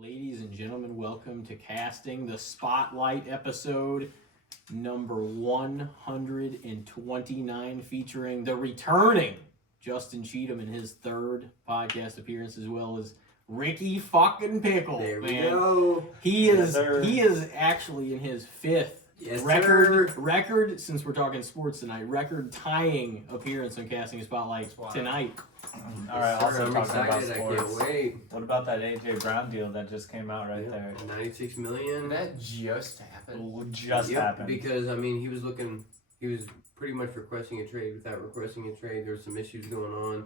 Ladies and gentlemen, welcome to Casting the Spotlight episode number 129, featuring the returning Justyn Cheatham in his third podcast appearance, as well as Ricky fucking Pikul. There we go. He is actually in his fifth record, since we're talking sports tonight, record tying appearance on Casting a Spotlight tonight. All right, also I'm talking about excited. sports. I can't wait. What about that AJ Brown deal that just came out right there? $96 million. That just happened. Just happened. Because he was pretty much requesting a trade. Without requesting a trade, there were some issues going on,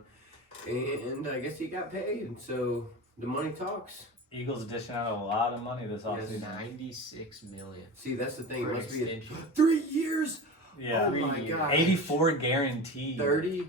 and I guess he got paid. So the money talks. Eagles dishing out a lot of money this offseason. $96 million. See, that's the thing. For It must be 3 years. Yeah. Oh my God. 84 guaranteed. $32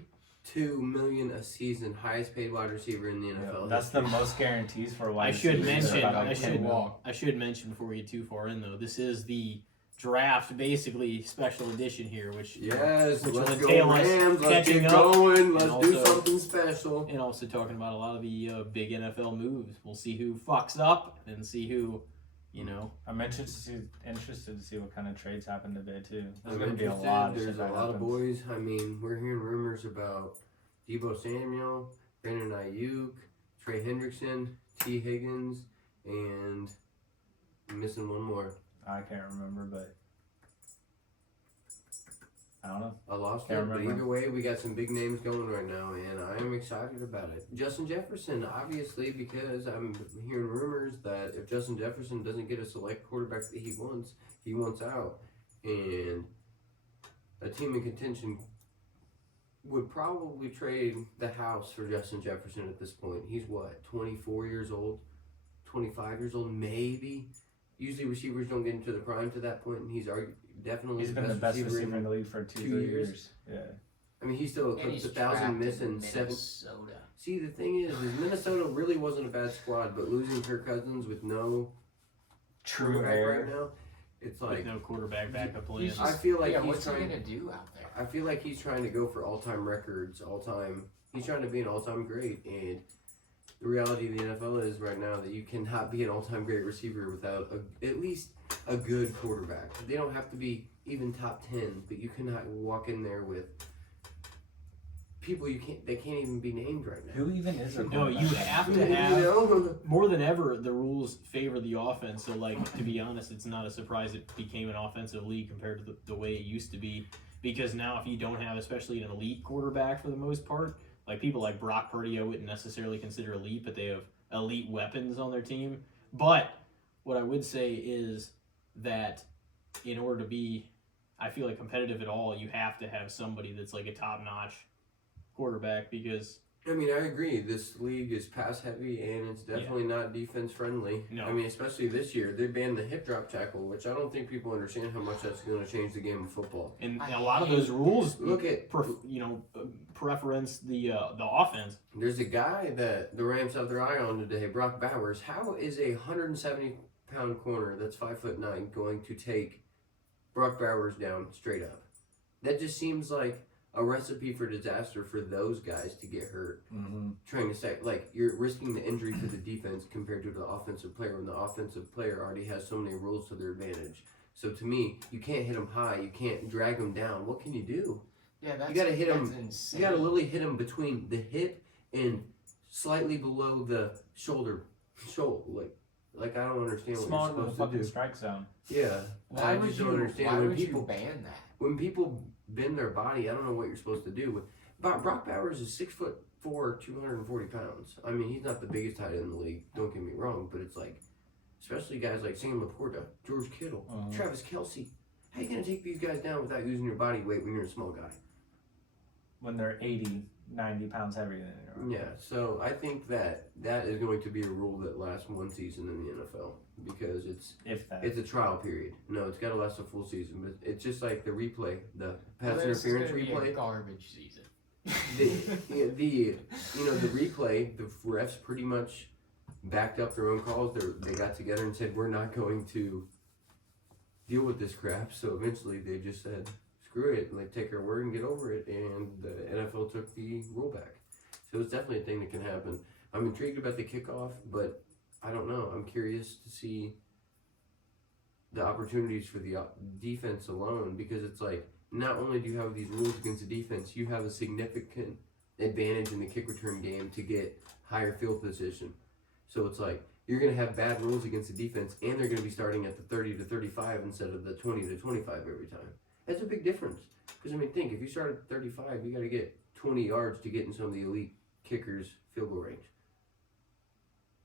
million a season, highest paid wide receiver in the NFL. Yeah, that's the most guarantees for a wide I should receiver. mention before we get too far in though, this is the draft basically special edition here, which let's will go entail us Rams. Let's catching get up going. Let's and do also- something special. and also talking about a lot of the big NFL moves. We'll see who fucks up and see who, I'm interested to see what kind of trades happen today too. There's I'm going to be a interested. lot of There's shit a that lot of happens. boys. We're hearing rumors about Deebo Samuel, Brandon Ayuk, Trey Hendrickson, T. Higgins, and I'm missing one more. I can't remember, but I don't know. I lost Can't it, but remember. either way, we got some big names going right now, and I am excited about it. Justin Jefferson, obviously, because I'm hearing rumors that if Justin Jefferson doesn't get a select quarterback that he wants out, and a team in contention would probably trade the house for Justin Jefferson at this point. He's 24 years old, 25 years old, maybe. Usually receivers don't get into the prime to that point, and he's definitely He's been the best receiver in the league for 2 years. Yeah. He still And eclipsed he's 1,000 missing seven. Minnesota. See, the thing is Minnesota really wasn't a bad squad, but losing Kirk Cousins with no True quarterback air. right now, it's with like no quarterback backup plan. He's I feel like what's he's he trying. gonna do out there? I feel like he's trying to go for all-time records, He's trying to be an all-time great, and the reality of the NFL is right now that you cannot be an all-time great receiver without at least a good quarterback. They don't have to be even top 10, but you cannot walk in there with people they can't even be named right now. Who even is a No, quarterback? you have to have more than ever. The rules favor the offense. So, to be honest, it's not a surprise it became an offensive league compared to the way it used to be. Because now, if you don't have, especially an elite quarterback for the most part, like people like Brock Purdy, I wouldn't necessarily consider elite, but they have elite weapons on their team. But what I would say is that in order to be, I feel like, competitive at all, you have to have somebody that's like a top-notch quarterback, because I agree. This league is pass heavy, and it's definitely not defense friendly. No. Especially this year, they banned the hip drop tackle, which I don't think people understand how much that's going to change the game of football. and a lot of those rules preference the offense. There's a guy that the Rams have their eye on today, Brock Bowers. How is a 170-pound corner that's 5'9" going to take Brock Bowers down straight up? That just seems like a recipe for disaster for those guys to get hurt. Mm-hmm. Trying to say, you're risking the injury to the defense compared to the offensive player when the offensive player already has so many rules to their advantage. So to me, you can't hit him high, you can't drag him down. What can you do? Yeah, that's You gotta hit him. insane. You gotta literally hit him between the hip and slightly below the shoulder. Like I don't understand what Small you're to the supposed to fucking do. strike zone. Yeah, Why I would just you? don't understand Why when would people you ban that? when people bend their body. I don't know what you're supposed to do. But Brock Bowers is 6'4", 240 pounds. He's not the biggest tight end in the league. Don't get me wrong, but it's especially guys like Sam Laporta, George Kittle, Travis Kelce. How you gonna take these guys down without using your body weight when you're a small guy? When they're 80, 90 pounds heavier than you are. Yeah, so I think that is going to be a rule that lasts one season in the NFL because it's a trial period. No, it's got to last a full season, but it's just like the replay, the pass interference replay. Garbage season. The replay, the refs pretty much backed up their own calls. They got together and said, we're not going to deal with this crap. So eventually they just said, screw it, take our word and get over it. And the NFL took the rule back. So it's definitely a thing that can happen. I'm intrigued about the kickoff, but I don't know. I'm curious to see the opportunities for the defense alone, because it's like, not only do you have these rules against the defense, you have a significant advantage in the kick return game to get higher field position. So it's like, you're going to have bad rules against the defense, and they're going to be starting at the 30 to 35 instead of the 20 to 25 every time. That's a big difference. Because, I mean, think, if you start at 35, you got to get 20 yards to get in some of the elite kickers' field goal range.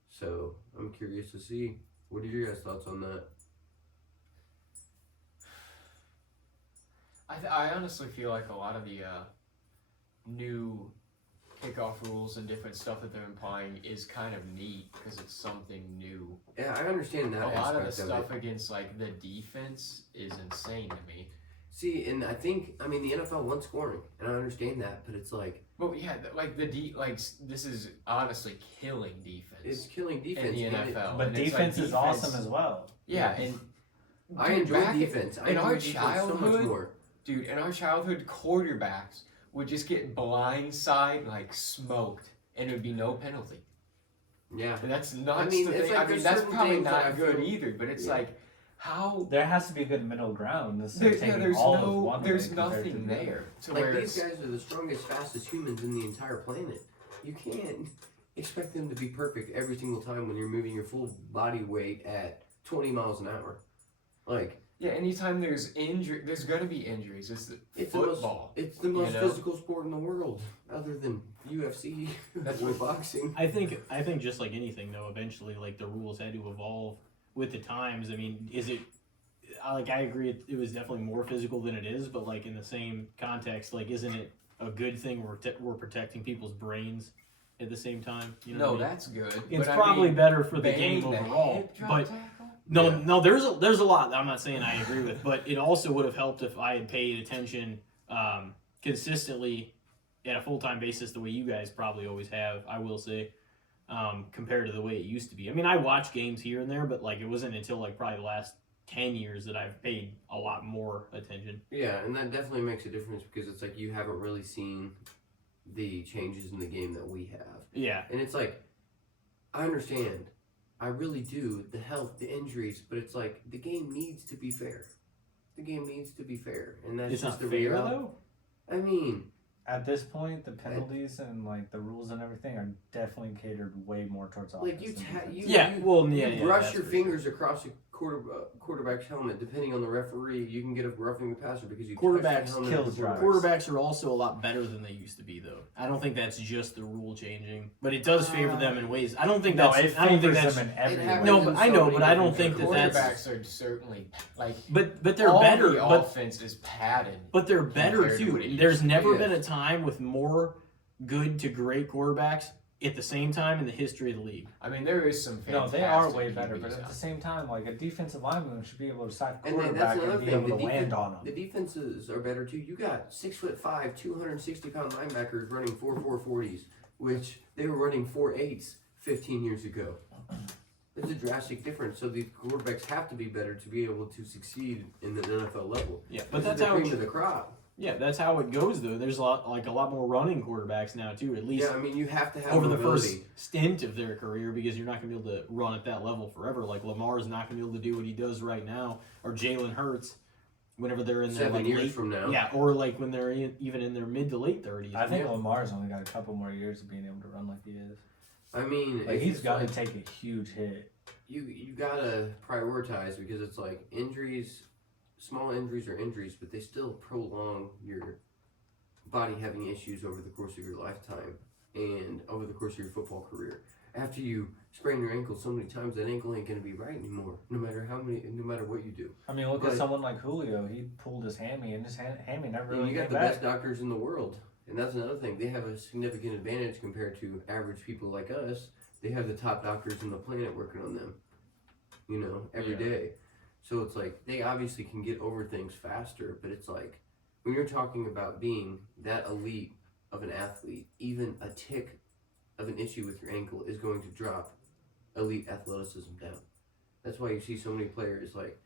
So, I'm curious to see. What are your guys' thoughts on that? I honestly feel like a lot of the new kickoff rules and different stuff that they're implying is kind of neat because it's something new. Yeah, I understand that A lot of the aspect stuff it. against like the defense is insane to me. See, and I think, I mean, the NFL wants scoring, and I understand that, but it's like, But yeah, like this is honestly killing defense. it's killing defense. in the and it- NFL. But and it's defense like is awesome as well. Yeah, and I dude, enjoy back defense. I in our enjoy defense so much childhood, more. Dude, in our childhood, quarterbacks would just get blindside like smoked, and it would be no penalty. Yeah. And that's nuts I mean, to it's think. like I mean, there's that's certain probably things that I not good feel- either. But it's Yeah. like, how There has to be a good middle ground. Instead of taking there's all of no, one there's way compared to nothing the other. there to Like, where these it's, guys are the strongest, fastest humans in the entire planet. You can't expect them to be perfect every single time when you're moving your full body weight at 20 miles an hour. Like, yeah. Anytime there's injury, there's gonna be injuries. It's it's football. it's the most know? physical sport in the world, other than UFC That's or what- boxing. I think just like anything though, eventually like the rules had to evolve with the times. I mean, is it like I agree it was definitely more physical than it is, but like in the same context, like isn't it a good thing we're protecting people's brains at the same time? You know No, what I mean? that's good. It's but I probably mean, better for the banning game the overall. hip drop But tackle? no, Yeah. no, there's a lot I'm not saying I agree with, but it also would have helped if I had paid attention consistently at a full-time basis the way you guys probably always have, I will say, compared to the way it used to be. I mean, I watch games here and there, but like it wasn't until like probably the last 10 years that I've paid a lot more attention. Yeah, and that definitely makes a difference because it's like you haven't really seen the changes in the game that we have. Yeah. And it's like, I understand. I really do. The health, the injuries, but it's like the game needs to be fair. The game needs to be fair. And that's It's just not the fair reality. though. I mean, At this point, the penalties and like the rules and everything are definitely catered way more towards offense. like you, than ta- defense. you, Yeah, you, well, you yeah, yeah, brush that's your for fingers across a quarterback's helmet. Depending on the referee, you can get a roughing the passer because you touch the Quarterbacks helmet kills of the drivers. quarterback. Quarterbacks are also a lot better than they used to be, though. I don't think that's just the rule changing, but it does favor them in ways. I don't think No, that's. it I don't think favors that's. them in every happens way. No, in but I so know, many but I don't different think that ways. that's. Quarterbacks are certainly like But they're all better. the But offense is padded. But they're better compared to too. what it used There's to be. never Yes. been a time with more good to great quarterbacks at the same time in the history of the league. I mean, there is some No, fantastic they are way better, QBs but at out the same time, like a defensive lineman should be able to sack And then quarterback that's another and be thing. able to land on The them. defenses are better too. You got 6'5", 260-pound linebackers running 4.40s, which they were running 4.8s 15 years ago. There's a drastic difference. So these quarterbacks have to be better to be able to succeed in the NFL level. Yeah, but This is that's the how. cream of the crop. Yeah, that's how it goes though. There's a lot more running quarterbacks now too. At least Yeah, I mean you have to have over the mobility. first stint of their career, because you're not going to be able to run at that level forever. Like Lamar's not going to be able to do what he does right now, or Jalen Hurts, whenever they're in their 7 like years late, from now. yeah, or like when they're even in their mid to late 30s. I think Yeah. Lamar's only got a couple more years of being able to run like he is. I mean, Like it's he's just got to like, take a huge hit. you gotta prioritize because it's like injuries, small injuries are injuries, but they still prolong your body having issues over the course of your lifetime and over the course of your football career. After you sprain your ankle so many times, that ankle ain't gonna be right anymore. No matter what you do. I mean, look But- at someone like Julio. He pulled his hammy, and his hammy never And really you got came the back. best doctors in the world, and that's another thing. They have a significant advantage compared to average people like us. They have the top doctors on the planet working on them. You know, every day. So it's like they obviously can get over things faster, but it's like when you're talking about being that elite of an athlete, even a tick of an issue with your ankle is going to drop elite athleticism down. That's why you see so many players like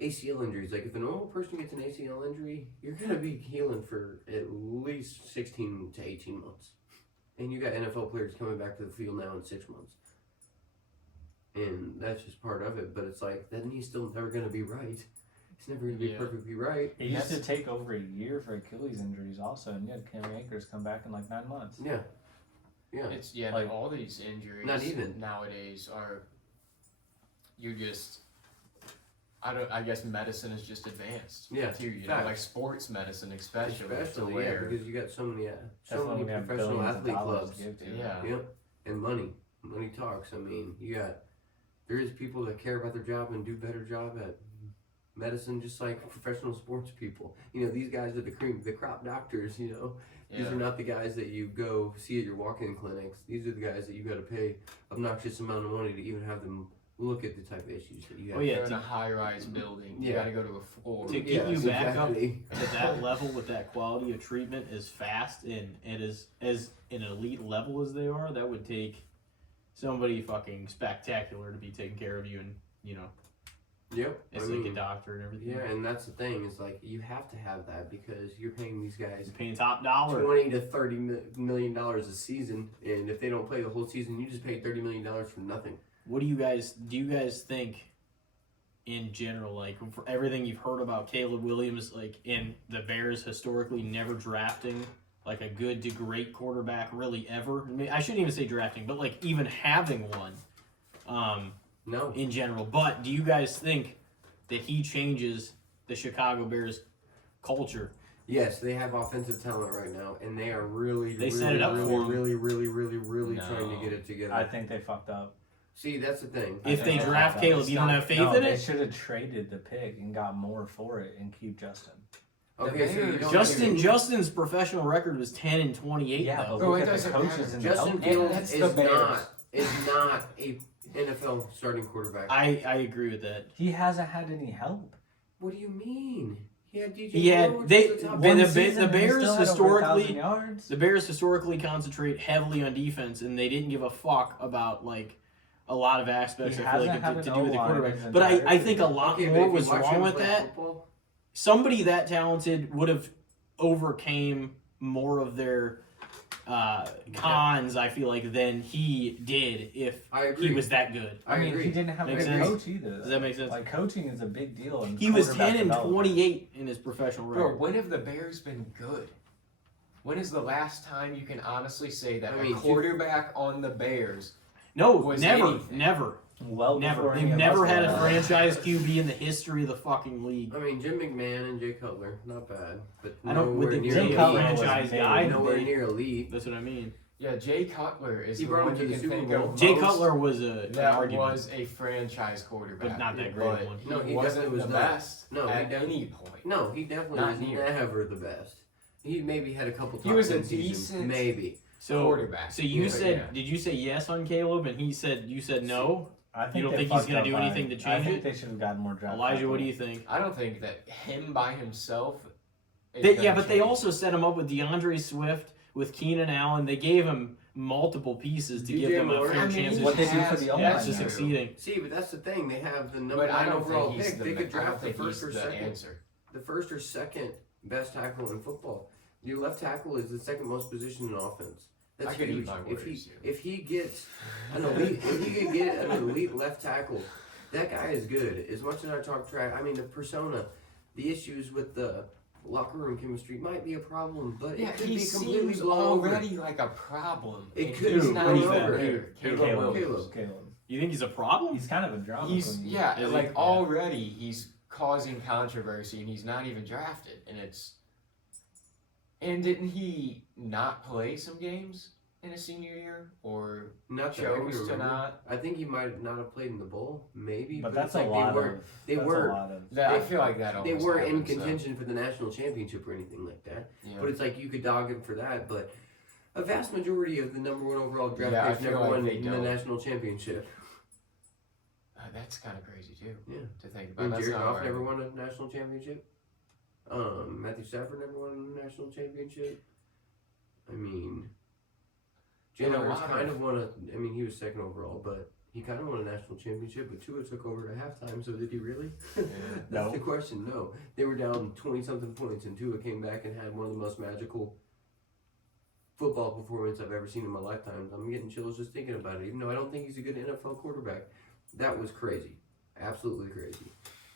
ACL injuries. Like if a normal person gets an ACL injury, you're gonna be healing for at least 16 to 18 months. And you got NFL players coming back to the field now in 6 months. and that's just part of it. But it's like then he's still never going to be right. He's never going to be Yeah. perfectly right. It used to take over a year for Achilles injuries also, and yet Cam Akers come back in like 9 months. Yeah, yeah. It's Like- all these injuries Not even. nowadays are you just I guess medicine is just advanced. Yeah, Too, you know, facts. like sports medicine especially to Especially, yeah, where because you got so many That's when we have professional billions of athlete dollars clubs. to give to. yeah. Yep, and money talks. I mean, there is people that care about their job and do better job at medicine, just like professional sports people. You know, these guys are the crop doctors. You know, these are not the guys that you go see at your walk-in clinics. These are the guys that you got to pay obnoxious amount of money to even have them look at the type of issues that you have. Oh, yeah, They're in to- a high-rise building. You Yeah. got to go to a floor. To get you back exactly. up to that level with that quality of treatment as fast and as an elite level as they are, that would take somebody fucking spectacular to be taking care of you, and you know, Yep. it's like a doctor and everything. Yeah, and that's the thing is like you have to have that because you're paying these guys He's paying top dollar. $20 to $30 million a season, and if they don't play the whole season, you just pay $30 million for nothing. What do you guys think in general, like for everything you've heard about Caleb Williams, like in the Bears historically never drafting like a good to great quarterback really ever? I mean, I shouldn't even say drafting, but like even having one No. in general. But do you guys think that he changes the Chicago Bears culture? Yes, they have offensive talent right now, and they are really, They really, set it up really, for him. really No. trying to get it together. I think they fucked up. See, that's the thing. If I they think draft fucked up. Caleb, you don't have faith No, in they it? should have traded the pick and got more for it and keep Justin. Okay, so you Bears- don't Justin's professional record was 10-28 Yeah, though. but Bro, look it at the doesn't coaches matter. and the Justin help. Fields that's is the Bears. not a NFL starting quarterback. I agree with that. He hasn't had any help. What do you mean? He had DJ. He had- Moore, which they- is the top When One the season and he Bears still had over historically- 1,000 yards. The Bears historically concentrate heavily on defense, and they didn't give a fuck about like a lot of aspects. He I feel like hasn't had to an do with the O-line quarterback. his But I entire think a career. lot Okay, but more if you was watch wrong him with play that. football, Somebody that talented would have overcame more of their cons, I feel like, than he did if I agree. he was that good. I mean, agree. he didn't have Makes a sense. coach either. Does that make sense? Like coaching is a big deal. In He was quarterback 10-28 in his professional Bro, record. when have the Bears been good? When is the last time you can honestly say that I mean, a quarterback on the Bears No, was never, anything. never, Well, never. before They've any of never us had were a alive. franchise QB in the history of the fucking league. I mean, Jim McMahon and Jay Cutler, not bad, but I don't with nowhere the near Jay Jay elite. Cutler was franchise amazing. guy. Nowhere they- near elite. That's what I mean. Yeah, Jay Cutler is He the brought one him to you the can Super think Bowl. of Jay most Cutler was an that argument. was a franchise quarterback. But not that Yeah, great but one. No, he he wasn't definitely was the not. best No, he at definitely- any point. No, he definitely Not was near. never the best. He maybe had a couple. He top was a 10 seasons, decent maybe. So, quarterback. so you Yeah, said, yeah. did you say yes on Caleb? And you said no. I think You don't they think he's fucked gonna up do by- anything to I change think it? they should have gotten more draft. Elijah, what do capital. you think? I don't think that him by himself. is They, gonna yeah, but they change. also set him up with DeAndre Swift, with Keenan Allen. They gave him multiple pieces to DJ give them a Moore. fair I mean, chance. What they do has- for the yeah, O-line it's just now. succeeding. See, but that's the thing. They have the number But I 9 don't overall think he's pick. the. They could I don't draft the think first he's or the second. answer. The first or second best tackle in football. Your left tackle is the second most position in offense. That's I could eat huge. my If words, if he gets an elite, if he could get an elite left tackle, that guy is good. As much as I talk trash, I mean the persona, the issues with the locker room chemistry might be a problem, but Yeah, it could he be completely seems blown already like a problem. It and could he's be not blown even over. there. Caleb Caleb Williams. Williams. Caleb. You think he's a problem? He's kind of a drama He's queen. yeah, Is he? like Yeah. already he's causing controversy and he's not even drafted, and it's. And didn't he not play some games in his senior year, or Not that I can chose to remember. not? I think he might not have played in the bowl, maybe. But it's that's a like lot they were. of. they that's were- A lot of. That, I They- feel like that. They always were in happens, so, contention for the national championship or anything like that. yeah. But it's like you could dog him for that. But a vast majority of the number 1 overall draft Yeah, I picks feel never like won they the don't. national championship. That's kind of crazy too. Yeah. To think about. And That's Jared not Goff right. never won a national championship. Matthew Stafford never won a national championship. I mean, And a Jalen Hurts lot kind of- of won a. I mean, he was second overall, but he kind of won a national championship. But Tua took over at halftime. So did he really? That's No. the question. No, they were down 20-something points, and Tua came back and had one of the most magical football performance I've ever seen in my lifetime. I'm getting chills just thinking about it. Even though I don't think he's a good NFL quarterback, That was crazy. Absolutely crazy.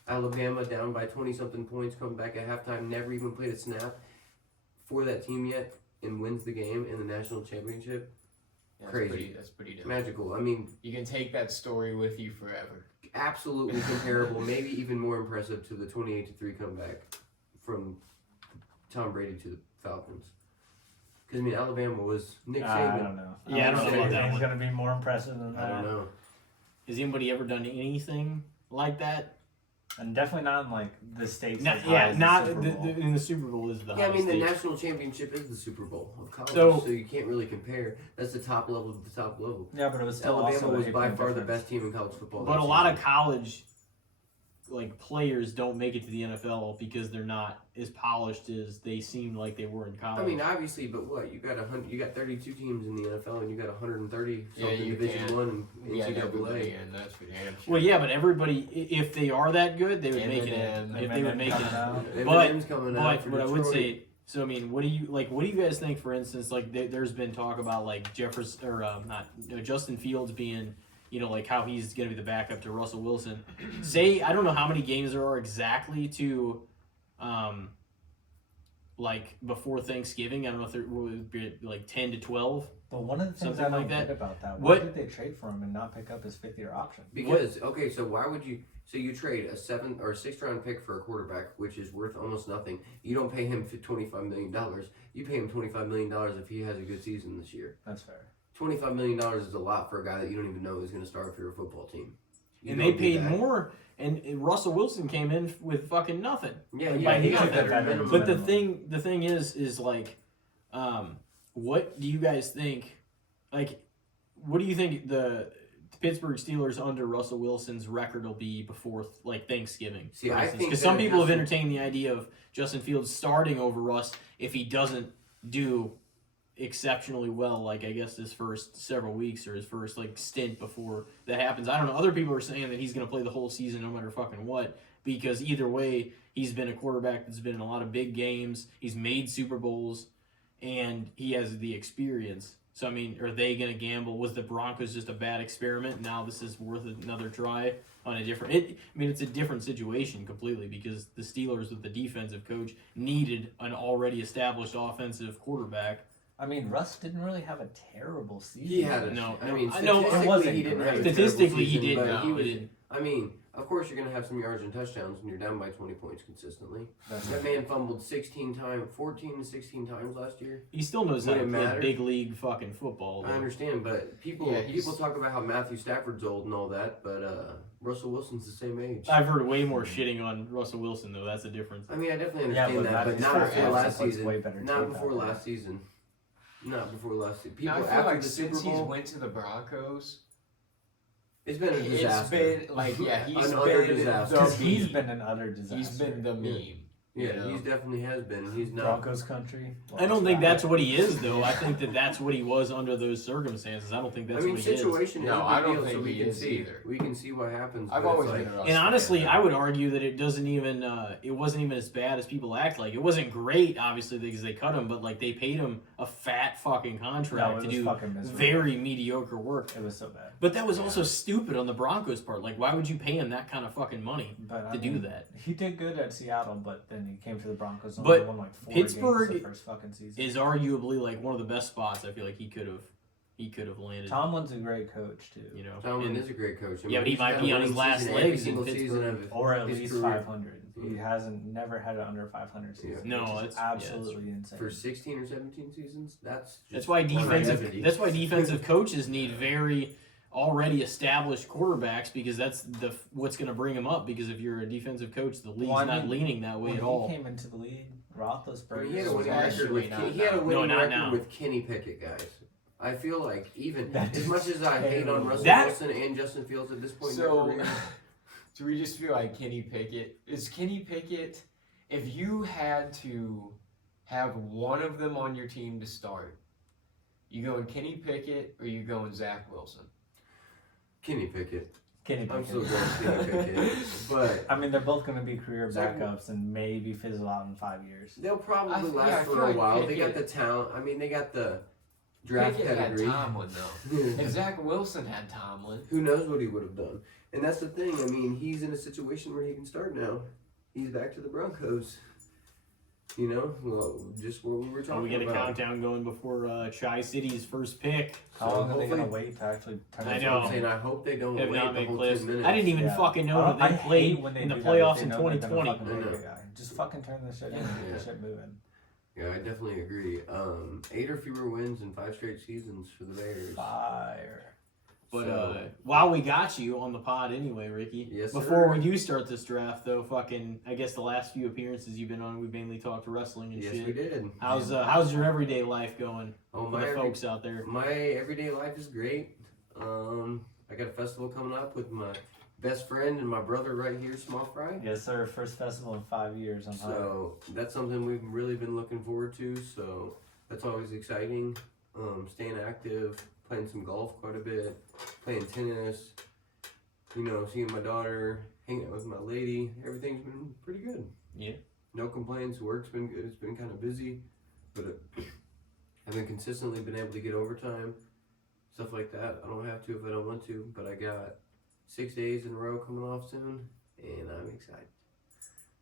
Alabama down by 20-something points, come back at halftime, never even played a snap for that team yet, and wins the game in the national championship. Crazy. That's pretty dope. Magical. I mean, You can take that story with you forever. absolutely comparable, maybe even more impressive to the 28-3 comeback from Tom Brady to the Falcons. Because, I mean, Alabama was Nick Saban. I don't know. Yeah, I don't know about that It's one. going to be more impressive than I that. don't know. Has anybody ever done anything like that? And definitely not in like the states. Not, as high yeah, as not the Super Bowl. in the Super Bowl is the Yeah, I mean, the highest national championship is the Super Bowl of college, So- so you can't really compare. That's the top level to the top level. Yeah, but it was still Alabama also was a by point far the difference. best team in college football. But that a lot of season. college players don't make it to the NFL because they're not as polished as they seemed like they were in college. I mean, obviously, but what you got 100? You got 32 teams in the NFL, and you got 130 something you Division can't. One and We had everybody NCAA. in, that's for damn sure. well, yeah, but everybody, if they are that good, they would make it. Eminem. If they would make it. Eminem's coming out for But I would Detroit. say, so I mean, what do you guys think? For instance, like there's been talk about like Jefferson or Justin Fields being, like how he's going to be the backup to Russell Wilson. Say I don't know how many games there are exactly to, like before Thanksgiving. I don't know if there would be like 10 to 12. But one of the things Something I don't like that. get about that, What- why did they trade for him and not pick up his fifth-year option? Because okay, so why would you? So you trade a 7th or 6th round pick for a quarterback, which is worth almost nothing. You don't pay him $25 million. You pay him $25 million if he has a good season this year. That's fair. $25 million is a lot for a guy that you don't even know is going to start for your football team. You And don't they do paid that. more, and Russell Wilson came in with fucking nothing. Yeah, Like, yeah, by he his got better better minimum. But minimum. the thing is like, what do you guys think? Like, what do you think the Pittsburgh Steelers under Russell Wilson's record will be before like Thanksgiving? See, I think because some that people have has to- entertained the idea of Justin Fields starting over Russ if he doesn't do exceptionally well, like I guess his first several weeks or his first like stint before that happens. I don't know. Other people are saying that he's going to play the whole season no matter fucking what, because either way, he's been a quarterback that's been in a lot of big games. He's made Super Bowls, and he has the experience. So I mean, are they going to gamble? Was the Broncos just a bad experiment? Now this is worth another try on a different. It's a different situation completely because the Steelers with the defensive coach needed an already established offensive quarterback. I mean, Russ didn't really have a terrible season. He had a. No, I mean, I know, it statistically, wasn't he didn't great. have a Statistically, terrible he season, did. but No, he he was. didn't. I mean, of course, you're going to have some yards and touchdowns when you're down by 20 points consistently. That's That man fumbled 14 to 16 times last year. He still knows how Would to it play matter? big league fucking football. I Though. understand, but people Yeah, he's- talk about how Matthew Stafford's old and all that, but Russell Wilson's the same age. I've heard way more shitting on Russell Wilson though. That's a difference. I mean, I definitely Yeah, understand but that, but Matthew not Stafford before also last puts season. way better Not tape before out there. last season. Not before last season. People Now, I feel after like the since Super he's Bowl, went to the Broncos, it's been a it's disaster. been like he's An utter been disaster. the Because he's meme. been an utter disaster. He's been the meme. Yeah, you know? he's definitely has been. He's not. Broncos country. I don't think that's what he is though. I think that's what he was under those circumstances. I don't think that's I mean, what he is. situation is No, a I big don't deal, think so we he can is see. either. We can see what happens. I've but it's always like, been a Russ And fan, honestly, though. I would argue that it doesn't even it wasn't even as bad as people act like. It wasn't great, obviously, because they cut him, but like they paid him a fat fucking contract No, it to was do fucking miserable. very mediocre work. It was so bad. But that was also stupid on the Broncos' part. Like, why would you pay him that kind of fucking money But to do that? He did good at Seattle, but then he came to the Broncos and But only won like 4 Pittsburgh games the first fucking season. Is arguably like one of the best spots. I feel like he could have landed. Tomlin's a great coach too, You know, Tomlin And- is a great coach. I Yeah, mean, but he he's might had be a on his winning last season legs every in single season Pittsburgh. of or at his least career. 500. He hasn't never had an under 500 season. No, which is it's- yeah, absolutely insane. For 16 or 17 seasons, that's That's just why longevity. defensive coaches need very already established quarterbacks because that's what's going to bring them up. Because if you're a defensive coach, the league's Well, I not mean, leaning that way when at all. he came into the league, Roethlisberger. I mean, he had a was winning record actually with not he had a now. winning No, not record now. with Kenny Pickett, guys. I feel like even That as much as I hate on Russell That- Wilson and Justin Fields at this point in So, their career, do we just feel like Kenny Pickett? Is Kenny Pickett, if you had to have one of them on your team to start, you going Kenny Pickett or you going Zach Wilson? Kenny Pickett. Kenny I'm Pickett. still going Kenny Pickett, but I mean, they're both going to be career Zach- backups and maybe fizzle out in 5 years. they'll probably I last feel for a like while. They got Pickett- the talent. I mean, they got the draft Pickett had pedigree. Tomlin though. If Zach Wilson had Tomlin, Who knows what he would have done? And that's the thing. I mean, he's in a situation where he can start now. He's back to the Broncos. You know, well, just what we were talking Oh, we got a about. countdown going before Tri-City's first pick. How long are they gonna hopefully- wait to actually turn I That's this what know. I'm saying. I hope they don't Have wait not the made whole clips. 10 minutes. I didn't even Yeah. fucking know that I they hate played when they in the do that, playoffs they in know they're gonna 2020. fucking I make know. it, guy. Just fucking turn this shit in and get Yeah. the shit moving. Yeah, I definitely agree. 8 or fewer wins in 5 straight seasons for the Bears. Fire. But So- while we got you on the pod anyway, Ricky, Yes, before sir. we do start this draft though, fucking, I guess the last few appearances you've been on, we've mainly talked wrestling and Yes, shit. we did. How's your everyday life going Oh, for my the folks out there? my everyday life is great. I got a festival coming up with my best friend and my brother right here, Small Fry. Yes, sir. First festival in 5 years. I'm hyped. So that's something we've really been looking forward to. So that's always exciting. Staying active, playing some golf quite a bit, playing tennis. You know, seeing my daughter, hanging out with my lady. Everything's been pretty good. Yeah. No complaints. Work's been good. It's been kind of busy, but I've been consistently been able to get overtime, stuff like that. I don't have to if I don't want to, but I got 6 days in a row coming off soon, and I'm excited.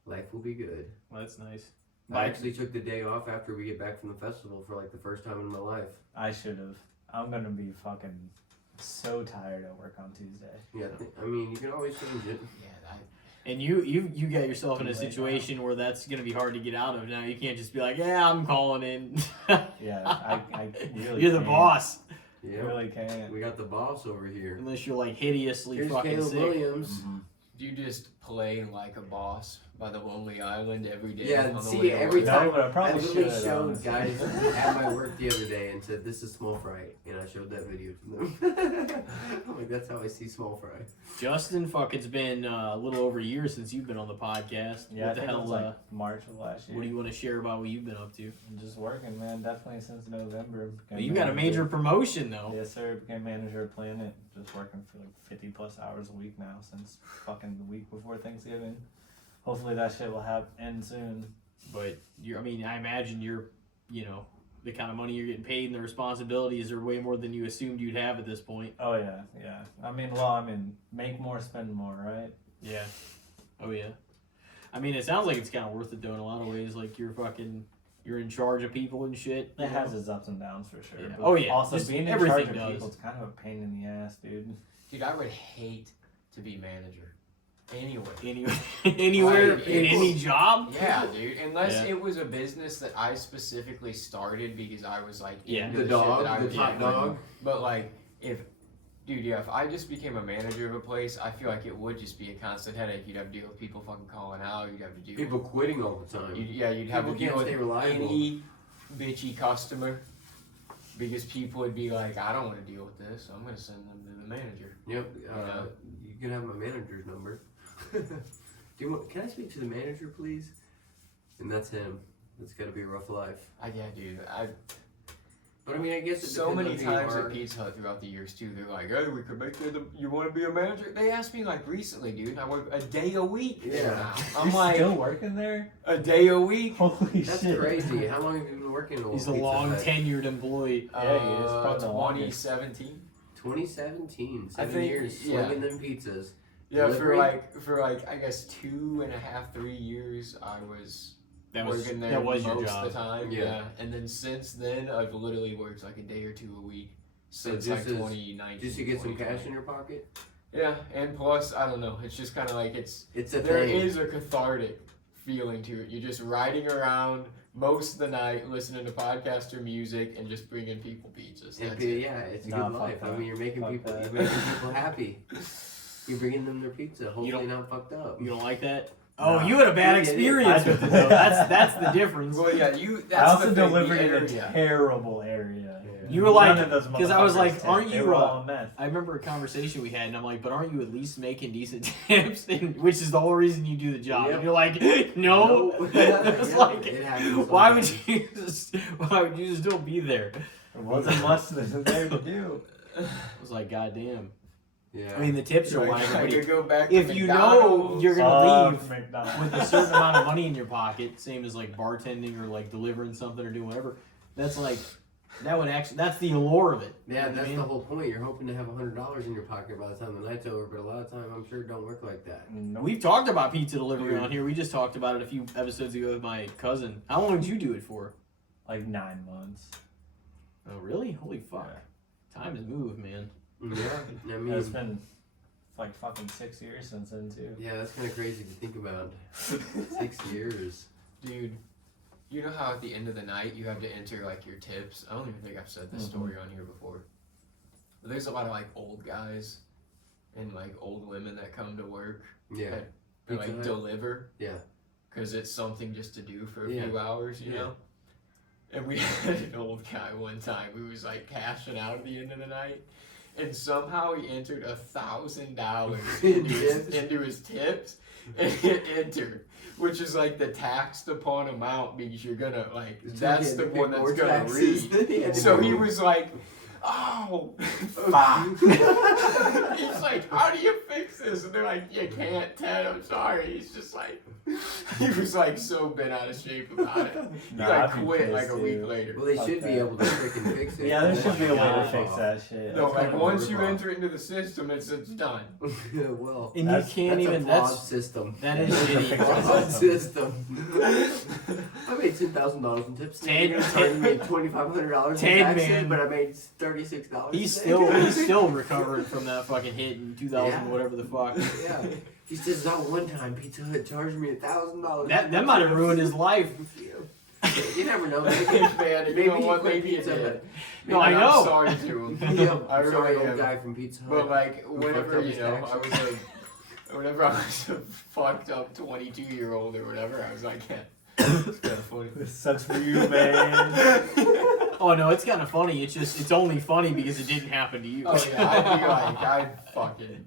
Life will be good. Well, that's nice. I actually took the day off after we get back from the festival for like the first time in my life. I should have. I'm gonna be fucking so tired at work on Tuesday. Yeah, I mean, you can always change it. Yeah, And you got yourself in a Too late situation where that's gonna be hard to get out of now. You can't just be like, yeah, I'm calling in. Yeah, I really. You're the can't. boss, Yeah, Really can't. we got the boss over here. unless you're like hideously Here's fucking Caleb sick. Williams. Mhm. Do you just play like a boss by the Lonely Island every day? Yeah, on the see, way to every work? time- No, but I I probably literally should. showed honestly. guys at my work the other day and said, "This is Small Fry," and I showed that video to them. I'm like, "That's how I see Small Fry." Justin, fuck, it's been a little over a year since you've been on the podcast. Yeah, What I the think it hell? was like March of last year. What do you want to share about what you've been up to? I'm just working, man. Definitely since November. Well, you got a major promotion though. Yes, sir. Became manager of Planet. Just working for like 50 plus hours a week now since fucking the week before Thanksgiving. Hopefully that shit will end soon. But I mean, I imagine you're, the kind of money you're getting paid and the responsibilities are way more than you assumed you'd have at this point. Oh yeah, yeah. I mean, make more, spend more, right? Yeah. Oh yeah. I mean, it sounds like it's kind of worth it though in a lot of ways. Like you're in charge of people and shit. It has its ups and downs for sure. Yeah. But Oh, yeah. Also, Just being in everything charge of does. people is kind of a pain in the ass, dude. Dude, I would hate to be manager. Anyway. Anywhere Like, in it's- any job. Yeah, dude. Unless Yeah. it was a business that I specifically started because I was like Yeah. into The shit dog, that I the was top doing. dog. But like, if I just became a manager of a place, I feel like it would just be a constant headache. You'd have to deal with people fucking calling out. You'd have to deal People quitting all the time. you'd have People to deal can't with stay reliable. any bitchy customer because people would be like, I don't want to deal with this. I'm going to send them to the manager. Yep. Yeah. You can have my manager's number. Can I speak to the manager, please? And that's him. That's got to be a rough life. Yeah, dude. But I mean, I guess it So many depends on who you times are. at Pizza Hut throughout the years too, they're like, "Hey, we could make you want to be a manager?" They asked me like recently, dude. I work a day a week. Yeah. now. I'm You're like still working there? a day a week. Holy That's shit! crazy. How long have you been working at He's a Pizza long Hut? tenured employee. Yeah, he is. Probably the longest. 2017. 2017. I 7 think- years yeah. slinging them pizzas. Yeah, Delivery? for like I guess 2.5, 3 years, I was working there that was your most job. of the time. Yeah. Yeah, and then since then, I've literally worked like a day or two a week since just like as- 2019. Just to get some 2020. cash in your pocket? Yeah, and plus, I don't know. It's just kind of like It's a there thing. is a cathartic feeling to it. You're just riding around most of the night, listening to podcast or music, and just bringing people pizzas. And That's yeah, it. it's a Nah, good fuck life. I that. mean, you're making Fuck people that. you're making people happy. You're bringing them their pizza, hopefully don't- not fucked up. You don't like that? Oh, No. you had a bad Yeah, experience yeah. with it though. That's the difference. Well, yeah, that's I also the thing, delivered the in a area. terrible area. You were like- None of those 'cause I was motherfuckers like, tipped. aren't They you, were all on meth. I remember a conversation we had, and I'm like, but aren't you at least making decent tips? And, which is the whole reason you do the job. Yep. And you're like, no. It's Yeah, like, it happens why would sometimes. why would you still be there? There wasn't much there to do. I was like, goddamn. Yeah. I mean, the tips are Right, why I everybody. could go back If to you know McDonald's. you're gonna leave McDonald's. with a certain amount of money in your pocket, same as like bartending or like delivering something or doing whatever, that's like That would actually, that's the allure of it. Yeah, You know what I that's mean? the whole point. You're hoping to have $100 in your pocket by the time the night's over, but a lot of time I'm sure it don't work like that. Nope. We've talked about pizza delivery on here. We just talked about it a few episodes ago with my cousin. How long did you do it for? Like 9 months. Oh, really? Holy fuck. Time has moved, man. Yeah, I mean, It's been like fucking 6 years since then too. yeah, that's kind of crazy to think about. 6 years. Dude, you know how at the end of the night you have to enter like your tips? I don't even think I've said this story on here before. But there's a lot of like old guys and like old women that come to work Yeah, and Pizza like Hut? deliver. Yeah. Because it's something just to do for a Yeah. few hours, you Yeah. know? And we had an old guy one time who was like cashing out at the end of the night. And somehow he entered $1,000 into his tips and hit enter, which is like the taxed upon amount because you're gonna like that's the one that's gonna read. So he was like, "Oh, fuck!" He's like, "How do you fix this?" And they're like, "You can't, Ted. I'm sorry." He's just like, he was like so bent out of shape about it. He Nah, like I'd be quit like pissed, a week dude. later. Well, they should Okay. be able to freaking fix it. Yeah, there should be a way to God. fix that shit. No, That's like kinda once you rip-off. enter into the system, it's done. Well, And That's- you can't that's even, a flawed that's, system. that is That's a shitty. fix it. Flawed system. I made $10,000 in tips. Ted- I made $2,500 in Ted, taxes, man. but I made $36. He's still recovering from that fucking hit in 2000, Yeah. whatever the fuck. Yeah. He says that one time Pizza Hut charged me $1,000. That might have ruined his life. You never know. Maybe, Man, you maybe know he what? quit Maybe it Pizza did. Hut. No, I And know. I'm sorry to him. Yeah, I I'm sorry, really old am. guy from Pizza Hut. But like Who whenever fucked up you his know, taxes. I was like, whenever I was a fucked up 22-year-old or whatever, I was like, yeah, it's kind of funny. This sucks for you, man. Oh no, it's kind of funny. It's only funny because it didn't happen to you. Oh yeah, I'd be like,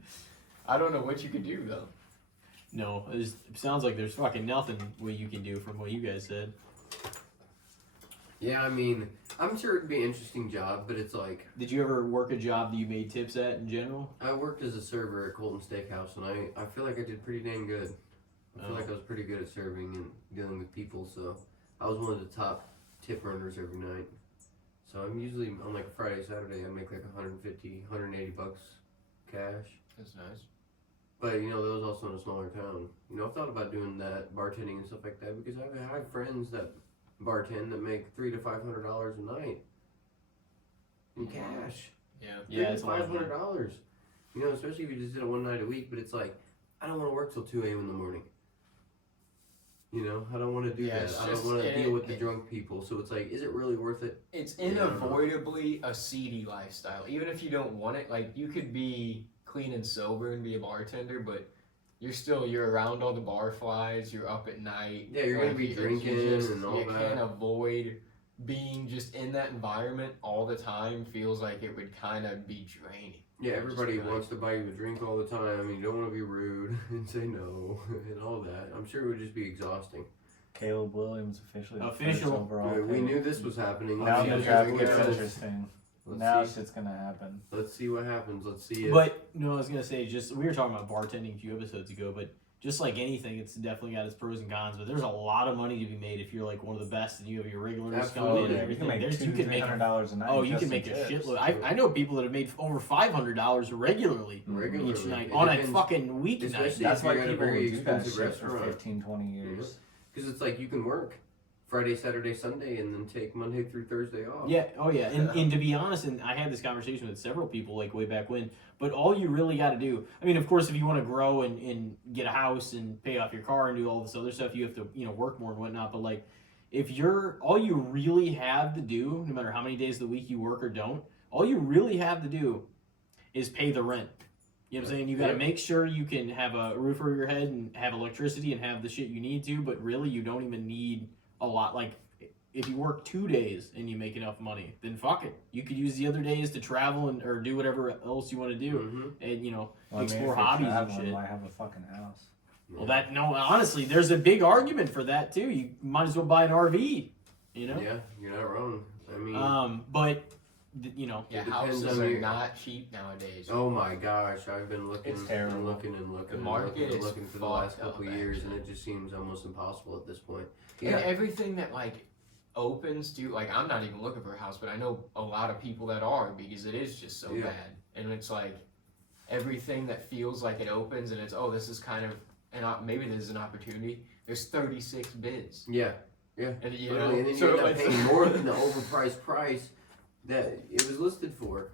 I don't know what you could do though. No, it sounds like there's fucking nothing what you can do from what you guys said. Yeah, I mean, I'm sure it'd be an interesting job, but it's like, Did you ever work a job that you made tips at in general? I worked as a server at Colton Steakhouse, and I feel like I did pretty dang good. I feel Oh. like I was pretty good at serving and dealing with people, so I was one of the top tip earners every night. So I'm usually, on like a Friday, Saturday, I make like 150, 180 bucks cash. That's nice. But, you know, that was also in a smaller town. You know, I've thought about doing that, bartending and stuff like that, because I have friends that bartend that make $300 to $500 a night in cash. Yeah. Yeah, it's a lot of money. $500. You know, especially if you just did it one night a week. But it's like, I don't want to work till 2 a.m. in the morning. You know, I don't want to do Yeah, that. it's I don't just- want to and deal with it- the drunk people. So it's like, is it really worth it? It's Yeah, I don't know. unavoidably a seedy lifestyle. Even if you don't want it, like you could be clean and sober and be a bartender, but you're around all the bar flies. You're up at night. Yeah, you're gonna like, be you drinking just- and all you that. can't avoid being just in that environment all the time. Feels like it would kind of be draining. Yeah, Just everybody be like- wants to buy you a drink all the time. You don't want to be rude and say no and all that. I'm sure it would just be exhausting. Caleb Williams officially the Official. first overall. We pick. knew this was happening. Now Let's the see draft what gets happens. interesting. Let's Now see. shit's gonna happen. Let's see what happens. Let's see if But no, I was gonna say just we were talking about bartending a few episodes ago, but just like anything, it's definitely got its pros and cons. But there's a lot of money to be made if you're like one of the best and you have your regulars coming in Absolutely. and You can everything. make There's you can make $200-$300 a night. oh you just can make in a tips. shitload. I know people that have made over $500 regularly regularly each night It on a depends. fucking weeknight. Especially That's if why you're at a people very would do that expensive shit for restaurant. 15, 20 years. Because it's like you can work Friday, Saturday, Sunday, and then take Monday through Thursday off. Yeah, oh yeah, and to be honest, and I had this conversation with several people like way back when, but all you really got to do, I mean, of course, if you want to grow and get a house and pay off your car and do all this other stuff, you have to, work more and whatnot, but like, if all you really have to do, no matter how many days of the week you work or don't, all you really have to do is pay the rent. You know what I'm saying? You got to Yep. make sure you can have a roof over your head and have electricity and have the shit you need to, but really you don't even need a lot. Like, if you work 2 days and you make enough money, then fuck it. You could use the other days to travel or do whatever else you want to do, Mm-hmm. and Well, I mean, explore if you're hobbies and traveling, shit. why have a fucking house? Well, honestly, there's a big argument for that too. You might as well buy an RV, Yeah, you're not wrong. I mean, but Yeah, It depends houses on are your- not cheap nowadays. oh my gosh, I've been looking It's and terrible. looking and looking The and market looking and is looking for the last fucked up, couple of years, and actually. it just seems almost impossible at this point. And Yeah, everything that like opens to, like, I'm not even looking for a house, but I know a lot of people that are because it is just so Yeah. bad. And it's like everything that feels like it opens and it's, oh, this is kind of, maybe this is an opportunity. There's 36 bids. Yeah. Yeah. And, you Literally, know, and then so you end up it's- paying more than the overpriced price that it was listed for.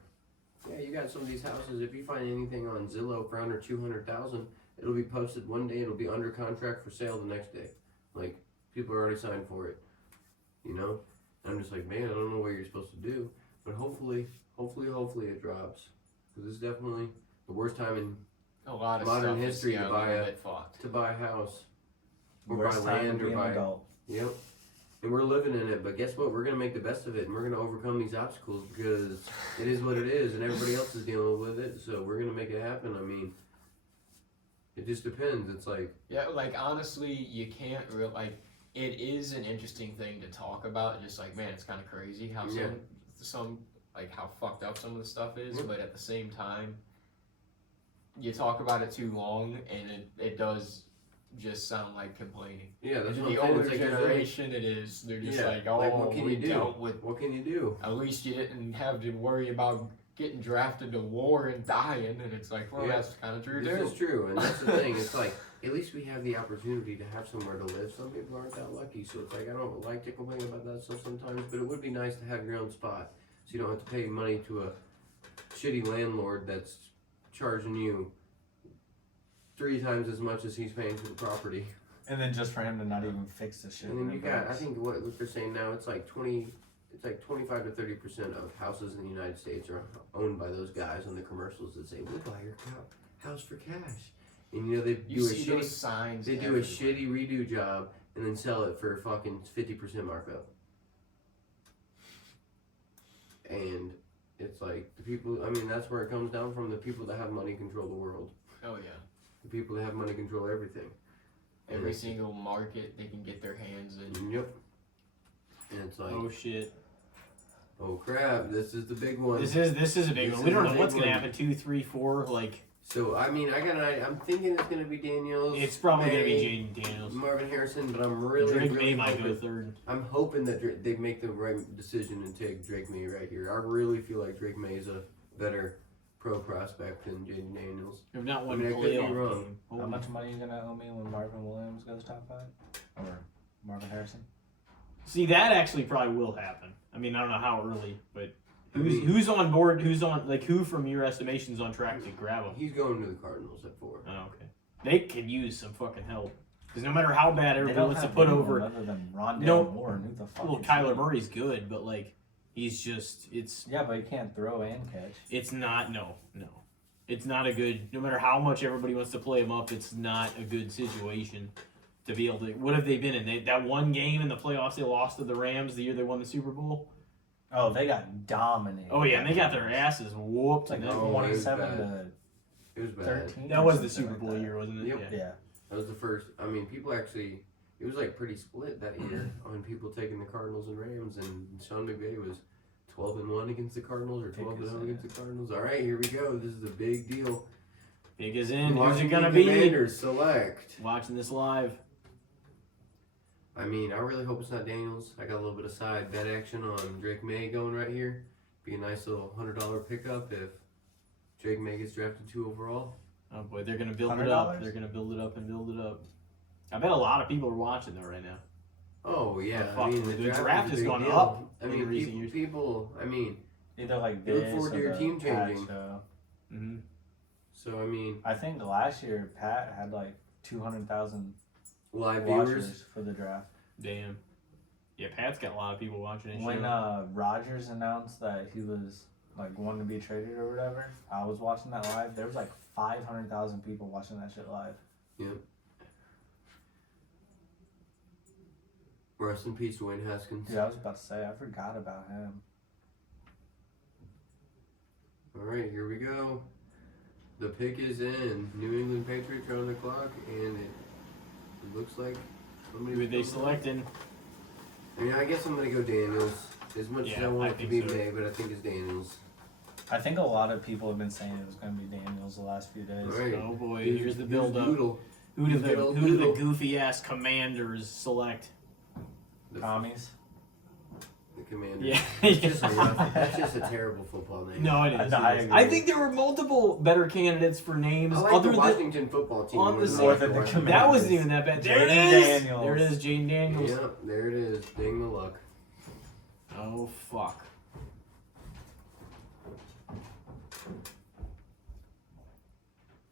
Yeah, you got some of these houses. If you find anything on Zillow for under 200,000, it'll be posted one day. It'll be under contract for sale the next day. Like people are already signed for it. You know, and I'm just like, man, I don't know what you're supposed to do, but hopefully it drops. Because it's definitely the worst time in a lot of modern stuff history is, to yeah, buy a little a- bit fucked. to buy a house or Worst buy time land to or be an buy. adult. Yep. And we're living in it, but guess what? We're gonna make the best of it, and we're gonna overcome these obstacles because it is what it is, and everybody else is dealing with it. So we're gonna make it happen. I mean, it just depends. It's like, Yeah, like honestly, you can't real like. It is an interesting thing to talk about. Just like, man, it's kind of crazy how Yeah. some like how fucked up some of the stuff is, Yeah. but at the same time, you talk about it too long, and it does just sound like complaining. yeah, that's what The I'm saying. older It's like, generation, it is. They're just yeah, like, oh, what can we you do? dealt with. What can you do? At least you didn't have to worry about getting drafted to war and dying, and it's like, well, Yeah. that's kind of true This too. is true, and that's the thing. It's like at least we have the opportunity to have somewhere to live. Some people aren't that lucky, so it's like I don't like to complain about that stuff sometimes, but it would be nice to have your own spot, so you don't have to pay money to a shitty landlord that's charging you 3 times as much as he's paying for the property. And then just for him to not even fix the shit. And then when you it got, I breaks. think what they're saying now, it's like 25 to 30% of houses in the United States are owned by those guys on the commercials that say, "We'll buy your house for cash," and you know they You do a see shitty. those signs. They do a everywhere. shitty redo job and then sell it for fucking 50% markup. And it's like the people, I mean, that's where it comes down from. The people that have money control the world. Oh yeah. The people that have money control everything. Every And single market they can get their hands in. Yep. And it's like, Oh shit! oh crap, this is the big one. This is a big This one. We is don't a know big what's gonna one. happen. 2, 3, 4. Like So, I mean, I'm thinking it's going to be Daniels. it's probably gonna be May, Jaden Daniels. Marvin Harrison, but I'm really, Drake really May might go hoping, third. I'm hoping that they make the right decision and take Drake May right here. I really feel like Drake May is a better pro prospect than Jaden Daniels. If not one I mean, I could be playoff wrong. game. How Holy much money are you gonna owe me when Marvin Williams goes top 5? Or Marvin Harrison? See, that actually probably will happen. I mean, I don't know how early, but I mean, who's on board? Who's on who from your estimation is on track to grab him? he's going to the Cardinals at 4. Oh, okay. They could use some fucking help because no matter how bad They everybody don't wants to have put anyone over. other than Rondale No. Moore. And who the fuck Well, is Kyler he? Murray's good, but like he's just Yeah, but he can't throw and catch. it's not no. It's not a good. No matter how much everybody wants to play him up, it's not a good situation to be able to. What have they been in? That one game in the playoffs they lost to the Rams the year they won the Super Bowl. Oh, they got dominated. Oh yeah, and they got their asses whooped. It's like and then- Oh, it was 27 bad. to It was bad. 13. that or was the something Super like Bowl that. year, wasn't it? Yep. Yeah. Yeah. That was the first. I mean, people actually. It was like pretty split that year on people taking the Cardinals and Rams, and Sean McVay was 12-1 against the Cardinals or 12-0 against the Cardinals. All right, here we go. This is a big deal. Big as in. Who's it Washington gonna be? Commanders select. Watching this live. I mean, I really hope it's not Daniels. I got a little bit of side bet action on Drake May going right here. Be a nice little $100 pickup if Drake May gets drafted 2 overall. Oh boy, they're gonna build it up. $100? They're gonna build it up and build it up. I bet a lot of people are watching though right now. Oh yeah, Oh, I mean fuck, the the is draft a has big gone deal. up I in mean, recent years. people. I mean, Either like You look this forward to or your the team Pat changing. show. Mm-hmm. so I mean, I think last year Pat had like 200,000 live watchers viewers. for the draft. Damn. Yeah, Pat's got a lot of people watching his When show. Rodgers announced that he was like wanting to be traded or whatever, I was watching that live. There was like 500,000 people watching that shit live. Rest in peace, Dwayne Haskins. Dude, I was about to say, I forgot about him. All right, here we go. The pick is in. New England Patriots are on the clock, and it looks like somebody. Who are they selecting? I mean, I guess I'm gonna go Daniels. As much as Yeah, I want I it to think be so. May, but I think it's Daniels. I think a lot of people have been saying it was going to be Daniels the last few days. All right. Oh boy, Here's- here's the here's build up. Doodle. Who do Here's the good old who do the Doodle. goofy ass Commanders select? The- Commies. Commanders. Yeah. That's just a terrible football name. No, it is. No, I It is. agree. I think there were multiple better candidates for names I like other the than Washington football team. on the more same- than the Commanders. that wasn't even that bad. There it Jaden is. Daniels. There it is. Jaden Daniels. Yep, there it is. Ding the luck. Oh fuck.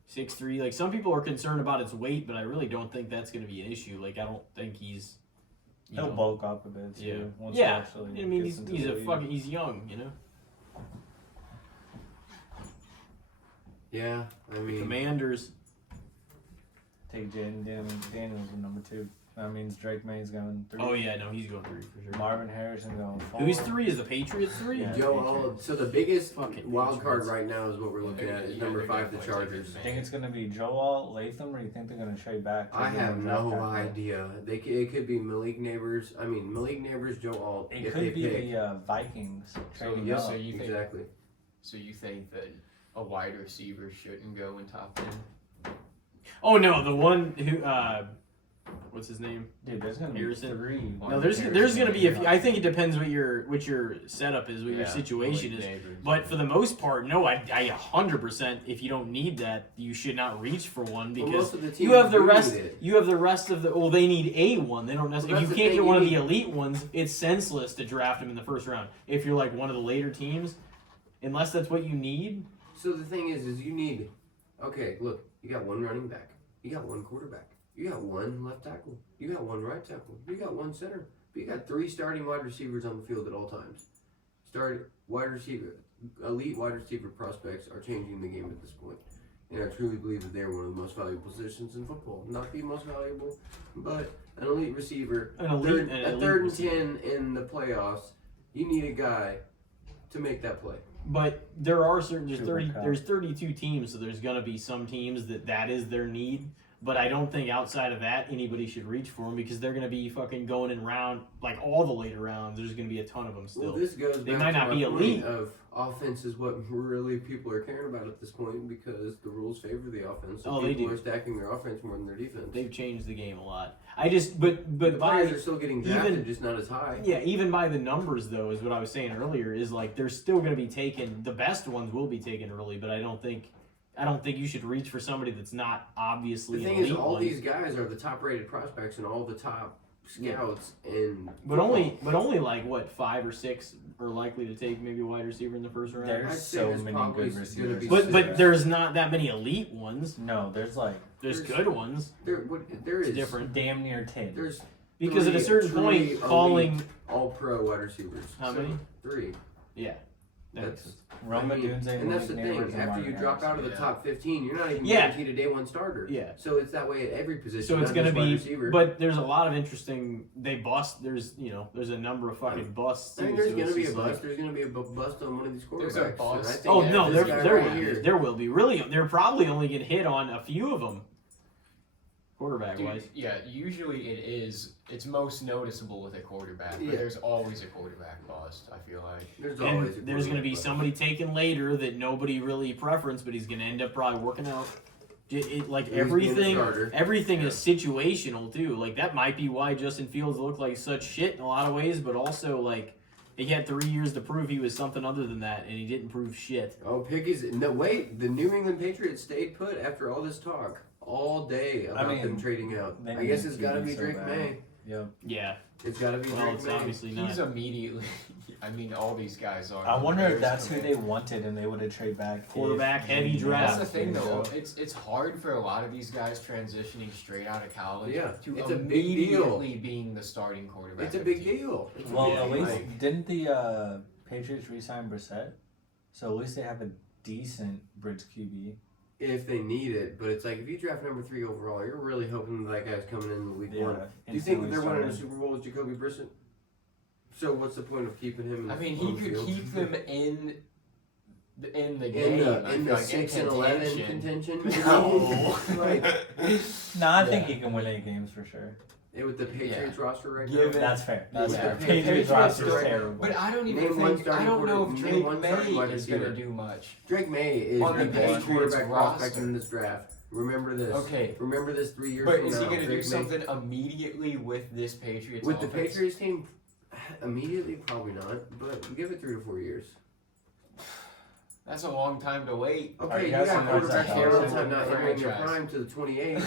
Six three. Like some people are concerned about its weight, but I really don't think that's going to be an issue. Like I don't think he's. you He'll know- bulk up a bit too. Yeah. Once he Yeah. actually I mean, gets into he's the a league. fucking. He's young, you know. Yeah, I mean, Commanders. Take Jaden Daniels at number 2. That means Drake May's going 3. Oh yeah, no, he's going 3 for sure. Marvin Harrison going 4. Who's 3? Is the Patriots 3? Yeah. Joe. So the biggest Fucking wild card Patriots. right now is what we're looking at is number 5, the Chargers. I think it's going to be Joel Latham, or you think they're going to trade back? I have no idea. idea. It could be Malik Neighbors. I mean, Malik Neighbors, Joe Alt. It if could they be pick. the Vikings trading yeah, up. so you think exactly. So you think that a wide receiver shouldn't go in top 10? Oh no, the one who what's his name? Dude, there's going to be Harrison. 3. No, there's going to be a few. I think it depends what your setup is, what your situation is. But for the most part, no, I 100%. If you don't need that, you should not reach for one Well, because most of the teams you have the do rest. need it. You have the rest of the. Well, they need a one. They don't necessarily. Well, If that's you the can't thing, get one you of the elite ones, it's senseless to draft them in the first round. If you're like one of the later teams, unless that's what you need. So the thing is you need. Okay, look, you got one running back, you got one quarterback, you got one left tackle, you got one right tackle, you got one center, but you got 3 starting wide receivers on the field at all times. Elite wide receiver prospects are changing the game at this point. And I truly believe that they're one of the most valuable positions in football. Not the most valuable, but an elite receiver. An elite, Third and receiver. 10 in the playoffs. You need a guy to make that play. But there are certain Super Cup. there's 32 teams, so there's gonna be some teams that is their need. But I don't think outside of that anybody should reach for them because they're gonna be fucking going in round like all the later rounds. There's gonna be a ton of them still. Well, this goes They back might to not my be point elite. of offense is what really people are caring about at this point because the rules favor the offense. So Oh, they people do. are stacking their offense more than their defense. They've changed the game a lot. I just but the by players are still getting drafted, even- just not as high. yeah, even by the numbers though, is what I was saying earlier. Is like they're still gonna be taken. The best ones will be taken early, but I don't think you should reach for somebody that's not obviously The an thing is, elite all one. these guys are the top-rated prospects and all the top scouts and. But only like what 5 or 6 are likely to take maybe a wide receiver in the first round. There's I'd say so there's many probably good gonna receivers. be But there's not that many elite ones. No, there's like There's There's- good ones there It's is different damn near 10. There's because at a three certain truly point, elite calling all-pro wide receivers. how many? 3. Yeah, that makes That's sense. Roma I mean, Dunze, and that's the Malik Neighbors, thing. and After you Marvin drop out of the Yeah. top 15, you're not even Yeah. guaranteed a day one starter. Yeah. So it's that way at every position. So it's not gonna just wide be, receiver. but there's a lot of interesting. They bust. There's a number of fucking busts. I mean, too, there's so gonna it's be a just bust. like- There's gonna be a bust on one of these quarterbacks. There's a And I bust. think Oh that no, this there guy there right will be. here- There will be. Really, they're probably only gonna hit on a few of them. Quarterback Dude, wise. yeah, usually it's most noticeable with a quarterback, but Yeah. there's always a quarterback bust, I feel like. There's always a And there's going to be quarterback bust. somebody taken later that nobody really preferenced, but he's going to end up probably working out. Like He's being a starter. everything is situational too. Like that might be why Justin Fields looked like such shit in a lot of ways, but also like he had 3 years to prove he was something other than that, and he didn't prove shit. Oh, Picky's no wait. The New England Patriots stayed put after all this talk all day about them trading out. they I guess need it's got to QB be so Drake bad. May. Yep. Yeah, It's got to be well, Drake it's May. obviously not. He's immediately. I mean, all these guys are. I wonder if There's that's who some- they wanted and they would have traded back. Quarterback, if heavy Jaden draft. That's the Daniels thing, didn't though. go. It's hard for a lot of these guys transitioning straight out of college Yeah, to it's a big deal. immediately being the starting quarterback. It's a of big the team. deal. It's a Well, big at deal. least didn't the Patriots re-sign Brissett? So at least they have a decent bridge QB. If they need it, but it's like if you draft number 3 overall, you're really hoping that guy's coming in the week 1. Do you think that they're winning a Super Bowl with Jacoby Brissett? So what's the point of keeping him? I mean, on he the could field? keep them in the in game. the, I in feel the like, 6 in and 11 contention. contention. No. like No, I think Yeah. he can win 8 games for sure. with the Patriots roster right Give now. it- That's fair. That's Yeah. fair. The Patriots Patriots roster's don't- terrible. But I don't even Name one think. I starting don't know quarter- if name Drake one starting wide May is going to receiver. do much. Drake May is On the the best Patriots quarterback prospect roster. in this draft. Remember this. Okay. Remember this 3 years But from is now. he going to do Drake May- something immediately with this Patriots with the offense? Patriots team? Immediately, probably not, but give it 3 to 4 years. That's a long time to wait. Okay, you guys got know quarterbacks that's here all the how time not entering their franchise. prime to the 28,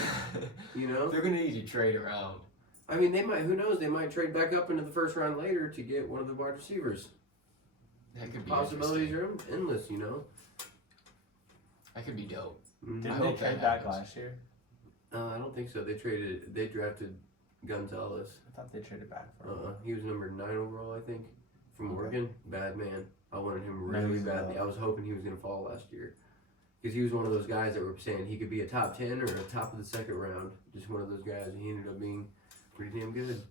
you know? They're gonna need to trade around. I mean, they might, who knows, they might trade back up into the first round later to get one of the wide receivers. That could be Possibilities interesting. are endless, you know? That could be dope. Mhm. Didn't I they hope that trade back happens. last year? I don't think so. They drafted Gonzalez. I thought they traded back for him. He was number 9 overall, I think, from Okay. Oregon. Bad man. I wanted him No, really he's badly. not. I was hoping he was going to fall last year. Because he was one of those guys that were saying he could be a top 10 or a top of the second round. Just one of those guys. And he ended up being pretty damn good.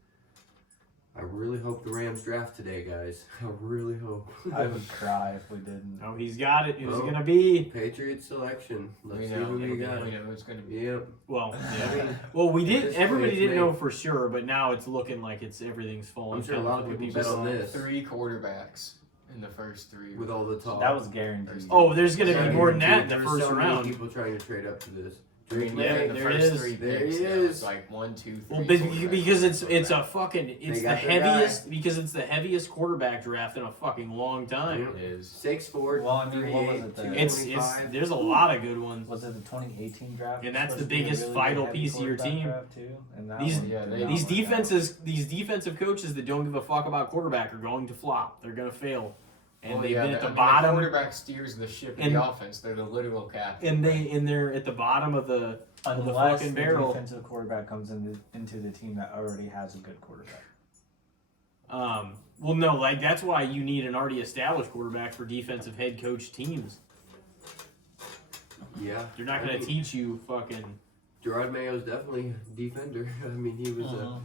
I really hope the Rams draft today, guys. I really hope. I would cry if we didn't. Oh, he's got it. Who's Oh. gonna be? Patriots selection. Let's We see know. who we We got. know who it's gonna be. Yep. Well, I yeah. mean, Well, we At did. this Everybody point, didn't it's know me. for sure, but now it's looking like everything's falling. I'm sure a lot of down with people people's bet on thoughts. this 3 quarterbacks in the first 3. with all the talk. That was guaranteed. Oh, there's gonna Yeah, be more than that in there's the first so many round. people trying to trade up to this. I mean, Yeah, in the there it first is. 3 There picks, he though, is. it's like 1, 2, 3. Well, quarterbacks, because it's a quarterback. fucking it's the got their guy. heaviest because it's the heaviest quarterback draft in a fucking long time. Yep. It is. 6'4", Well, I mean, what was 3'8", it then? It's 225. there's a lot of good ones. Was it the 2018 draft? And that's supposed the to be a biggest really vital good heavy piece of your quarterback team. draft too? And that These- one Yeah, did they- not These work out. these defensive coaches that don't give a fuck about quarterback are going to flop. They're going to fail, and Well, they've yeah, been at the The bottom. quarterback steers the ship of And- the offense. They're the literal captain. And they're at the bottom of the Unless fucking the barrel. defensive quarterback comes into the team that already has a good quarterback. well, no, like that's why you need an already established quarterback for defensive head coach teams. Yeah. They're not I going to mean, teach you fucking. Gerard Mayo's definitely a defender. I mean, he was a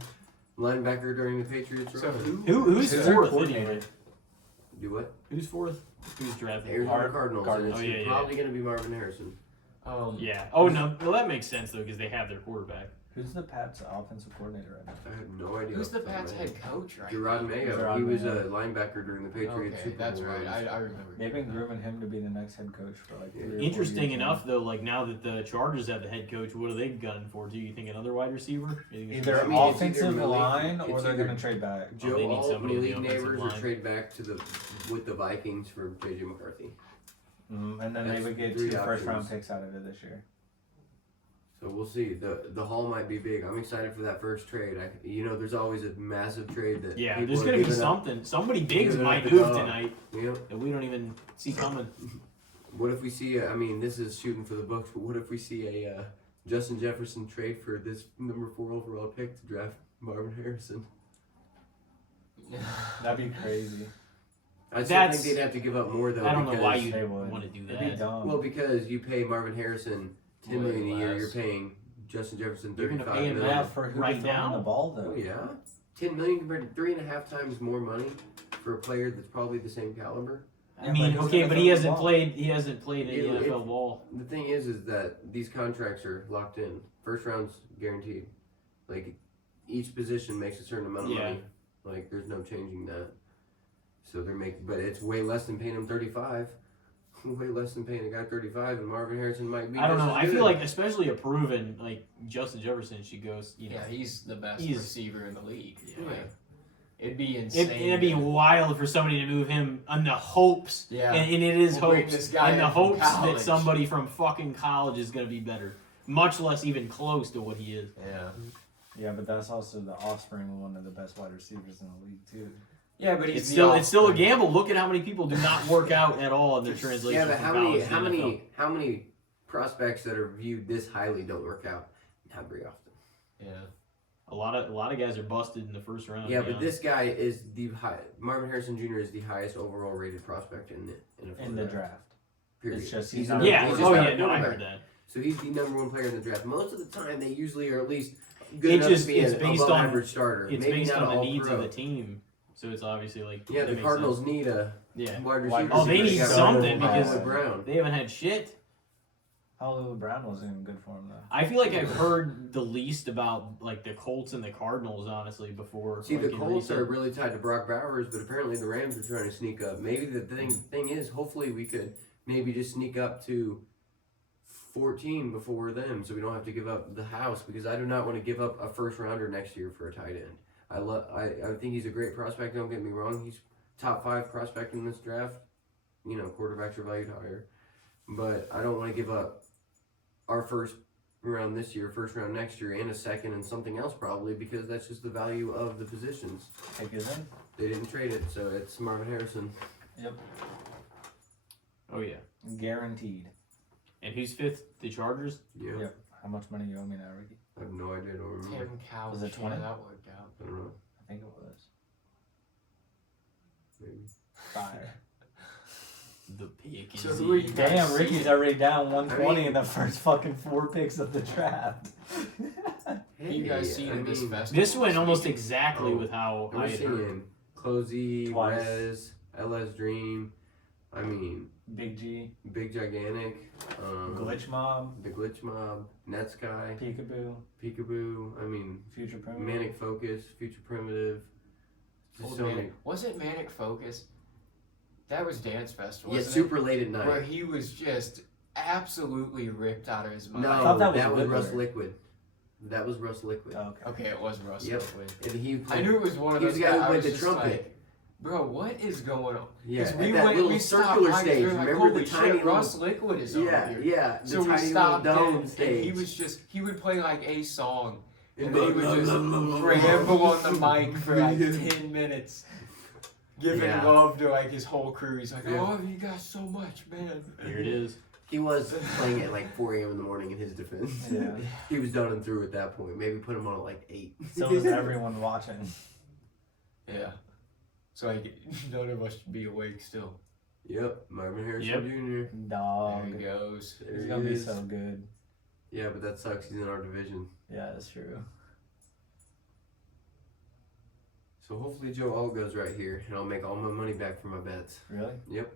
linebacker during the Patriots So run. Who's Who's their fourth coordinator? anyway? Do what? Who's fourth? Who's drafted? Arizona Cardinals. And Cardinals. it's Oh, yeah, yeah. probably going to be Marvin Harrison. Yeah. Oh no. Well, that makes sense though because they have their quarterback. Who's the Pats offensive coordinator right now? I have no idea. Who's off the top of Pats my head coach right Gerard now? Mayo. Gerard He was Mayo. a linebacker during the Patriots Okay, Super that's Bowl right. runs. I remember. They've been grooming him to be the next head coach for like 3 or 4 Interesting years enough though, like now that the Chargers have the head coach, what are they gunning for? Do you think another wide receiver? You think now. it's- Either I mean, it's offensive either Malik- line or it's they're either- going to trade back. Joe they need Alt, somebody in the Malik offensive Neighbors, or line. trade back to with the Vikings for JJ McCarthy. And then That's they would get 3 2 first round options. picks out of it this year. So we'll see. The haul might be big. I'm excited for that first trade. There's always a massive trade that Yeah, people there's are gonna be giving up. something. Somebody big's giving up might the move dog. tonight Yep. that we don't even see coming. What if we see? I mean, this is shooting for the books, but what if we see a Justin Jefferson trade for this number 4 overall pick to draft Marvin Harrison? That'd be crazy. I still That's- think they'd have to give up more though. I don't know because, why you they would. want to do It'd be that. dumb. Well, because you pay Marvin Harrison $10 million a year, Way you're less. paying Justin Jefferson You're gonna $35 pay him million. yeah, for who right right now now? the ball Oh though. yeah, $10 million compared to 3.5 times more money for a player that's probably the same caliber. I Yeah, mean, but who's okay, gonna but throw he the hasn't ball? played. He hasn't played any It- NFL ball. The thing is that these contracts are locked in. First round's guaranteed. Like each position makes a certain amount of Yeah. money. Like there's no changing that. So they're making, but it's way less than paying him 35. Way less than paying a guy 35, and Marvin Harrison might be. I don't just know. as I feel good. like, especially a proven like Justin Jefferson should go. You know, Yeah, he's the best He's- receiver in the league. Yeah. Like, it'd be insane. it'd be wild for somebody to move him on the hopes, Yeah. and it is We'll bring hopes, this guy and the in from hopes that college. somebody from fucking college is going to be better, much less even close to what he is. Yeah. Yeah, but that's also the offspring of one of the best wide receivers in the league too. Yeah, but he's It's the still a offspring. gamble. Look at how many people do not work out at all in their translation Yeah, but from how college many to how NFL. many prospects that are viewed this highly don't work out? Not very often. Yeah. A lot of guys are busted in the first round. Yeah, to be but this guy is the high. Marvin Harrison Jr. is the highest overall rated prospect in the In the draft. Period. It's just He's he's the not- number Yeah. one- He's he's Oh not yeah. a No, I quarterback. heard that. So he's the number 1 player in the draft. Most of the time, they usually are at least good It enough just- to be it's an based above on- average starter. It's Maybe based not on the all needs pro. of the team, so it's obviously like Yeah, that the makes Cardinals sense. need a Yeah. wide Wide receiver. Oh, they receiver. need got something Hollywood because Brown. they haven't had shit. Hollywood Brown wasn't even good for him though. I feel like I've heard the least about like the Colts and the Cardinals honestly before. See, like, the in Colts recent- are really tied to Brock Bowers, but apparently the Rams are trying to sneak up. Maybe the thing is, hopefully we could maybe just sneak up to 14 before them, so we don't have to give up the house. Because I do not want to give up a first rounder next year for a tight end. I think he's a great prospect. Don't get me wrong. He's top 5 prospect in this draft. You know, quarterbacks are valued higher, but I don't want to give up our first round this year, first round next year, and a second and something else probably because that's just the value of the positions. Take it in. They didn't trade it, so it's Marvin Harrison. Yep. Oh yeah. Guaranteed. And who's 5th? The Chargers. Yeah. Yep. How much money you owe me now, Ricky? I have no idea. I don't remember. Tim Couch. Was it 20? Yeah, that worked out. I don't know. I think it was. Maybe. 5. The pick is So who are you guys Damn, Ricky's seeing? already down 120 I mean- in the first fucking 4 picks of the draft. Who you guys seen in this festival? This went almost week? exactly Oh, with how And I we're had heard. seeing Closey, Twice. Rez, LS Dream. I mean, Big G, Big Gigantic. Glitch Mob, The Glitch Mob, Netsky, Peekaboo, Peekaboo. I mean, Future Primitive. Manic Focus, Future Primitive. Just Old so Manic- many. Was it Manic Focus? That was Dance Fest, Yeah, wasn't super late at night. Where he was just absolutely ripped out of his mind. No, thought that that was was Russ Liquid. Liquid. That was Russ Liquid. Oh, okay. Okay, it was Russ Yep. Liquid. And he I played, knew it was one of he was those the guy who guys. I played was the just trumpet. like, bro, what is going on? Yeah, 'Cause at we that went, little we stopped circular by 'cause stage. we were like, Remember the holy tiny shit, little- Russ Liquid is over Yeah, here. yeah. The So we tiny stopped little in, dome and stage. he would play like a song, and And then he would just ramble on the mic for like 10 minutes, giving Yeah. love to like his whole crew. He's like, I Yeah. love you guys so much, man. Here it is. He was playing at like 4 a.m. in the morning in his defense. Yeah. He was done and through at that point. Maybe put him on at like 8. So is everyone watching. Yeah. So like, none of us should be awake still. Yep, Marvin Harrison Yep. Jr. Dog. There he goes. There He's he gonna be is. so good. Yeah, but that sucks. He's in our division. Yeah, that's true. So hopefully Joe Alt goes right here, and I'll make all my money back from my bets. Really? Yep.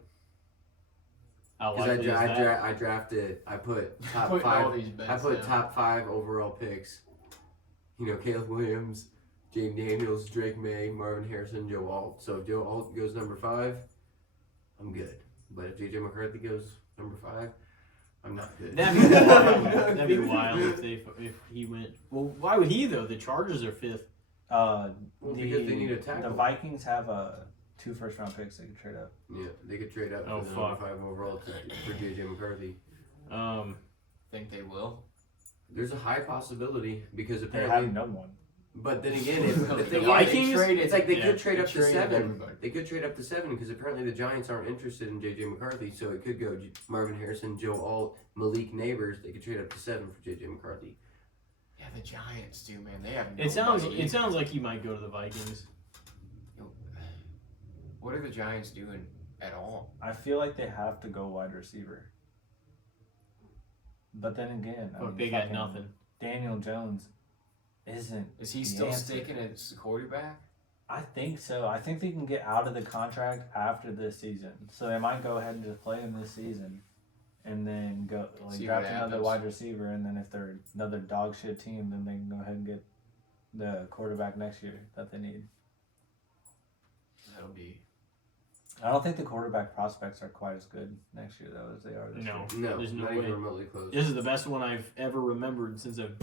How Because likely is that? I drafted. I put top Putting all 5. these bets I put down. top 5 overall picks. You know, Caleb Williams, James Daniels, Drake May, Marvin Harrison, Joe Alt. So if Joe Alt goes number 5, I'm good. But if JJ McCarthy goes number 5, I'm not good. That'd be wild. That'd be wild if he went. Well, why would he though? The Chargers are 5th. Well, because they need a tackle. The Vikings have 2 first-round picks they can trade up. Yeah, they could trade up Oh, for the number fuck. 5 overall for JJ McCarthy. Think they will? There's a high possibility because They apparently. have no one. But then again, if the thing The is, Vikings? it's like they Yeah, could trade they up to traded 7. everybody. They could trade up to 7 because apparently the Giants aren't interested in JJ McCarthy, so it could go Marvin Harrison, Joe Alt, Malik Neighbors. They could trade up to 7 for JJ McCarthy. Yeah, the Giants do, man. They have. It sounds. nobody. It sounds like he might go to the Vikings. What are the Giants doing at all? I feel like they have to go wide receiver. But then again, I But mean, big at fucking nothing. Daniel Jones isn't. Is he the still answer. sticking as the quarterback? I think so. I think they can get out of the contract after this season. So they might go ahead and just play him this season. And then go like See draft what another happens. wide receiver, and then if they're another dog shit team, then they can go ahead and get the quarterback next year that they need. That'll be. I don't think the quarterback prospects are quite as good next year though as they are this No. year. No, There's no not way. even remotely close. This is the best one I've ever remembered since I've.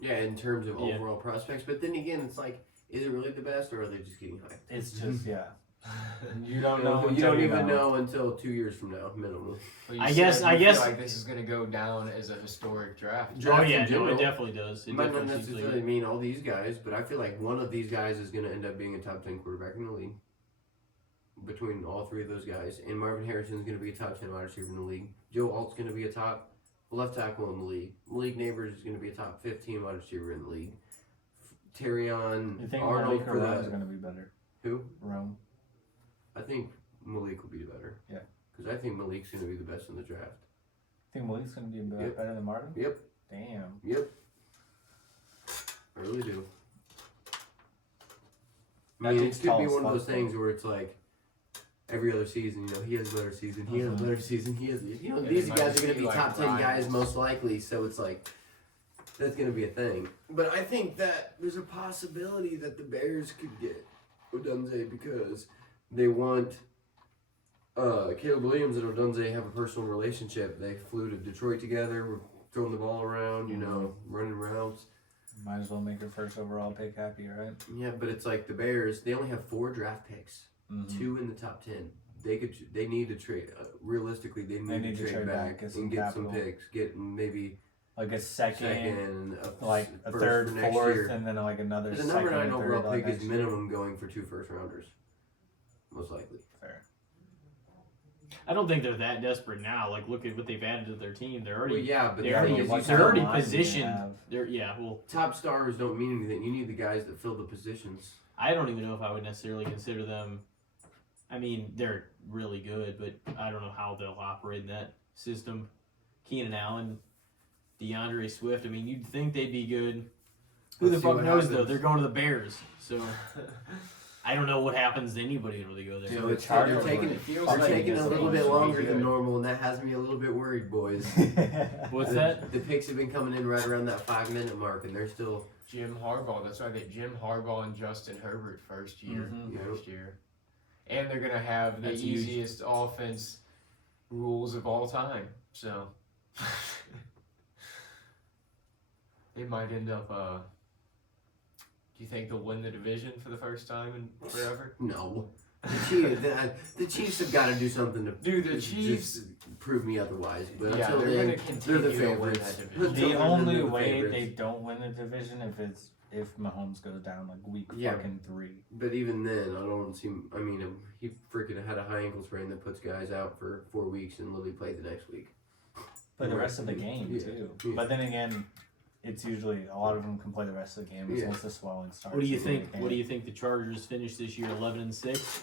Yeah, in terms of Yeah. overall prospects. But then again, it's like, is it really the best, or are they just getting hyped? It's just you don't You know. know, you until don't even know. know until 2 years from now, minimum. Well, you I said guess- you I feel guess- like this is gonna go down as a historic draft. Oh Draft yeah, in no, general. it definitely does. It Might not definitely seems necessarily like mean all these guys, but I feel like one of these guys is going to end up being a top 10 quarterback in the league. Between all 3 of those guys. And Marvin Harrison is going to be a top 10 wide receiver in the league. Joe Alt's going to be a top left tackle in the league. Malik Neighbors is going to be a top 15 wide receiver in the league. Terrion You think Arnold Malik or for Rome is the... going to be better? Who? Rome. I think Malik will be better. Yeah. Because I think Malik's going to be the best in the draft. Think Malik's going to be Yep. better than Martin? Yep. Damn. Yep. I really do. I mean, That it dude's could tall be as one of fuck, those things where it's like every other season, you know, he has a better season, he has a Mhm. better season, he has, you know, And these it might guys just are going to be be like top 10 guys rivals. most likely, so it's like, that's going to be a thing. But I think that there's a possibility that the Bears could get Odunze because they want Caleb Williams and Odunze have a personal relationship. They flew to Detroit together, were throwing the ball around, you know, running routes. Might as well make your first overall pick happy, right? Yeah, but it's like the Bears. They only have 4 draft picks, Mhm. 2 in the top 10. They need to trade. Realistically, they need to trade back get some and get capital. some picks. Get maybe Like a second, like a first third, for next fourth, year. and then like another The second number 9 and overall third pick next is year. minimum going for 2 first rounders, most likely. Fair. I don't think they're that desperate now. Like, look at what they've added to their team. They're already Well, yeah, but they're the already, thing is, what they're kind of already line do you positioned. have? Well, top stars don't mean anything. You need the guys that fill the positions. I don't even know if I would necessarily consider them. I mean, they're really good, but I don't know how they'll operate in that system. Keenan Allen, DeAndre Swift. I mean, you'd think they'd be good. Who Let's the see fuck what knows happens. though? They're going to the Bears, so I don't know what happens to anybody when they go there. So the it's Chargers they're taking were it. feels They're like taking it's a little bit supposed to be longer than good. normal, and that has me a little bit worried, boys. What's that? The picks have been coming in right around that 5-minute mark, and they're still. Jim Harbaugh. That's why they Jim Harbaugh and Justin Herbert first year. Mhm. First year. And they're gonna have the That's huge. easiest offense rules of all time. So they might end up do you think they'll win the division for the first time in forever? No. The Chiefs have got to do something to Dude, the just Chiefs prove me otherwise. But yeah, until they're then, gonna they're continue the to win favorites. that division. Until The then, only they're the way favorites. they don't win the division if Mahomes goes down like week Yeah. fucking 3. But even then, I don't see. I mean, he freaking had a high ankle sprain that puts guys out for 4 weeks and literally played the next week. Play the Right. rest of the game Yeah. too. Yeah. But then again, it's usually a lot of them can play the rest of the game as Yeah. once the swelling starts. What do you and think? they What do can't. you think the Chargers finish this year? 11-6.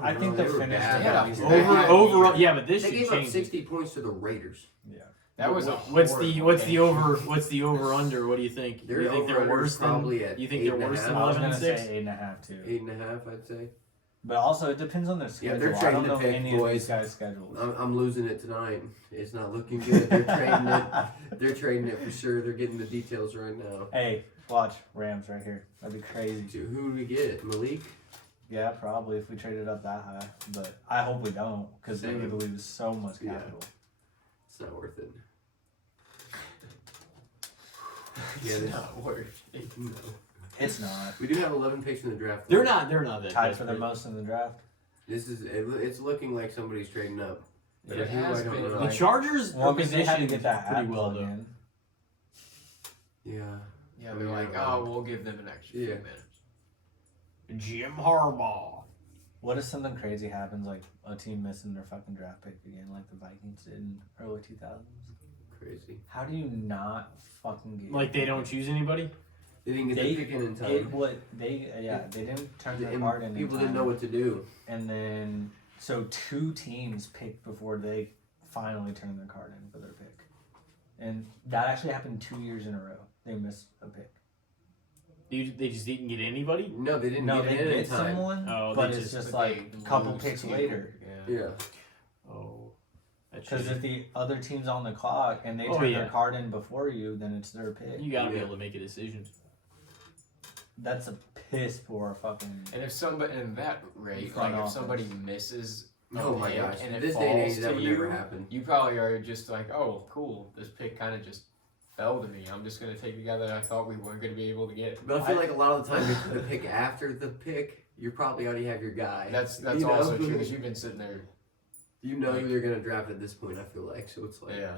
I think they they'll were finish bad. Yeah. at least Over- bad. Over. Yeah, but this They should gave up change. 60 points to the Raiders. Yeah. That was What's the horrible over? game. What's the over under? What do you think? Their you think they're over-under worse is than? probably at You think they're 8.5. worse than I was 11 gonna and say 6? 8.5 too. 8.5, I'd say. But also, it depends on their Yeah, schedule. they're I trading don't the know pick, any of boys. these guys' schedules. I'm losing it tonight. It's not looking good. They're trading it. They're trading it for sure. They're getting the details right now. Hey, watch Rams right here. That'd be crazy. Dude, who do we get? Malik? Yeah, probably if we traded up that high. But I hope we don't, because they would lose so much Yeah. capital. It's not worth it. It's this- not worth it. No. It's not. We do have 11 picks in the draft. They're not. They're not that Tied for the desperate. most in the draft. It's looking like somebody's trading up. But it Who, I has don't been know. The like Chargers Well, are because they had to positioned get that pretty ad well plug though. in. Yeah. yeah, they're like, oh, we'll give them an extra few Yeah. minutes. Jim Harbaugh. What if something crazy happens, like a team missing their fucking draft pick again, like the Vikings did in early 2000s? Crazy. How do you not fucking get? Like they don't choose anybody. They didn't get They- the pick in time. They didn't turn their And card in. people in didn't time. know what to do. And then, so 2 teams picked before they finally turned their card in for their pick. And that actually happened 2 years in a row. They missed a pick. They just didn't get anybody. No, they didn't No, get they it in did time. someone, Oh, but they it's just But like they a couple lose picks to- later. Yeah. Yeah. Oh, that's Because shitty. if the other team's on the clock and they Oh, turn yeah. their card in before you, then it's their pick. You gotta be Yeah. able to make a decision. That's a piss poor fucking. And if somebody in that rate, Front like if office. somebody misses a Oh my pick gosh. and it This falls day and age, to that would you, never happen. you probably are just like, oh, cool, this pick kind of just fell to me. I'm just gonna take the guy that I thought we weren't gonna be able to get. But I feel like a lot of the time, the pick after the pick, you probably already have your guy. That's You know? also true because you've been sitting there. You know who they're gonna draft at this point. I feel like so. It's like Yeah.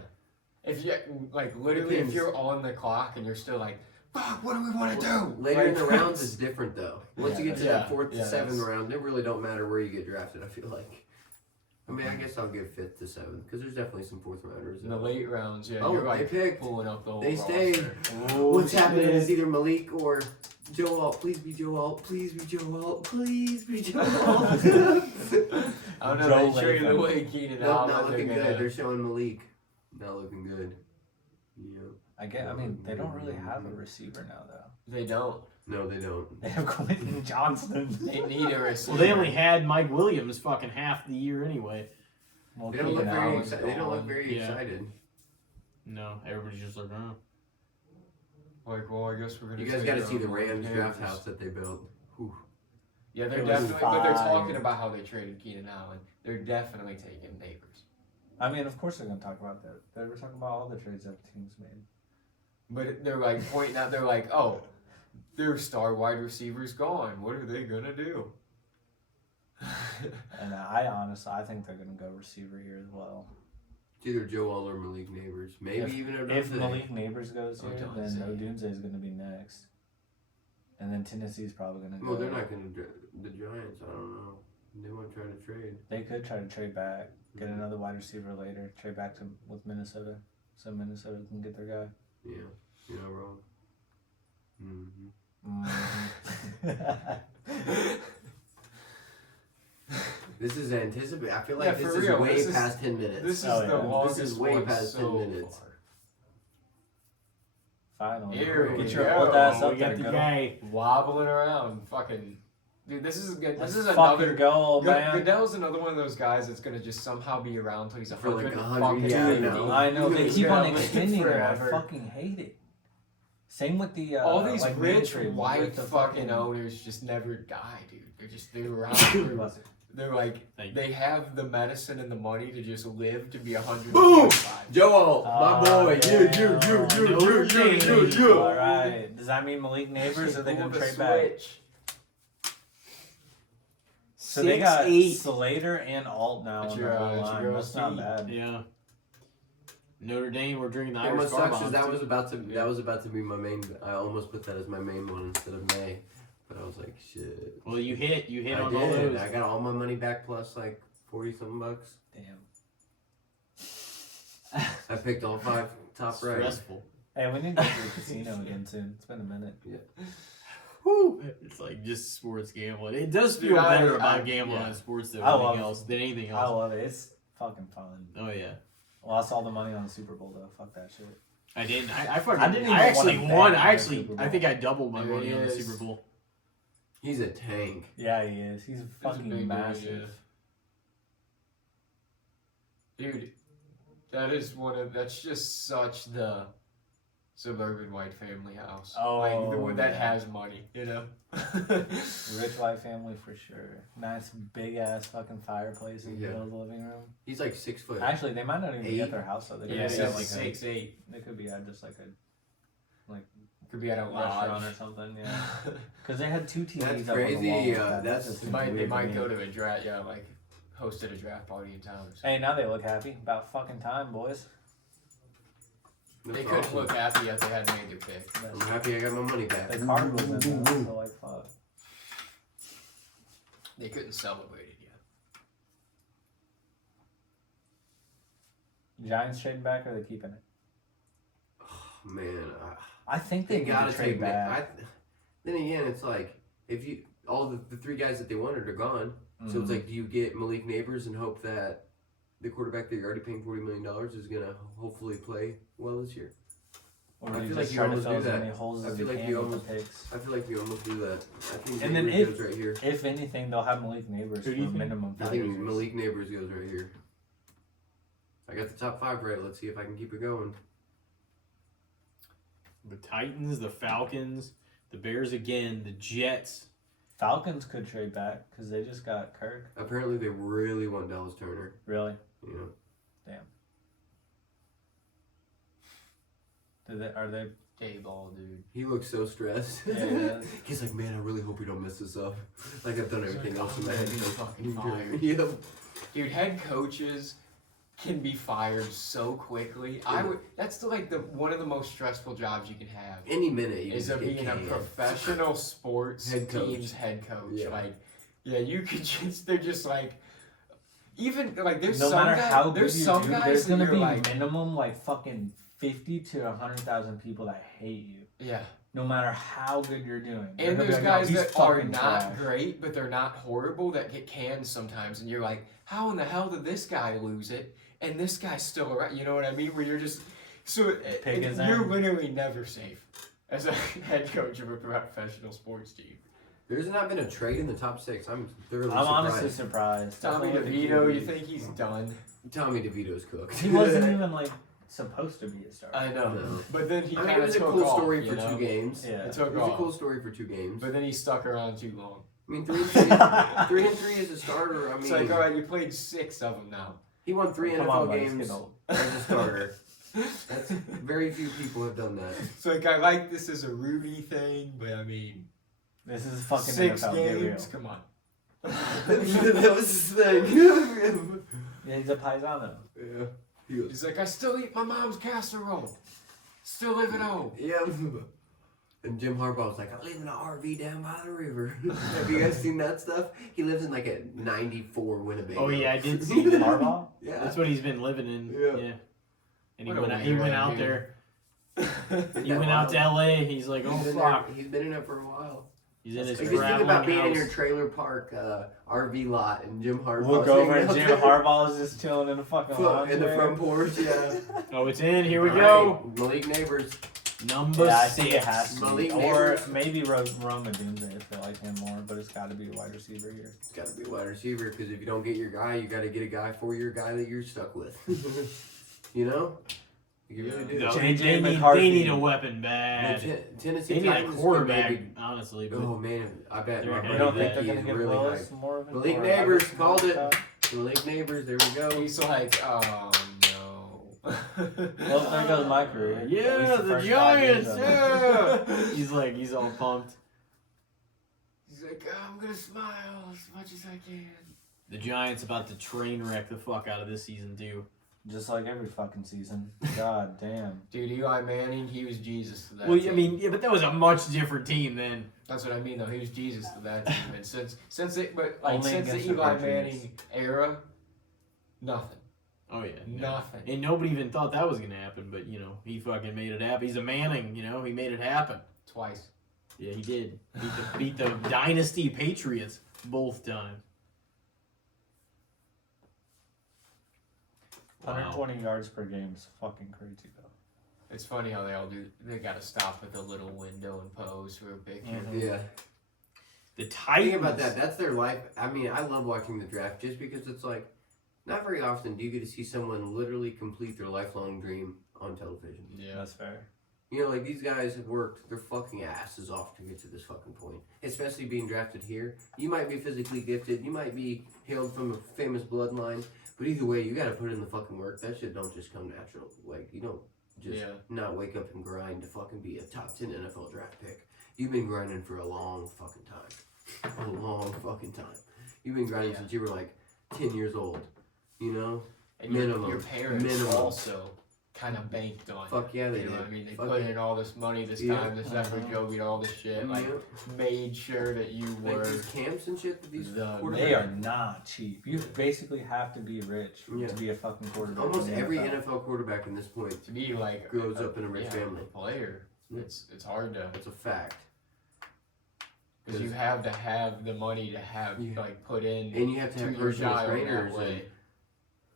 If you like literally, if Depends. you're on the clock and you're still like, fuck, what do we want to do? later in Like, the rounds is different though. Once you get to Yeah, that 4th to yeah, 7th that's- round, it really don't matter where you get drafted. I feel like. I mean, I guess I'll give 5th to 7th because there's definitely some 4th rounders. in the late rounds, yeah, Oh, you're they like picked. pulling up the whole They roster. stayed. Oh, What's happening shit. is either Malik or Joe Alt. Please be Joe Alt. Please be Joe Alt. Please be Joe Alt. I don't know. Joe They traded Latham. away Keenan Nope, Allen. not looking they're good. gonna- They're showing Malik. Not looking good. Yep. I mean, they don't really have a receiver now, though. They don't. No, they don't. They have Quentin Johnston. They need a receiver. Well, they only had Mike Williams fucking half the year anyway. Well, They don't look Keenan very Allen's excited. They don't look gone. very Yeah. excited. No, everybody's just like, oh. Like, well, I guess we're gonna. You guys take got to our see the own Rams Panthers. draft house that they built. Whew. Yeah, they're It was definitely. But they're fire. talking about how they traded Keenan Allen. They're definitely taking neighbors. I mean, of course they're going to talk about that. They were talking about all the trades that the teams made. But they're like pointing out, they're like, oh, their star wide receiver's gone. What are they gonna do? And I think they're gonna go receiver here as well. It's either Joel or Malik Neighbors. Maybe even Odunze. If Malik Neighbors goes here, Odunze. then Odunze is gonna be next. And then Tennessee's probably gonna go. Well, they're not going to. The Giants, I don't know. They might try to trade. They could try to trade back, get another wide receiver later, trade back to with Minnesota, so Minnesota can get their guy. Yeah, you're not wrong. This is anticipated. I feel like Yeah, this for is real, way this is- past 10 minutes. This is Oh, the yeah. longest This is way one past 10 so minutes. far. Finally, Here we get your go. old ass up we there, got the go. guy. Wobbling around, fucking. Dude, this is good. Let's This is fucking another. go, man. Goodell's another one of those guys that's gonna just somehow be around till he's For like 100. 100, yeah, I fucking know. I know they He's keep on gonna live extending it. I forever. fucking hate it. Same with the All these like rich military, white with the fucking owners just never die, dude. They're around. Bless it. They're like Thank you. they have the medicine and the money to just live to be 125. Boom! Joel, my boy. damn. You. All right. Does that mean Malik Neighbors? Or are they Pull gonna the trade back? switch. So they got 6'8". Slater and Alt now It's on your, the whole it's line. your That's not OC. bad. Yeah. Notre Dame, we're drinking the And Irish what sucks Car is that Bombs, was too. about to be my main. I almost put that as my main one instead of May, but I was like, shit. Well, you hit I on all did. those. I got all my money back plus like 40 something bucks. Damn. I picked all 5 top right. Stressful. Hey, we need to go to the casino again soon. It's been a minute. Whew. It's like just sports gambling. It does feel Dude, I- better I- about gambling yeah. on sports than I love anything else. Than anything I else. love it. It's fucking fun. Oh yeah. Lost all the money on the Super Bowl though. Fuck that shit. I didn't. I fucking. I didn't even I actually wanna bet won. on the I actually. Super Bowl. I think I doubled my There money he on the is. Super Bowl. He's a tank. Yeah, he is. He's a fucking big dude, massive. Dude, that's just such the suburban white family house. Like the one that yeah. has money, you know? Rich white family for sure. Nice big ass fucking fireplace in the Yeah. middle of the living room. He's like 6 foot. Actually, they might not even be 8? at their house though. They could Yeah, be yeah, at he's like like a, 6'8". they could be at just like a Could be at a restaurant or lodge. something. Yeah, because they had 2 TVs That's up on the crazy, wall. that's- just They might weird to might me. go to a draft, yeah, like hosted a draft party in town or something. Hey, now they look happy. About fucking time, boys. That's They couldn't awesome. look happy if they hadn't made their pick. I'm happy I got my money back. The Cardinals in there, so like fuck. They couldn't celebrate it yet. Giants trading back or are they keeping it? Man, I think they they need gotta to trade take back. Then again, it's like if you all the 3 guys that they wanted are gone. So Mm. it's like, do you get Malik Neighbors and hope that the quarterback that you're already paying $40 million is gonna hopefully play well this year? Or I do you feel just like you try to almost fill do as that. many holes I as feel you like can you with almost- the picks? I feel like you almost do that. I think And then Neighbors goes right here. If anything, they'll have Malik Neighbors Who for do you think? minimum I 5 think years. Malik Neighbors goes right here. I got the top 5 right. Let's see if I can keep it going. The Titans, the Falcons, the Bears again, the Jets. Falcons could trade back because they just got Kirk. Apparently, they really want Dallas Turner. Really? You know, Are they? Dayball, dude. he looks so stressed. Yeah. He's like, man, I really hope we don't mess this up. Like I've done everything else in my I'm head. gonna be fucking fired. Yep. Dude, head coaches can be fired so quickly. That's one of the most stressful jobs you can have. Any minute, you Is just of get being a canned. professional sports Head coach. team's head coach. Yeah. Like, yeah, you could just, they're just like, even, like, there's No some matter guys, how good there's you some do, guys there's that gonna you're be like, minimum like fucking 50 to 100,000 people that hate you. yeah. No matter how good you're doing. They're And gonna be there's like, "No, guys he's that are fucking not trash." great, but they're not horrible that get canned sometimes. And you're like, how in the hell did this guy lose it? And this guy's still around. You know what I mean? Where you're just, Pig his you're end. literally never safe as a head coach of a professional sports team. There's not been a trade in the top 6. I'm thoroughly I'm surprised. honestly surprised. Tommy Definitely with the DeVito, you QBs. think he's done? Tommy DeVito's cooked. He wasn't even like supposed to be a star. I know. No. But then he I mean, kind it of was a took cool off, story you for know? 2 games. Yeah. It took It was a off. cool story for 2 games. But then he stuck around too long. I mean, 3 and 3 as a starter. I mean, It's like, all right, you played 6 of them now. he won 3 Come NFL on, buddy, games get old. as a starter. That's very few people have done that. It's like I like this as a Rudy thing, but I mean, This is fucking 6 NFL. Get real. games. Come on. That was his thing. Yeah, he's a paisano. Yeah. He was. He's like, I still eat my mom's casserole. Still live at home. Yeah. And Jim Harbaugh's like, I live in an RV down by the river. Have you guys seen that stuff? He lives in like a 94 Winnebago. Oh yeah, I did see that. Harbaugh? Yeah. That's what he's been living in. Yeah. And he What a went out, he weird went out dude. there. Isn't He that went out to wild? LA. He's like, oh He's been fuck. there- He's been in it for a while. He's in his Like, just think about traveling being in your house. trailer park RV lot and Jim Harbaugh. We'll go over and sitting Jim out there. Harbaugh is just chilling in the fucking lounge. in the chair. front porch, yeah. Oh, it's in. Here we All go. right, Malik Neighbors. Number Yeah, I 6. think it has to be. Malik Or Neighbors. maybe Roma Dunze if they like him more, but it's got to be a wide receiver here. It's got to be a wide receiver because if you don't get your guy, you got to get a guy for your guy that you're stuck with. You know? You really do. No, JJ they McCarthy. need a weapon The bad. Tennessee They need a Titans could quarterback, maybe- honestly. But Oh man, I bet They're my gonna You do don't buddy think they're Ricky going is to give really Willis hyped. more of a Malik or Neighbors Levis called it. more? Malik Neighbors, there we go. He's like, oh no. Well, there goes my career. At least yeah, the first 5 years Giants. of it. Yeah. He's all pumped. He's like, oh, I'm gonna smile as much as I can. The Giants about to train wreck the fuck out of this season too. Just like every fucking season. God damn. Dude, Eli Manning, he was Jesus to that Well, team. I mean, yeah, but that was a much different team then. That's what I mean, though. He was Jesus to that team. And since the Only Eli against the Patriots. Manning era, nothing. Oh yeah, Nothing. And nobody even thought that was gonna happen, but you know, he fucking made it happen. He's a Manning, you know, he made it happen. Twice. Yeah, he did. Beat the dynasty Patriots both times. Wow. 120 yards per game is fucking crazy, though. It's funny how they all do. They got to stop at the little window and pose for a picture. Mhm. Yeah. The Titans. Think about that. That's their life. I mean, I love watching the draft just because it's like, not very often do you get to see someone literally complete their lifelong dream on television. Yeah. That's fair. You know, like these guys have worked their fucking asses off to get to this fucking point. Especially being drafted here. You might be physically gifted. You might be hailed from a famous bloodline. But either way, you gotta put in the fucking work. That shit don't just come natural. Like, you don't just Yeah. not wake up and grind to fucking be a top 10 NFL draft pick. You've been grinding for a long fucking time. A long fucking time. You've been grinding Yeah. since you were like 10 years old. You know? And Minimum. your parents Minimum. also kind of banked on Fuck yeah, they you know did. what I mean? They Fuck put yeah. in all this money, this Yeah. time, this effort, Jovi, all this shit. Like, Yeah. made sure that you Like were. these camps and shit that these The- quarterbacks- They are not cheap. You basically have to be rich Yeah. to be a fucking quarterback. Almost in the every NFL. NFL quarterback in this point To be like grows up in a rich family. player. Yeah. It's hard to That's a fact. because you have to have the money to have Yeah. like put in And you have to to have your personal child that trainers and way.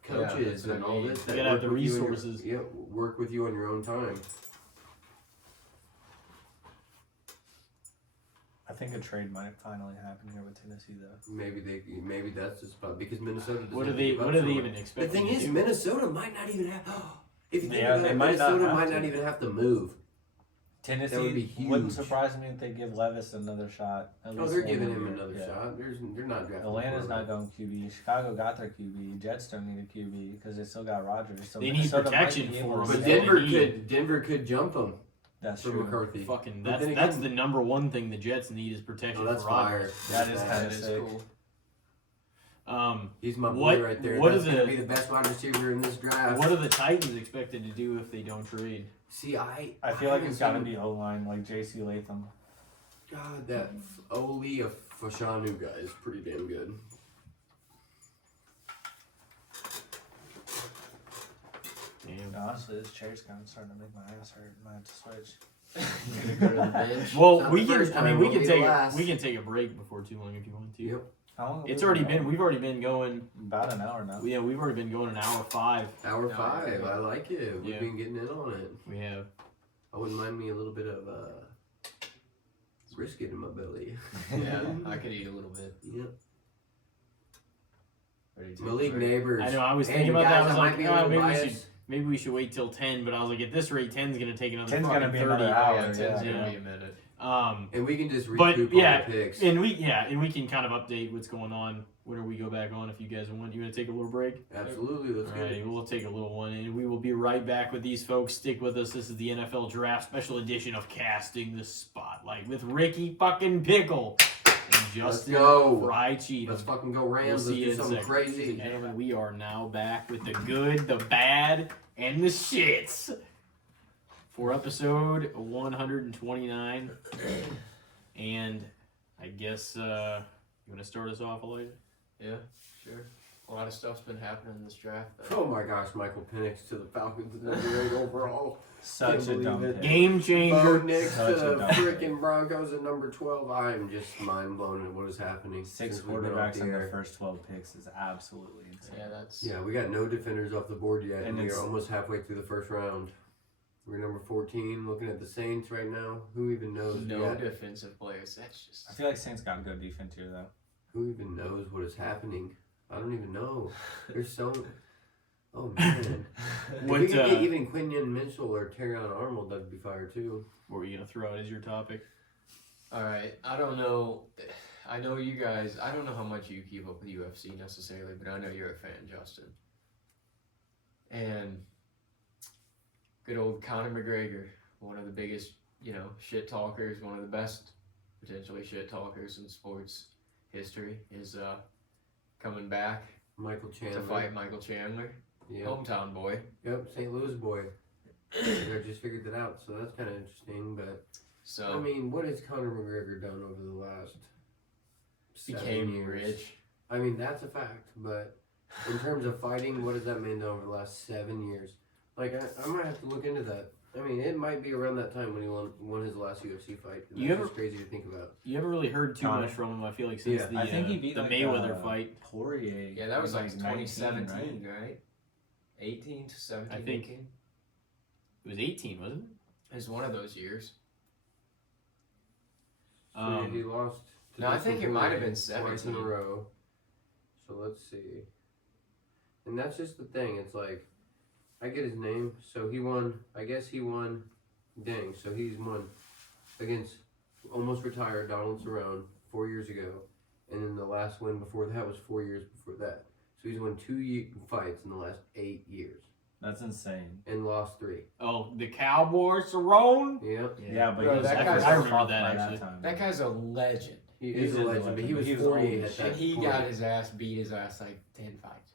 coaches that's what and I all mean. this. You that gotta have work the with you in your- resources. Yep, work with you on your own time. I think a trade might finally happen here with Tennessee, though. Maybe that's the spot because Minnesota. doesn't What are have they? to give up What are so they much. even The expecting? thing to is, do? Minnesota might not even have. If you think Yeah, about they it, might not Minnesota have might to. not even have to move. Tennessee That would be wouldn't huge. surprise me if they give Levis another shot. At Oh, least they're one giving more him year. another Yeah. shot. They're not drafting. Atlanta's a not quarterback. going QB. Chicago got their QB. Jets don't need a QB because they still got Rodgers. So They need Minnesota might protection be for able to him, But but say- then- Denver could jump him That's for true. McCarthy. Fucking But then that's again- the number one thing the Jets need is protection Oh, that's for fire. Rodgers. That is That kinda That is sick. cool. He's my boy What- right there. what That's are gonna the- be the best wide receiver in this draft. What are the Titans expected to do if they don't trade? See, I I feel like haven't it's got to seen- be O-line, like J.C. Latham. God, that Oli Fashanu guy is pretty damn good. Damn. Honestly, this chair's kind of starting to make my ass hurt. Might have to switch. You gonna go to the bench. Well, Not we the can. first I mean, time, we won't can be the take last. we can take a break before too long if you want to. Yep. How long? have It's we already going? been. We've already been going. About an hour now. Yeah, we've already been going an hour 5. Hour No, 5. okay. I like it. We've Yeah. been getting in on it. We have. I wouldn't mind me a little bit of brisket in my belly. Yeah, I could eat a little bit. Yep. Ready to Malik take a break? Neighbors. I know. I was Hey, thinking about that. I guys, was might like, be a oh, little maybe we biased. should maybe we should wait till 10. But I was like, at this rate, 10's gonna take another 10's fucking gonna be 30. another hour. Yeah, 10's Yeah. gonna be a minute. And we can just But, recoup yeah, all the picks. and we can kind of update what's going on whenever we go back on. If you guys want, you want to take a little break? Absolutely, let's All get right, it. we'll take a little one, and we will be right back with these folks. Stick with us. This is the NFL Draft Special Edition of Casting the Spotlight with Ricky fucking Pikul and Let's Justyn go. Fry Cheatham. Let's fucking go We'll Rams. see you Let's in do a something second. Ladies crazy. and gentlemen, we are now back with the good, the bad, and the shits for episode 129. And I guess you want to start us off, Elijah? Yeah, sure. A lot of stuff's been happening in this draft. Though. Oh my gosh, Michael Penix to the Falcons, number 8 overall. Such Can't a dumb believe it. pick. Game Bo changer. Nix to Such a the dumb pick. freaking Broncos at number 12. I'm just mind blown at what is happening. 6 since we've been off quarterbacks the in the air. first 12 picks is absolutely insane. Yeah, that's. Yeah, we got no defenders off the board yet, and And we are it's- almost halfway through the first round. We're number 14, looking at the Saints right now. Who even knows? No yet? defensive players. That's just. I feel like Saints got good defense here, though. Who even knows what is happening? I don't even know. There's so. Oh man. If What, we could get even Quinion Mitchell or Terrion Arnold, that'd be fire too. What were you gonna throw out as your topic? All right, I don't know. I know you guys. I don't know how much you keep up with UFC necessarily, but I know you're a fan, Justyn. And good old Conor McGregor, one of the biggest, shit talkers, one of the best potentially shit talkers in sports history, is coming back Michael Chandler. to fight Michael Chandler, Yep. hometown boy. Yep, St. Louis boy. I just figured that out, so that's kind of interesting. But So I mean, what has Conor McGregor done over the last 7 became years? rich. I mean, that's a fact. But in terms of fighting, what has that man done over the last 7 years? Like, I might have to look into that. I mean, it might be around that time when he won his last UFC fight. And You that's ever- just crazy to think about. You haven't really heard too Conor. much from him. I feel like since Yeah. the I think he beat the like, Mayweather fight. Poirier. Yeah, that was like 19, 2017, right? right? 18 to 17, I think- 18. It was 18, wasn't it? It was one of those years. So yeah, he Um, lost. to no, I Dustin think it might have Poirier been twice in a 17. row. So let's see. And that's just the thing. It's like, I get his name. So he won. I guess he won. Dang. So he's won against almost retired Donald Cerrone 4 years ago, and then the last win before that was 4 years before that. So he's won 2 fights in the last 8 years That's insane. and lost 3. oh, the Cowboy Cerrone. Yep. Yeah, but Bro, he was that I guy's- forgot I remember by that, actually. time. That guy's a legend. He He is a legend, but he was 48 old at as that And he point. got beat his ass like 10 fights.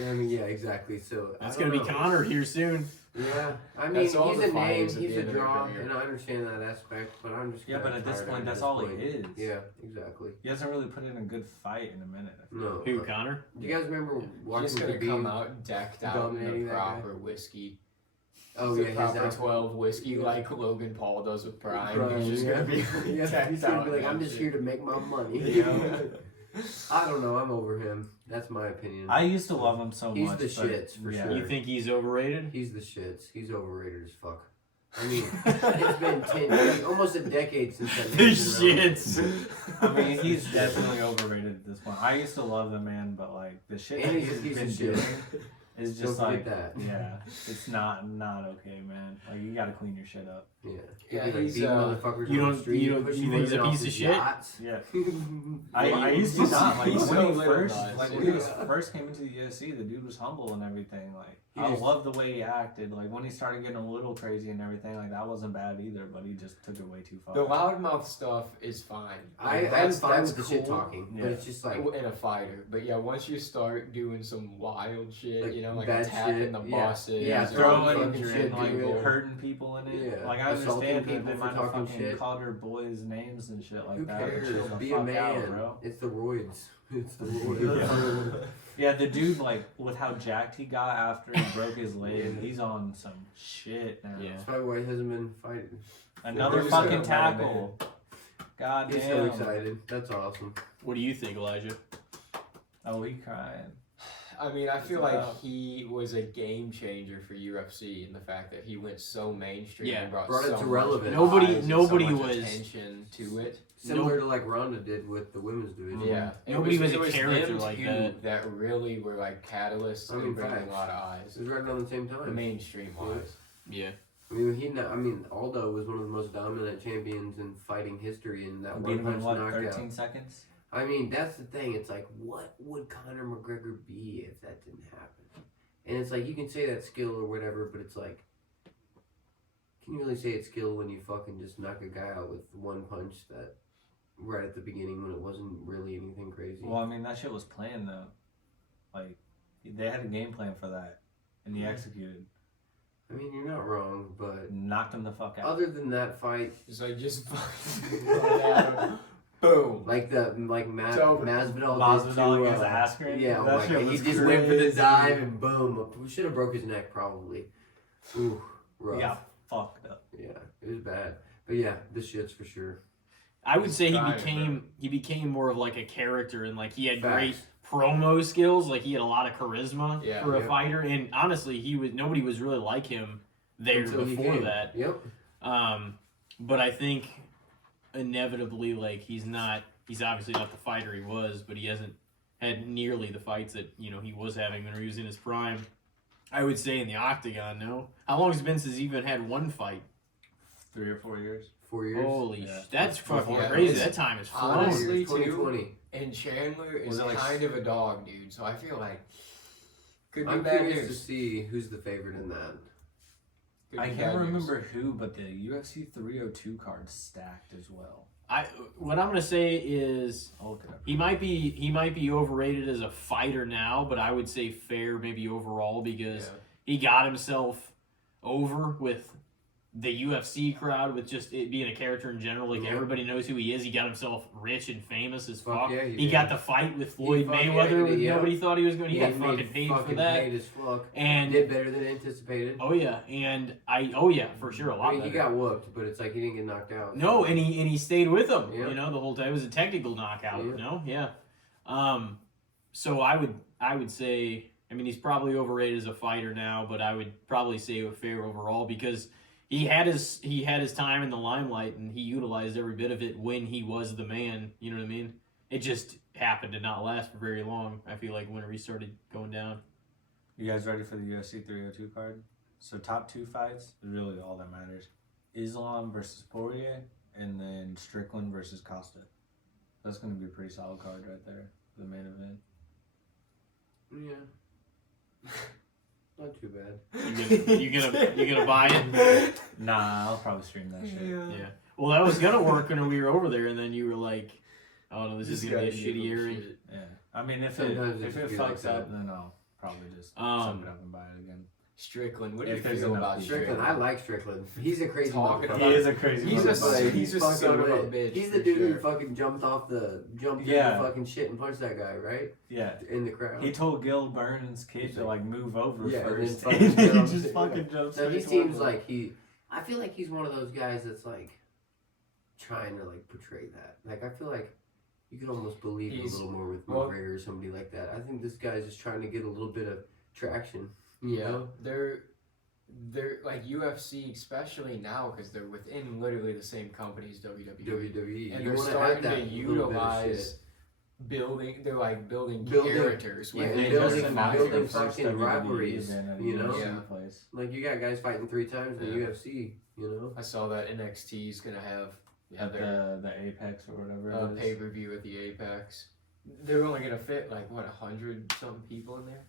I mean, yeah, exactly. So That's I gonna don't be know. Connor here soon. Yeah, I mean, That's he's all a the name, fighters at he's the a end of their draw, career. and I understand that aspect, but I'm just Yeah, but kinda at this tired of point, him that's at all this he point. is. Yeah, exactly. He hasn't really put in a good fight in a minute. I feel. No. Who, Connor? Do you guys remember He's watching just gonna the come beam? out decked out in dominating the that guy? proper whiskey. Oh the yeah, proper his 12 whiskey Yeah. like Logan Paul does with Prime. Prime, He's just yeah. gonna be Yeah, decked he's gonna out be like, in I'm that just shit. here to make my money. Yeah. I don't know. I'm over him. That's my opinion. I used to love him so He's much. the but shits, for yeah. sure. You think he's overrated? He's the shits. He's overrated as fuck. I mean, it's been 10, almost a decade since that The man's been around. shits. I mean, he's definitely overrated at this point. I used to love the man, but like the shit And that he's a he's piece been of shit. doing is Don't just forget like, that. yeah, it's not okay, man. Like you gotta clean your shit up. Yeah, Yeah, He'd be, like, he's, beating motherfuckers you on don't- the street, you don't- pushing you think he's a women off piece of his shit? yachts. Yeah. I I used to not like he's when so he little first nuts, like dude. when he was first came into the UFC, the dude was humble and everything. Like He I just- love the way he acted. Like when he started getting a little crazy and everything, like that wasn't bad either. But he just took it way too far. The loudmouth stuff is fine. I'm That's- fine that's with the shit cool talking, Yeah. but it's just like in a fighter, but yeah, once you start doing some wild shit, Like like bad attacking shit, the yeah. bosses, Yeah, or throwing fucking and shit, like dude. hurting people in it. Yeah. Like I Assaulting understand that people they for might have talking fucking shit. called their boys names and shit like who that. but cares? chill the Be a fuck man. out, bro. It's the roids. It's the roids. Yeah, the dude like with how jacked he got after he broke his leg, he's on some shit now. Yeah. That's probably why he hasn't been fighting. Another Who's fucking gonna tackle. God He's so damn. excited. That's awesome. What do you think, Elijah? Oh, he crying. I mean, I feel What's like up? he was a game changer for UFC in the fact that he went so mainstream Yeah, and brought brought it so to much relevance. Nobody- eyes and nobody so much was- attention. to it. Similar to like Ronda did with the women's division. Yeah, Nobody was a it character them like two that. really were like catalysts I mean, and bringing facts. a lot of eyes, It was right around the same time. mainstream wise. Yeah. I mean, Aldo was one of the most dominant champions in fighting history, and that Beat one him in punch what, knockout. 13 seconds? I mean, that's the thing. It's like, what would Conor McGregor be if that didn't happen? And it's like, you can say that's skill or whatever, but it's like, can you really say it's skill when you fucking just knock a guy out with one punch that right at the beginning when it wasn't really anything crazy? Well, I mean, that shit was planned, though. Like, they had a game plan for that, and he executed. I mean, you're not wrong, but Knocked him the fuck out. other than that fight, It's like just fucking run at him. Boom. like It's over. Masvidal Masvidal did against to, Askren? yeah, oh That my shit God, he was just went for the crazy. dive and boom, we should have broke his neck probably. Ooh, rough. He got fucked up. Yeah, it was bad. But yeah, this shit's for sure. I would say Right, he became more of like a character, and like he had Facts. great promo skills. Like he had a lot of charisma Yeah. for a Yeah. fighter, and honestly, nobody was really like him there Until he before came. that. Yep. But I think inevitably, like he's obviously not the fighter he was, but he hasn't had nearly the fights that he was having when he was in his prime. I would say in the octagon. No, how long has it been since he even had one fight? 3 or 4 years. 4 years. Holy, Yeah. that's fucking Yeah, crazy. it's- That time is flown. honestly, 2020. And Chandler is Was it like- kind of a dog, dude. So I feel like could be I'm bad curious to news. see who's the favorite in that. Could I be can't bad news. remember who, but the UFC 302 card stacked as well. What I'm gonna say is I'll look it up. he might be overrated as a fighter now, but I would say fair maybe overall because Yeah. he got himself over with the UFC crowd with just it being a character in general. Like Yeah. everybody knows who he is. He got himself rich and famous as Fuck fuck. yeah, he he did. got the fight with Floyd fuck yeah, Mayweather. he did, yeah. Nobody thought he was going. He got made fucking paid for fucking that. paid as fuck. And did better than anticipated. oh yeah, for sure a lot I mean, he better. got whooped, but it's like he didn't get knocked out. No, and he stayed with him. Yeah. The whole time. It was a technical knockout. Yeah. No, yeah. So I would say, I mean, he's probably overrated as a fighter now, but I would probably say a fair overall because he had his time in the limelight and he utilized every bit of it when he was the man. You know what I mean? It just happened to not last for very long. I feel like whenever he started going down. You guys ready for the UFC 302 card? So top 2 fights is really all that matters. Islam versus Poirier, and then Strickland versus Costa. That's going to be a pretty solid card right there for the main event. Yeah. Not too bad. You gonna buy it? Nah, I'll probably stream that shit. Yeah. Well, that was gonna work when we were over there, and then you were like, "Oh no, this is gonna be a guy shitty did area." shit. Yeah. I mean, if Sometimes it it just fucks be like up, then I'll probably just suck it up and buy it again. Strickland, what do you If there's feel enough about people. Strickland, I like Strickland. He's a crazy Talking motherfucker. about- He is a crazy He's a motherfucker. he's a fucking son of a lit. bitch, He's for the dude who sure. fucking jumped in Yeah. the fucking shit and punched that guy, right? Yeah. In the crowd. He told Gil Burns' kid to like move over Yeah, and first, then and fucking he jumps. just fucking jumps. So straight he towards seems him. like I feel like he's one of those guys that's like trying to like portray that. Like I feel like you could almost believe it a little more with McGregor or somebody like that. I think this guy's just trying to get a little bit of traction. You know? They're like UFC, especially now, because they're within literally the same company as WWE, WWE. and You they're wanna starting add to that little bit of utilize shit. building. They're like building Building- characters. yeah, within and They the just building- announced building their first fucking WWE rivalries, event at a you know? UFC Yeah. place. Like you got guys fighting 3 times in the Yeah. UFC. You know? I saw that NXT is gonna have At their the Apex or whatever it pay is. per view at the Apex. They're only gonna fit like what 100 something people in there.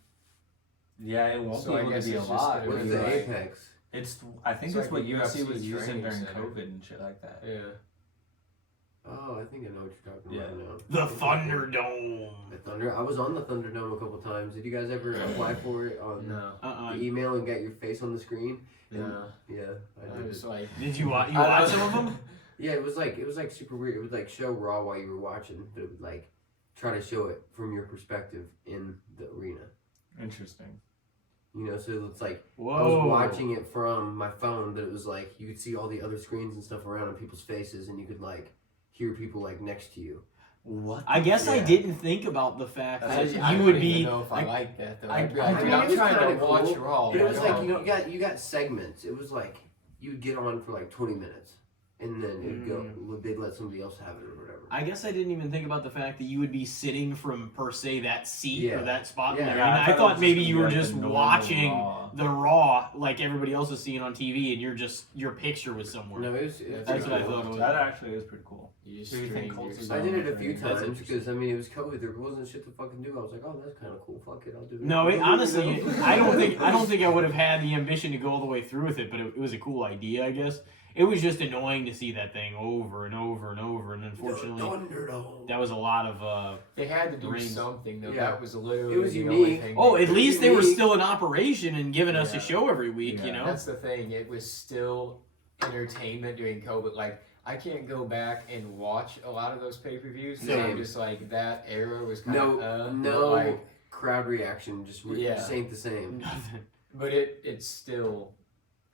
Yeah, it won't So be I able to guess be a it's just lot. gonna What be is the like- Apex? I think It's it's like what the UFC UFC was using training during center. COVID and shit like that. Yeah. Oh, I think I know what you're talking Yeah. about now. The Thunderdome. The Thunder. I was on the Thunderdome a couple times. Did you guys ever apply for it on No. the email and get your face on the screen? No. Yeah, I I did. was like. Did you watch? You I watch don't- some of them? Yeah, it was like super weird. It would like show Raw while you were watching, but it would like try to show it from your perspective in the arena. Interesting. You know, so it's like Whoa. I was watching it from my phone, but it was like you could see all the other screens and stuff around on people's faces, and you could like hear people like next to you. What? I guess I Yeah. didn't think about the fact That's that actually- I you don't would even be. know if I like that though. I- I'd be I like, mean, dude, it I'm was trying kinda to watch cool. Raw. It but was I like don't. you got segments. It was like you would get on for like 20 minutes, and then it'd go. They'd let somebody else have it or whatever. I guess I didn't even think about the fact that you would be sitting from per se that seat or that spot in Yeah. there. I thought maybe you were like just the normal watching Raw. the Raw like everybody else is seeing on TV, and your picture was somewhere. No, it's That's what I cool. thought it was. That actually is pretty cool. You just Who do you think stream Colts is your- I did it a few That's times interesting. because it was COVID. There wasn't shit to fucking do. I was like, oh, that's kind of cool. Fuck it, I'll do it. No, You honestly, know? I don't think I would have had the ambition to go all the way through with it, but it was a cool idea, I guess. It was just annoying to see that thing over and over and over, and unfortunately, Thunderdome. that was a lot of. They had to do Rings. something though. Yeah. That was literally It was the only unique. thing. Oh, they at did. least they were unique. still in operation and giving us a Yeah. show every week, Yeah. you know. That's the thing. It was still entertainment during COVID. Like I can't go back and watch a lot of those pay-per-views. So Same. I'm just like that era was kind No, of no like, crowd reaction. Just ain't the same. Nothing. but it's still.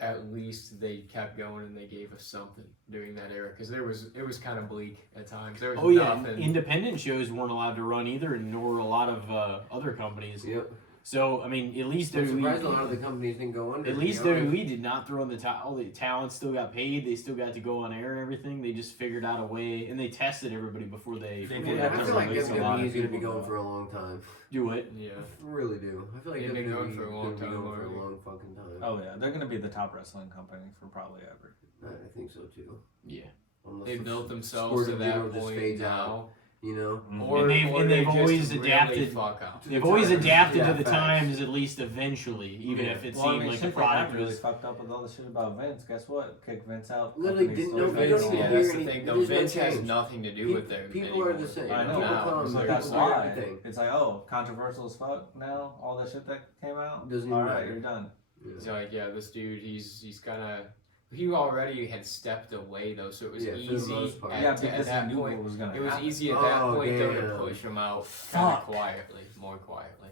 At least they kept going and they gave us something during that era because it was kind of bleak at times. There was Oh yeah, nothing. independent shows weren't allowed to run either, nor a lot of other companies. Yep. So I mean, at least I'm surprised a WWE, lot of the companies didn't go under. at to least be honest. WWE did not throw in the towel. The talent still got paid. They still got to go on air and everything. They just figured out a way, and they tested everybody before they. They before did they have I to feel like release a lot WWE of is going to be people, going though. for a long time. do it. Yeah. I really do. I feel like They've WWE been going for a long is gonna be time going for a already. long fucking time. Oh yeah, they're gonna be the top wrestling company for probably ever. I think so too. Yeah. Unless They the built themselves sport to in that general just point fades now. out. You know. Or, And they've- or and they they've just always really adapted- fuck out. They've always adapted Yeah, to the facts. times, at least eventually, even Yeah. if it Well, I seemed mean, like shit, the product they got really was. fucked up with all the shit about Vince. Guess what? Kick Vince out. Literally company's didn't still know- fading you Vince, don't off. even yeah, hear that's the any- thing. though. there's no Vince has change. nothing to do with them. People are anymore. the same. I know. People Now, come, It's like, people that's do why. everything. It's like, oh, controversial as fuck now. All that shit that came out. Doesn't All even right, matter. you're done. It's like, yeah, this dude, he's kind of. He already had stepped away though, so it was Yeah, for the easy. most part. At, Yeah, at because that he knew point, what was gonna it was happen. easy at that Oh, point though damn. to push him out kind of Fuck. quietly, more quietly.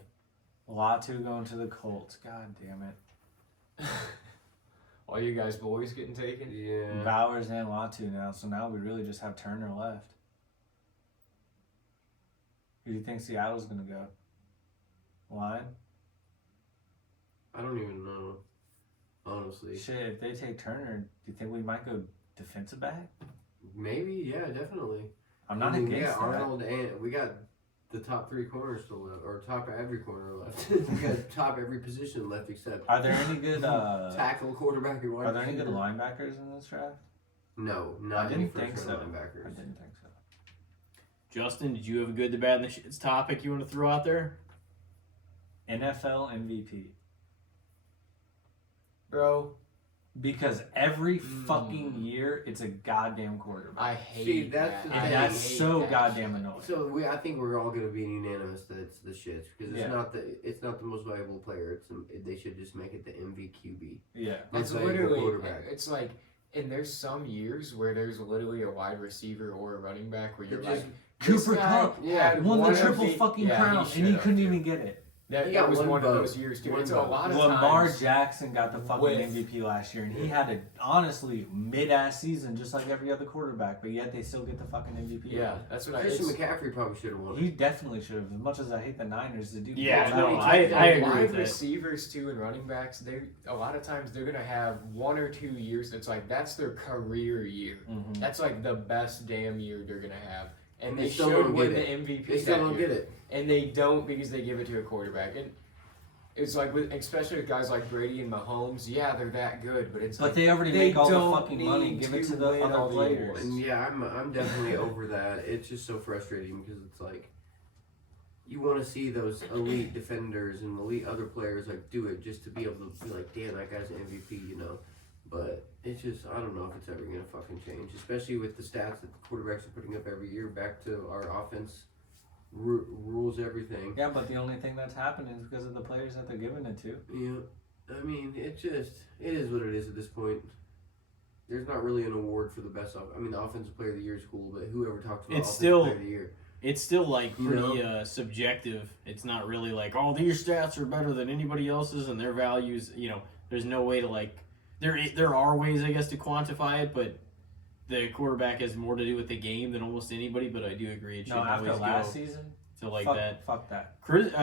Latu going to the Colts. God damn it. All you guys boys getting taken? Yeah. Bowers and Latu now, so now we really just have Turner left. Who do you think Seattle's gonna go? Line? I don't even know. Honestly. Shit, if they take Turner, do you think we might go defensive back? Maybe, yeah, definitely. I'm not I mean, against we got that. Arnold and we got the top three corners still left, or top every corner left. We got top every position left except Are there any good tackle, quarterback, and wide Are there any good receiver. linebackers in this draft? No, I not any didn't think first so. round linebackers. I didn't think so. Justin, did you have a good, the bad, and the shits topic you want to throw out there? NFL MVP. Bro, Because every fucking year it's a goddamn quarterback. I hate See, that's that. the I thing. And that's hate so that goddamn shit. annoying. So I think we're all gonna be unanimous that it's the shits because it's Yeah. it's not the most valuable player. They should just make it the MVQB. Yeah. It's Most valuable literally, quarterback. it's like, and there's some years where there's literally a wide receiver or a running back where you're It like, just- this Cooper guy Kupp had won one the of triple fucking yeah, crown, he and he should couldn't have, even too. get it. That He got was one one vote. of those years too. One It's a vote. lot of Lamar times. Jackson got the fucking with- MVP last year, and he had a honestly mid-ass season, just like every other quarterback. But yet they still get the fucking MVP. Yeah, that's what I. Christian It's, McCaffrey probably should have won. He definitely should have. As much as I hate the Niners, the dude. Yeah, balls no, out. I agree wide with that. receivers too and running backs. They a lot of times they're gonna have 1 or 2 years. That's like that's their career year. Mhm. That's like the best damn year they're gonna have, and They they still should don't win get the it. MVP. They still that don't year. get it. And they don't because they give it to a quarterback. And it's like with especially with guys like Brady and Mahomes. Yeah, they're that good, but it's But like they already they make all don't the fucking money. need Give it to to the win other all the players. awards. And yeah, I'm definitely over that. It's just so frustrating because it's like you want to see those elite defenders and elite other players like do it just to be able to be like, damn, that guy's an MVP, you know. But it's just I don't know if it's ever gonna fucking change, especially with the stats that the quarterbacks are putting up every year. Back to our offense rules everything. Yeah, but the only thing that's happening is because of the players that they're giving it to. Yeah, I mean, it is what it is at this point. There's not really an award for the best. I mean, the offensive player of the year is cool, but whoever talks about It's offensive still- player of the year, It's still like You pretty subjective. It's not really like, oh, these stats are better than anybody else's and their values. You know, there's no way to like. There are ways, I guess, to quantify it, but the quarterback has more to do with the game than almost anybody. But I do agree it should No, after always last go season, to like fuck, that. Fuck that. Christian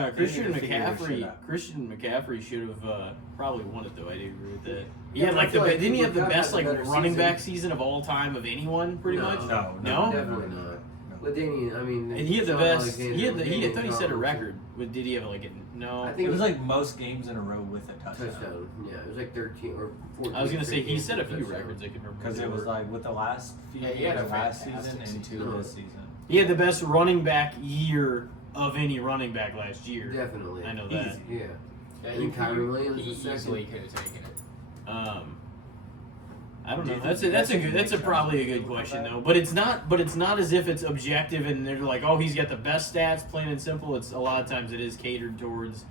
need to figure their shit McCaffrey. out. Christian McCaffrey should have probably won it though. I do agree with that. He had like I feel like didn't he have the Cooper Kupp best had like the better running season. back season of all time of anyone, pretty much? No, No? Definitely not. LaDainian, I mean, And he had the Sean best. Alexander, He had the. I LaDainian thought he set a Tomlinson. record. Did he have like a no? I It think was like most games in a row with a touchdown. touchdown. Yeah, it was like 13 or 14. I was gonna say he set a touchdown. few records. I could remember. Because it was like with the last few Yeah, he games had a of last fantastic season and season. two this season. He had the best running back year of any running back last year. Definitely. I know that. Easy, yeah. Yeah, And Kyrie Williams he was second. easily could have taken it. I don't Do know. you That's think a he good. makes That's probably a good sense? question though. But it's not. But it's not as if it's objective and they're like, oh, he's got the best stats. Plain and simple. It's a lot of times it is catered towards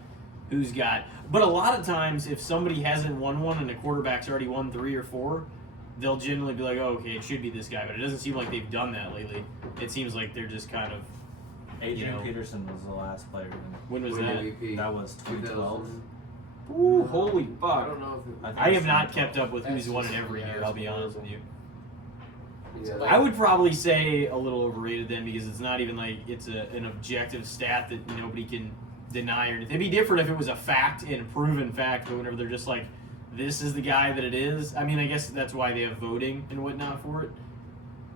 who's got. But a lot of times, if somebody hasn't won one and a quarterback's already won 3 or 4, they'll generally be like, oh, okay, it should be this guy. But it doesn't seem like they've done that lately. It seems like they're just kind of. Adrian You know. Peterson was the last player. When was Win that? MVP. That was 2012. 2000. Ooh, holy I fuck! don't know if it, I have not kept up with who's That's won it just- every yeah, year. it's I'll be honest with you. yeah, like- I would probably say a little overrated then because it's not even like it's an objective stat that nobody can deny or anything. It'd be different if it was a fact and a proven fact, but whenever they're just like, this is the guy that it is. I mean, I guess that's why they have voting and whatnot for it,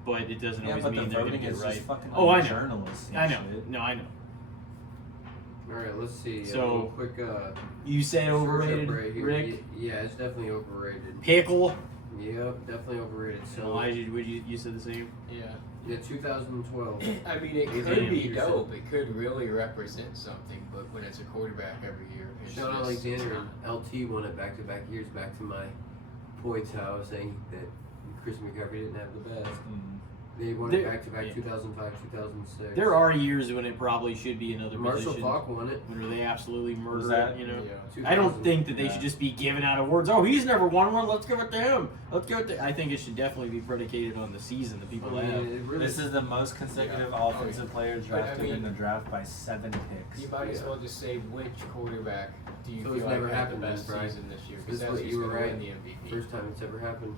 but it doesn't Yeah, always but the mean they're going to voting get is it right. just fucking Oh, I know. journalists. and I know. shit. No, I know. All right, let's see. So, a little quick. You say search overrated, up right here. Rick? Yeah, it's definitely overrated. Pickle. Yep, definitely overrated. So Elijah, would you said the same? Yeah. yeah, 2012. I mean, it Adrian could be Peterson. dope. It could really represent something, but when it's a quarterback every year, it's Sean just, Alexander and LT won it back-to-back years. Back to my point, how I was saying that Chris McCaffrey didn't have the best. They won it There- back-to-back yeah. 2005, 2006. There are years when it probably should be another Marshall position. Falk won it. When they absolutely murder that? it, you know. Yeah. I don't think that they Yeah. should just be giving out awards. Oh, he's never won one. Let's give it to him. Let's give it to. I think it should definitely be predicated on the season that people I mean, have. it really, This is the most consecutive Yeah. offensive player But I drafted mean- in the draft by 7 picks. You might as Yeah. well just say which quarterback do you So it's feel like never had the happened best then, Brian. season this year? This Because is that's what who's you were going to win right. the MVP. first time it's ever happened.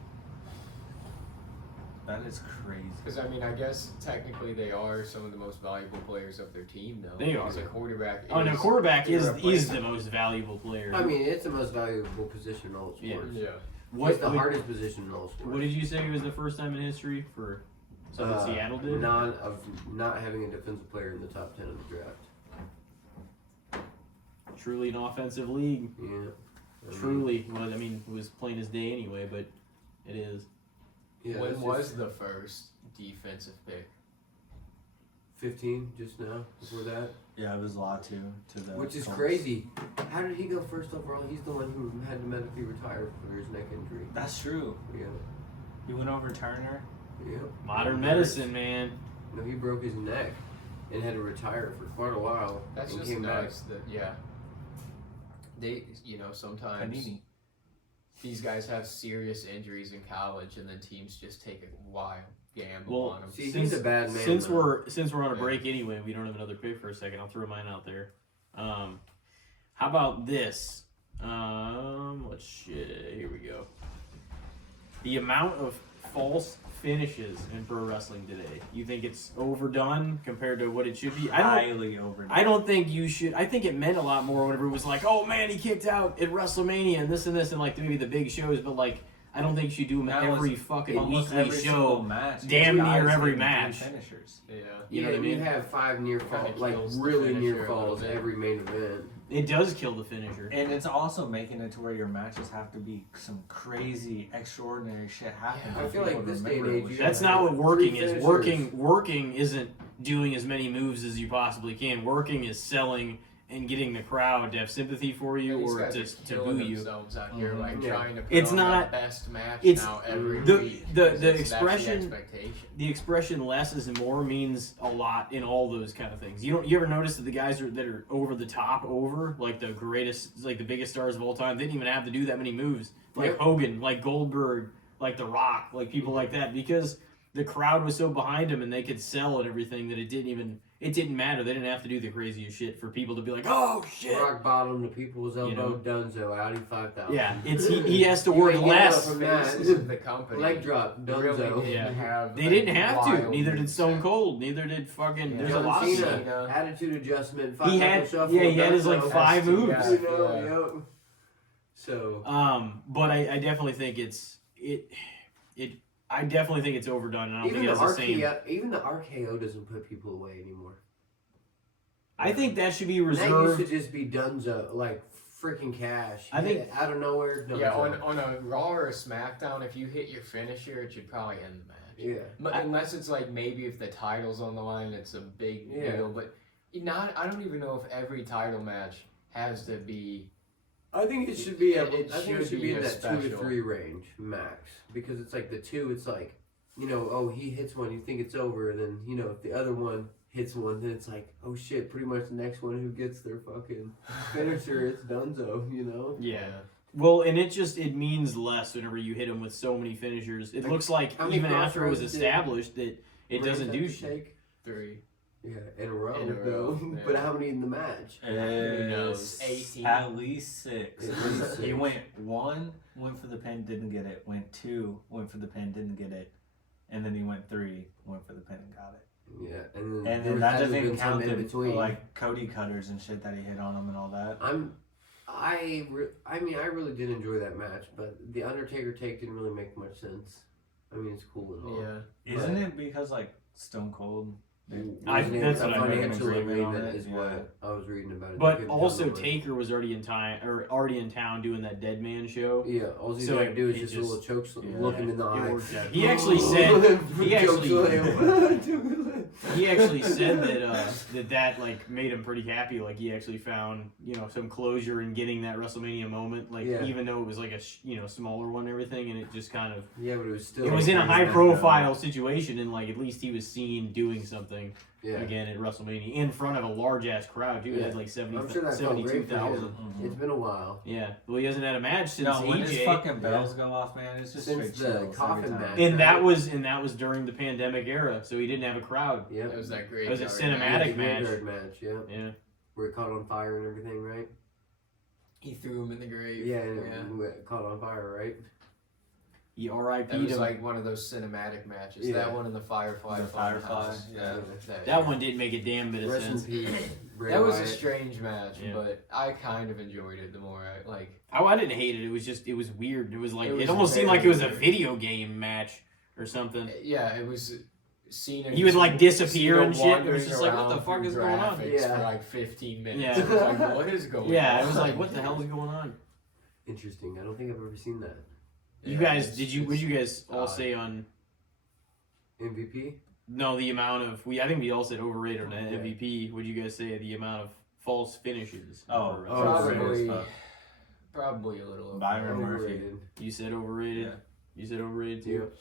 That is crazy. Because I mean, I guess technically they are some of the most valuable players of their team, though. They Because are. a quarterback. Oh no, is quarterback is irreplaceable. the most valuable player. I mean, it's the most valuable position in all Yeah. sports. Yeah. what, It's the what, hardest position in all sports. what did you say was the first time in history for something Seattle did? Not having a defensive player in the top 10 of the draft. Truly an offensive league. Yeah. I mean, Truly. Well, I mean, it was plain as day anyway, but it is. Yeah, When it's was just the first defensive pick? 15 just now before that? Yeah, it was Latu to the Which is Colts. crazy. How did he go first overall? He's the one who had to medically retire for his neck injury. That's true. Yeah. He went over Turner. Yeah. Modern medicine, man. No, he broke his neck and had to retire for quite a while. That's and just came nuts. That yeah. They, sometimes Panini. these guys have serious injuries in college, and then teams just take a wild gamble Well, on them. See, he's a bad man. Since though. we're on a Yeah. break anyway, we don't have another pick for a second. I'll throw mine out there. How about this? Let's shit. Here we go. The amount of false finishes in pro wrestling today. You think it's overdone compared to what it should be? Highly overdone. I don't think you should. I think it meant a lot more whenever it was like, oh man, he kicked out at WrestleMania and this, and like maybe the big shows, but like I don't think you should do them That every was fucking Almost weekly every show. single match. damn Guys near every hitting match. 3 finishers. Yeah. You know what I mean? You have 5 near Kinda falls, like kills the really finisher near a little falls bit. every main event. It does kill the finisher. And it's also making it to where your matches have to be some crazy, extraordinary shit happen. I for feel people like to this day and remember age, what you shit That's Yeah. not what working 3 is. finishers. Working isn't doing as many moves as you possibly can. Working is selling and getting the crowd to have sympathy for you These or guys to are killing boo you. themselves out here, Mhm. like Yeah. trying to put It's on not- the best match it's- now every the- week. the 'cause that's expression- the expectation. The expression "less is more" means a lot in all those kind of things. You ever notice that the guys that are over the top, like the greatest, like the biggest stars of all time, didn't even have to do that many moves. Like Yep. Hogan, like Goldberg, like The Rock, like people like that, because the crowd was so behind them and they could sell and everything that it didn't matter. They didn't have to do the craziest shit for people to be like, oh shit. Rock bottom to people's elbow, You know? Dunzo, Audi 5000. Yeah, he has to You work ain't getting less. up from that. Faces of the company Leg drop, really Dunzo. didn't Yeah. have They a didn't have to. wild Neither did Stone set. Cold. Neither did fucking. Yeah. There's a John lot of Cena, stuff. attitude adjustment. He had, shuffle, yeah, he had his like Dunzo. 5 That's- moves. yeah. You know, yep. So But I definitely think I definitely think it's overdone, and I don't think it has the same. Even the RKO doesn't put people away anymore. I think that should be And that used reserved. to just be Dunzo, like freaking cash. I think- out of nowhere. Dunzo. Yeah, on a Raw or a SmackDown, if you hit your finisher, it should probably end the match. Yeah. Unless it's like maybe if the title's on the line, it's a big deal. But I don't even know if every title match has to be. I think it should be. It I think it should should be be in a that 2 to special. 3 range max, because it's like the 2. It's like, oh, he hits one, you think it's over, and then if the other one hits one, then it's like, oh shit, pretty much the next one who gets their fucking finisher, it's Dunzo. Yeah. Well, and it means less whenever you hit him with so many finishers. It looks like how many even after it was crossroads did established that it doesn't Reigns do have to shit. take? 3. Yeah, in a row. In a row, though. yeah. But how many in the match? Who knows? 18. At least 6. At least He 6. went 1, went for the pin, didn't get it. Went 2, went for the pin, didn't get it. And then he went 3, went for the pin and got it. Yeah, and And there then that hasn't doesn't been some count in the between. like Cody cutters and shit that he hit on him and all that. I really did enjoy that match, but the Undertaker take didn't really make much sense. I mean, it's cool and all. Yeah. Isn't it because like Stone Cold? That's what I read. Financial Agreement on agreement it, is yeah. what I was reading about it. They But couldn't also tell them. Taker was already in town doing that Dead Man show. Yeah, all he's So got to do is it just a just- little choke yeah. look him in the It eye. worked out. He actually said he he actually said that like made him pretty happy. Like he actually found some closure in getting that WrestleMania moment. Like Yeah. even though it was like a smaller one and everything, and it just kind of Yeah, but it was still. it was in a high profile situation, and like at least he was seen doing something Yeah, again at WrestleMania in front of a large ass crowd. Dude, it had like I'm sure that felt great for 72,000. him. It's been a while Yeah, well, he hasn't had a match since No, when his AJ. fucking bells go off, man, it's just Since straight the chills coffin every time. match. And that was during the pandemic era, so he didn't have a crowd. Yeah, That was that great. It was a graveyard cinematic match. match. match. Yeah, Yeah, where it caught on fire and everything, right? He threw him in the grave. Yeah, and it caught on fire, right? he RIP'd That was him. like one of those cinematic matches. Yeah. That one in the Firefly. The Firefly, Funhouse. yeah. That one didn't make a damn bit of Rest in sense. peace. Bray That was a Wyatt. strange match, Yeah. but I kind of enjoyed it the more I like. Oh, I didn't hate it. It was weird. It was like It was it almost seemed very like it was a weird. video game match or something. Yeah, it was. Cena He would, like, disappear Cena and shit. It was wandering just like, what the around fuck through is going on? graphics Yeah. for like 15 minutes. Yeah. It was like, what is going on? Yeah, it was like, what the hell is going on? Interesting. I don't think I've ever seen that. You Yeah, guys, it's- what did you guys all odd. say on? MVP. No, the amount of I think we all said overrated on Yeah. MVP. What did you guys say the amount of false finishes? Oh, for oh, WrestleMania? really? Probably, probably a little. Byron overrated. Murphy. Overrated. You said overrated. Yeah. You said overrated too. Yep.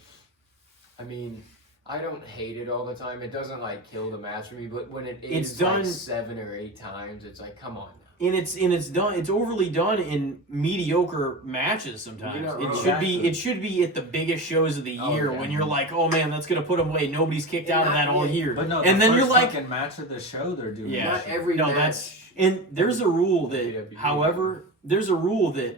I mean, I don't hate it all the time. It doesn't like kill the match for me, but when it It's is done- like 7 or 8 times, it's like, come on. And it's done. It's overly done in mediocre matches sometimes. You're not It wrong. should be at the biggest shows of the Oh, year yeah. when you're like, oh man, that's gonna put them away. Nobody's kicked out of that all year. But no, and the then you're first like, fucking match of the show they're doing. Yeah. Not every no, match. that's and there's a rule that, WWE.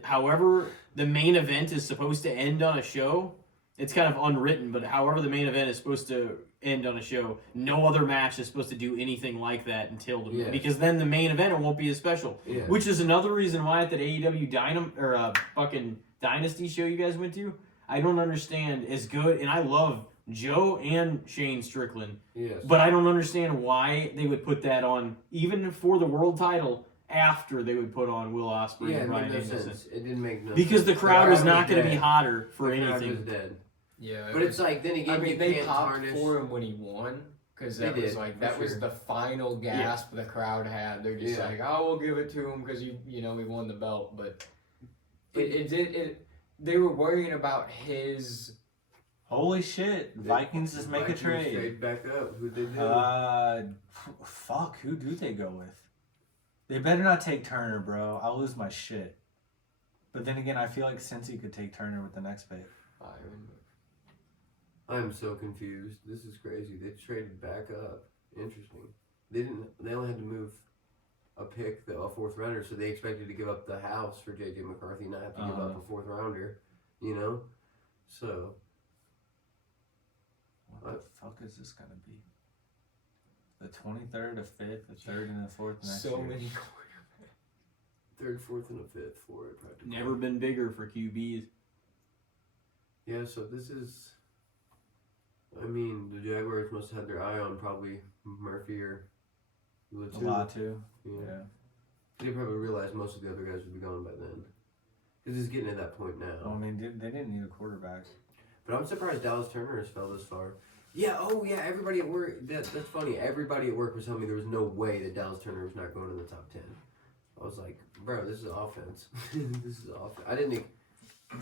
however, the main event is supposed to end on a show. It's kind of unwritten, but however the main event is supposed to end on a show, no other match is supposed to do anything like that until Yes. because then the main event won't be as special. Yeah. Which is another reason why at that AEW fucking Dynasty show you guys went to, I don't understand as good, and I love Joe and Shane Strickland, Yes. but I don't understand why they would put that on even for the world title after they would put on Will Ospreay Yeah, and it Bryan made no Danielson. sense. It didn't make no Because sense. the crowd was not going to be dead. hotter for The crowd anything. was dead. Yeah. But it's like, then again, I mean, you they can't popped tarnish. for him when he won. Because They that was did, like for that was sure. the final gasp the crowd had. They're just Yeah. like, "Oh, we'll give it to him because he won the belt." But they were worrying about his. Holy shit! Vikings just make a Vikings trade. Trade back up. Who'd they do? Fuck. Who do they go with? They better not take Turner, bro. I'll lose my shit. But then again, I feel like Cincy could take Turner with the next pick. I'm so confused. This is crazy. They traded back up. Interesting. They didn't. They only had to move a pick, a 4th rounder, so they expected to give up the house for JJ McCarthy, not have to give up a 4th rounder. You know, so What the fuck is this gonna be? The 23rd, a 5th, a 3rd, and a 4th next So year. many. third, fourth, and a fifth for it. Practically. Never been bigger for QBs. Yeah, so this is. I mean, the Jaguars must have had their eye on probably Murphy or Latu. Latu. Yeah. Yeah. They probably realized most of the other guys would be gone by then. Because it's getting to that point now. Well, I mean, they didn't need a quarterback. But I'm surprised Dallas Turner has fell this far. Yeah, oh yeah, everybody at work, that's funny. Everybody at work was telling me there was no way that Dallas Turner was not going in the top 10. I was like, bro, this is offense. This is offense. I didn't think.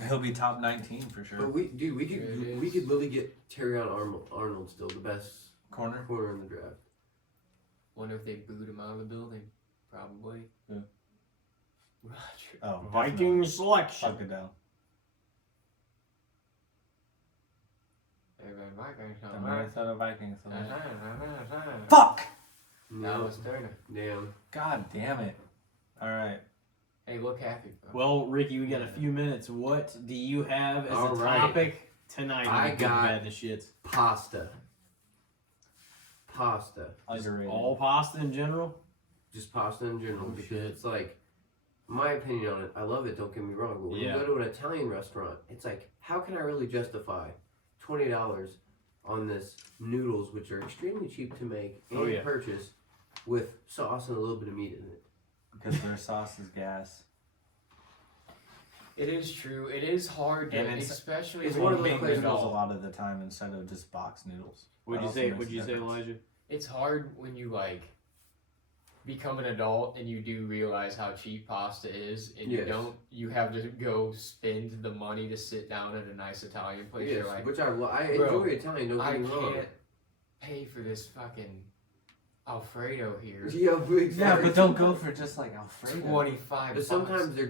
He'll be top 19 for sure. But we could literally get Terrion Arnold still, the best Corner? corner in the draft. Wonder if they booed him out of the building. Probably. Yeah. Roger. Oh, Viking selection. Fuck it down. Everybody Vikings. The Minnesota Vikings. That Fuck! was Turner. Damn. God damn it. Alright. Hey, look happy. Bro. Well, Ricky, we got a few minutes. What do you have as All a right. topic tonight? I got- bad the shits. Pasta. Underrated. All pasta in general. Just pasta in general, Oh, because shit. it's like, my opinion on it, I love it, don't get me wrong, but when Yeah. you go to an Italian restaurant, it's like, how can I really justify $20 on this noodles, which are extremely cheap to make and Oh, yeah. purchase, with sauce and a little bit of meat in it? Because their sauce is gas. It is true. It is hard, to, And it's- especially it's when one you of those make places- noodles a lot of the time instead of just box noodles. What'd That you also say? makes What'd a you say, difference. Elijah? It's hard when you like become an adult and you do realize how cheap pasta is, and Yes. you have to go spend the money to sit down at a nice Italian place. Yes, You're like, which I bro, enjoy Italian, don't I get me wrong. can't pay for this fucking Alfredo here. Yeah, exactly. Yeah, but don't go for just like Alfredo. 25. But sometimes they're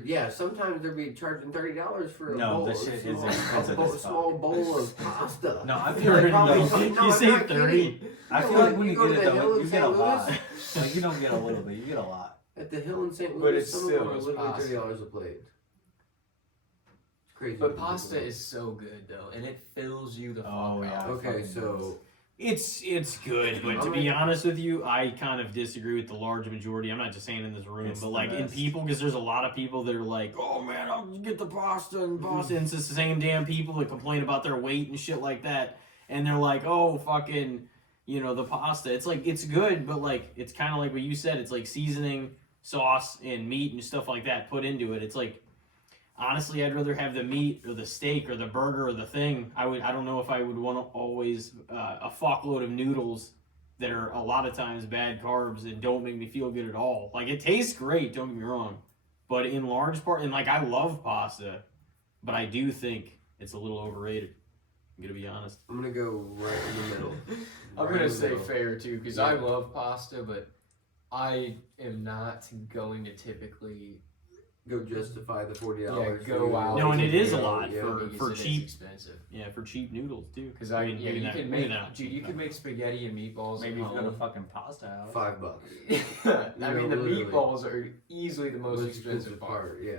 be charging $30 for a No, bowl, the shit is small, expensive a as small fuck. bowl of pasta. No, I feel You're like probably- no, you I'm say not 30. kidding. I feel No, like when you go get to it the though, Hill in you get a St. lot. Louis. Like you don't get a little bit, you get a lot. At the Hill in St. But Louis, it's some of still them are just literally pasta. $30 a plate. It's crazy. But pasta is so good though, and it fills you the fuck Oh, yeah. up. Okay, so It's good, but to be honest with you, I kind of disagree with the large majority. I'm not just saying in this room, It's but the like in best. people, because there's a lot of people that are like, "Oh man, I'll just get the pasta and pasta." And it's the same damn people that complain about their weight and shit like that, and they're like, "Oh fucking, the pasta." It's like it's good, but like it's kind of like what you said. It's like seasoning, sauce, and meat and stuff like that put into it. It's like. Honestly, I'd rather have the meat or the steak or the burger or the thing. I don't know if I would want to always a fuckload of noodles that are a lot of times bad carbs and don't make me feel good at all. Like it tastes great, don't get me wrong, but in large part, and like I love pasta, but I do think it's a little overrated. I'm gonna be honest. I'm gonna go right in the middle. I'm Right gonna in the say middle. fair too, because I love pasta, but I am not going to typically Go justify the $40. go out. No, and it is a Yeah, lot yeah. for because it is cheap. expensive. Yeah, for cheap noodles too. Because maybe you not- can maybe make, not dude, cheap, you can make spaghetti and meatballs. Maybe at go to home. fucking pasta house. $5. I mean, the literally. meatballs are easily the most expensive part. Yeah.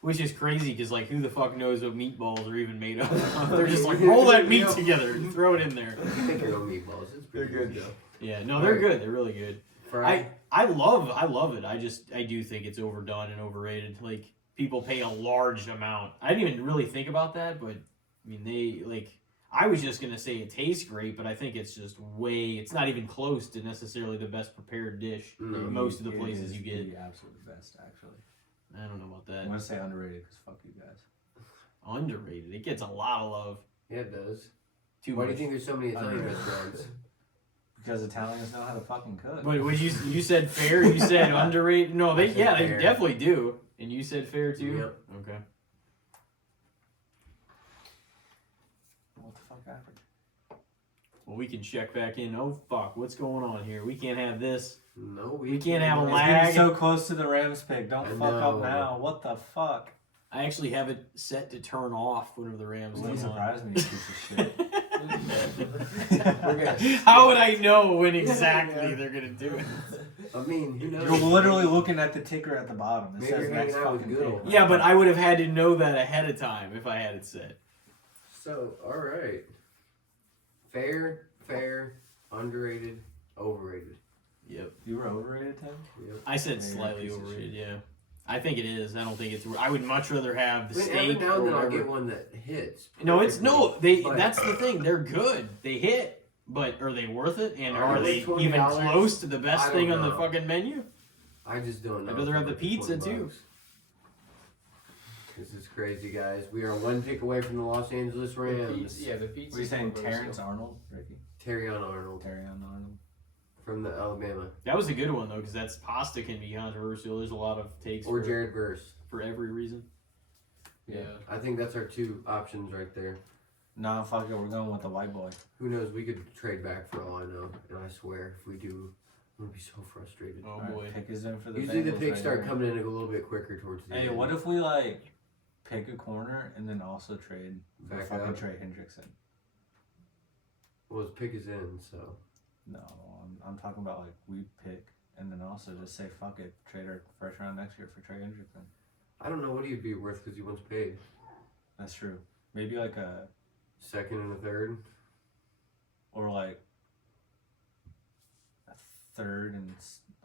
Which is crazy because like who the fuck knows what meatballs are even made of? They're just like roll that meat together and throw it in there. You make your own meatballs. It's pretty They're good. though. Yeah, no, they're good. They're really good. Fried. I love it. I do think it's overdone and overrated. Like people pay a large amount. I didn't even really think about that, but I mean I was just gonna say it tastes great, but I think it's just it's not even close to necessarily the best prepared dish No, in most of the It places is you get. the absolute best, actually. I don't know about I'm that. gonna say underrated because fuck you guys. Underrated. It gets a lot of love. Yeah, it does. Too Why do much. you think there's so many Italian Underrated. restaurants? Because Italians know how to fucking cook. But when you said fair, you said underrated. No, they I said they fair. definitely do. And you said fair too. Yep. Okay. What the fuck happened? Well, we can check back in. Oh fuck, what's going on here? We can't have this. No, We can't have a It's lag. getting so close to the Rams pick. Don't I fuck know. up now. What the fuck? I actually have it set to turn off whenever the Rams Please come on. surprise me, you piece of shit. How would I know when exactly they're gonna do it? I mean, who knows? You're literally looking at the ticker at the bottom. It Maybe says you're next hanging out with fucking Goodall. pick. Yeah, but I would have had to know that ahead of time if I had it set. So, all right. Fair, underrated, overrated. Yep. You were overrated, Tim? Yep. I said Yeah, you're a slightly piece of overrated. Yeah. I think it is. I don't think it's. I would much rather have the Every steak now or and then I'll whatever. get one that hits. No, it's no. They. But- That's the thing. They're good. They hit, but are they worth it? And Are are they they even $20? close to the best I thing don't on the know. fucking menu? I just don't know. I'd rather if have I the like pizza, $20. too. This is crazy, guys. We are one pick away from the Los Angeles The Rams. pizza, yeah, the pizza. Were you saying Terrence Arnold, Ricky? Terrion Arnold Terrion Arnold. from the Alabama. That was a good one though, because that's pasta can be controversial. There's a lot of takes Or for, Jared Verse. for every reason. Yeah. I think that's our two options right there. Nah, fuck it. We're going with the white boy. Who knows? We could trade back for all I know. And I swear, if we do, I'm going to be so frustrated. Oh Alright, boy. pick is in for the Usually the Bengals picks right start here. coming in a little bit quicker towards the Hey, end. what if we like pick a corner and then also trade for Back fucking up? Trey Hendrickson? Well, his pick is in, so. No, I'm talking about like we pick and then also just say fuck it, trade our first round next year for Trey Hendrickson. I don't know what he'd be worth because he once paid. That's true. Maybe like a Second and a third. or like a third and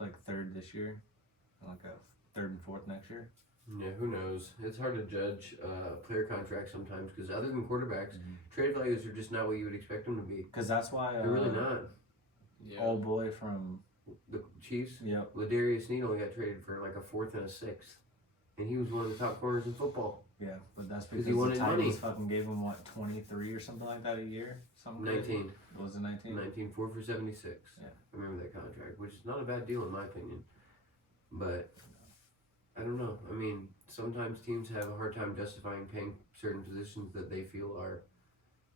like third this year, and like a third and fourth next year. Yeah, who knows? It's hard to judge player contracts sometimes because other than quarterbacks, trade values are just not what you would expect them to be. Because that's why They're really not. Yeah. old boy from The Chiefs, yep Ladarius Sneed only got traded for like a fourth and a sixth. And he was one of the top corners in football. yeah, but that's 'Cause because he the wanted Titans money. fucking gave him what 23 or something like that a year. Something crazy? 19. Was it 19? 19, 4 for 76. Yeah. I remember that contract, which is not a bad deal in my opinion. But I don't know. I mean, sometimes teams have a hard time justifying paying certain positions that they feel are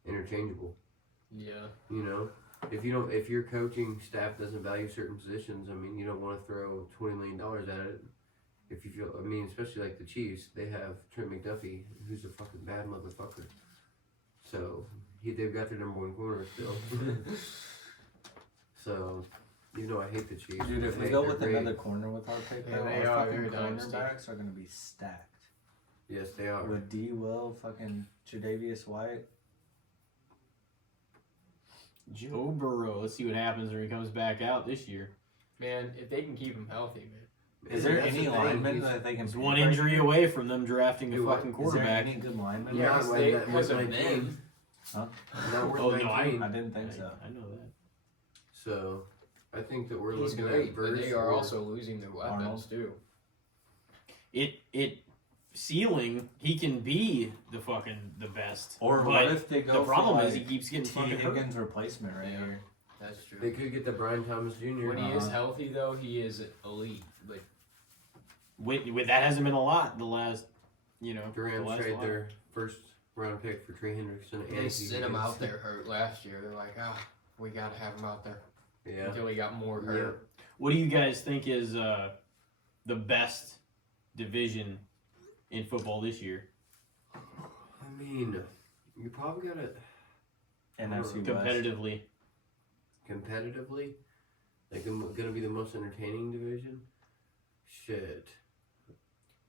interchangeable. Yeah. You know, if your coaching staff doesn't value certain positions, I mean, you don't want to throw $20 million at it. If you feel, I mean, especially like the Chiefs, they have Trent McDuffie, who's a fucking bad motherfucker. So they've got their number one corner still. So, you know, I hate the Chiefs. Dude, if we Hey, go they're with great. another corner with our pick, Yeah, though, they our are. fucking They're dynasty. cornerbacks are gonna be stacked. Yes, they are. With D. Will, fucking Tre'Davious White. Joe Burrow. Let's see what happens when he comes back out this year. Man, if they can keep him healthy, man. Is there That's any the thing, lineman he's- that they can He's pick one right injury now? away from them drafting a Do what? fucking Is there quarterback. any good lineman? Yeah, Yes, when they that- hasn't when 19. been. Not worth Oh, no, 19. I didn't think so. I know that. So, I think that we're He's looking great, at but Verse they are or- also losing their weapons Arnold. too. It ceiling, he can be the best. Or but what if they go the problem for is he like keeps getting T. fucking hurt. Higgins replacement right Yeah. here? That's true. They could get the Brian Thomas Jr. When he is Uh-huh. healthy, though, he is elite. But With that hasn't been a lot the last, The the Rams last trade while. their first round pick for Trey Hendrickson. they and sent him out there hurt last year. They're like, we got to have him out there Yeah. until he got more hurt. What do you guys think is the best division in football this year? I mean, you probably got to NFC West. Competitively. competitively, like going to be the most entertaining division. Shit.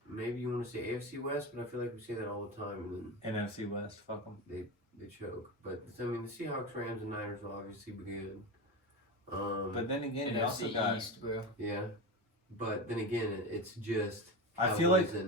Maybe you want to say AFC West, but I feel like we say that all the time, and NFC West. Fuck them. then they choke. But I mean, the Seahawks, Rams, and Niners will obviously be good. But then again, you also NFC got. East, bro. Yeah, but then again, it's just. I feel like Cowboys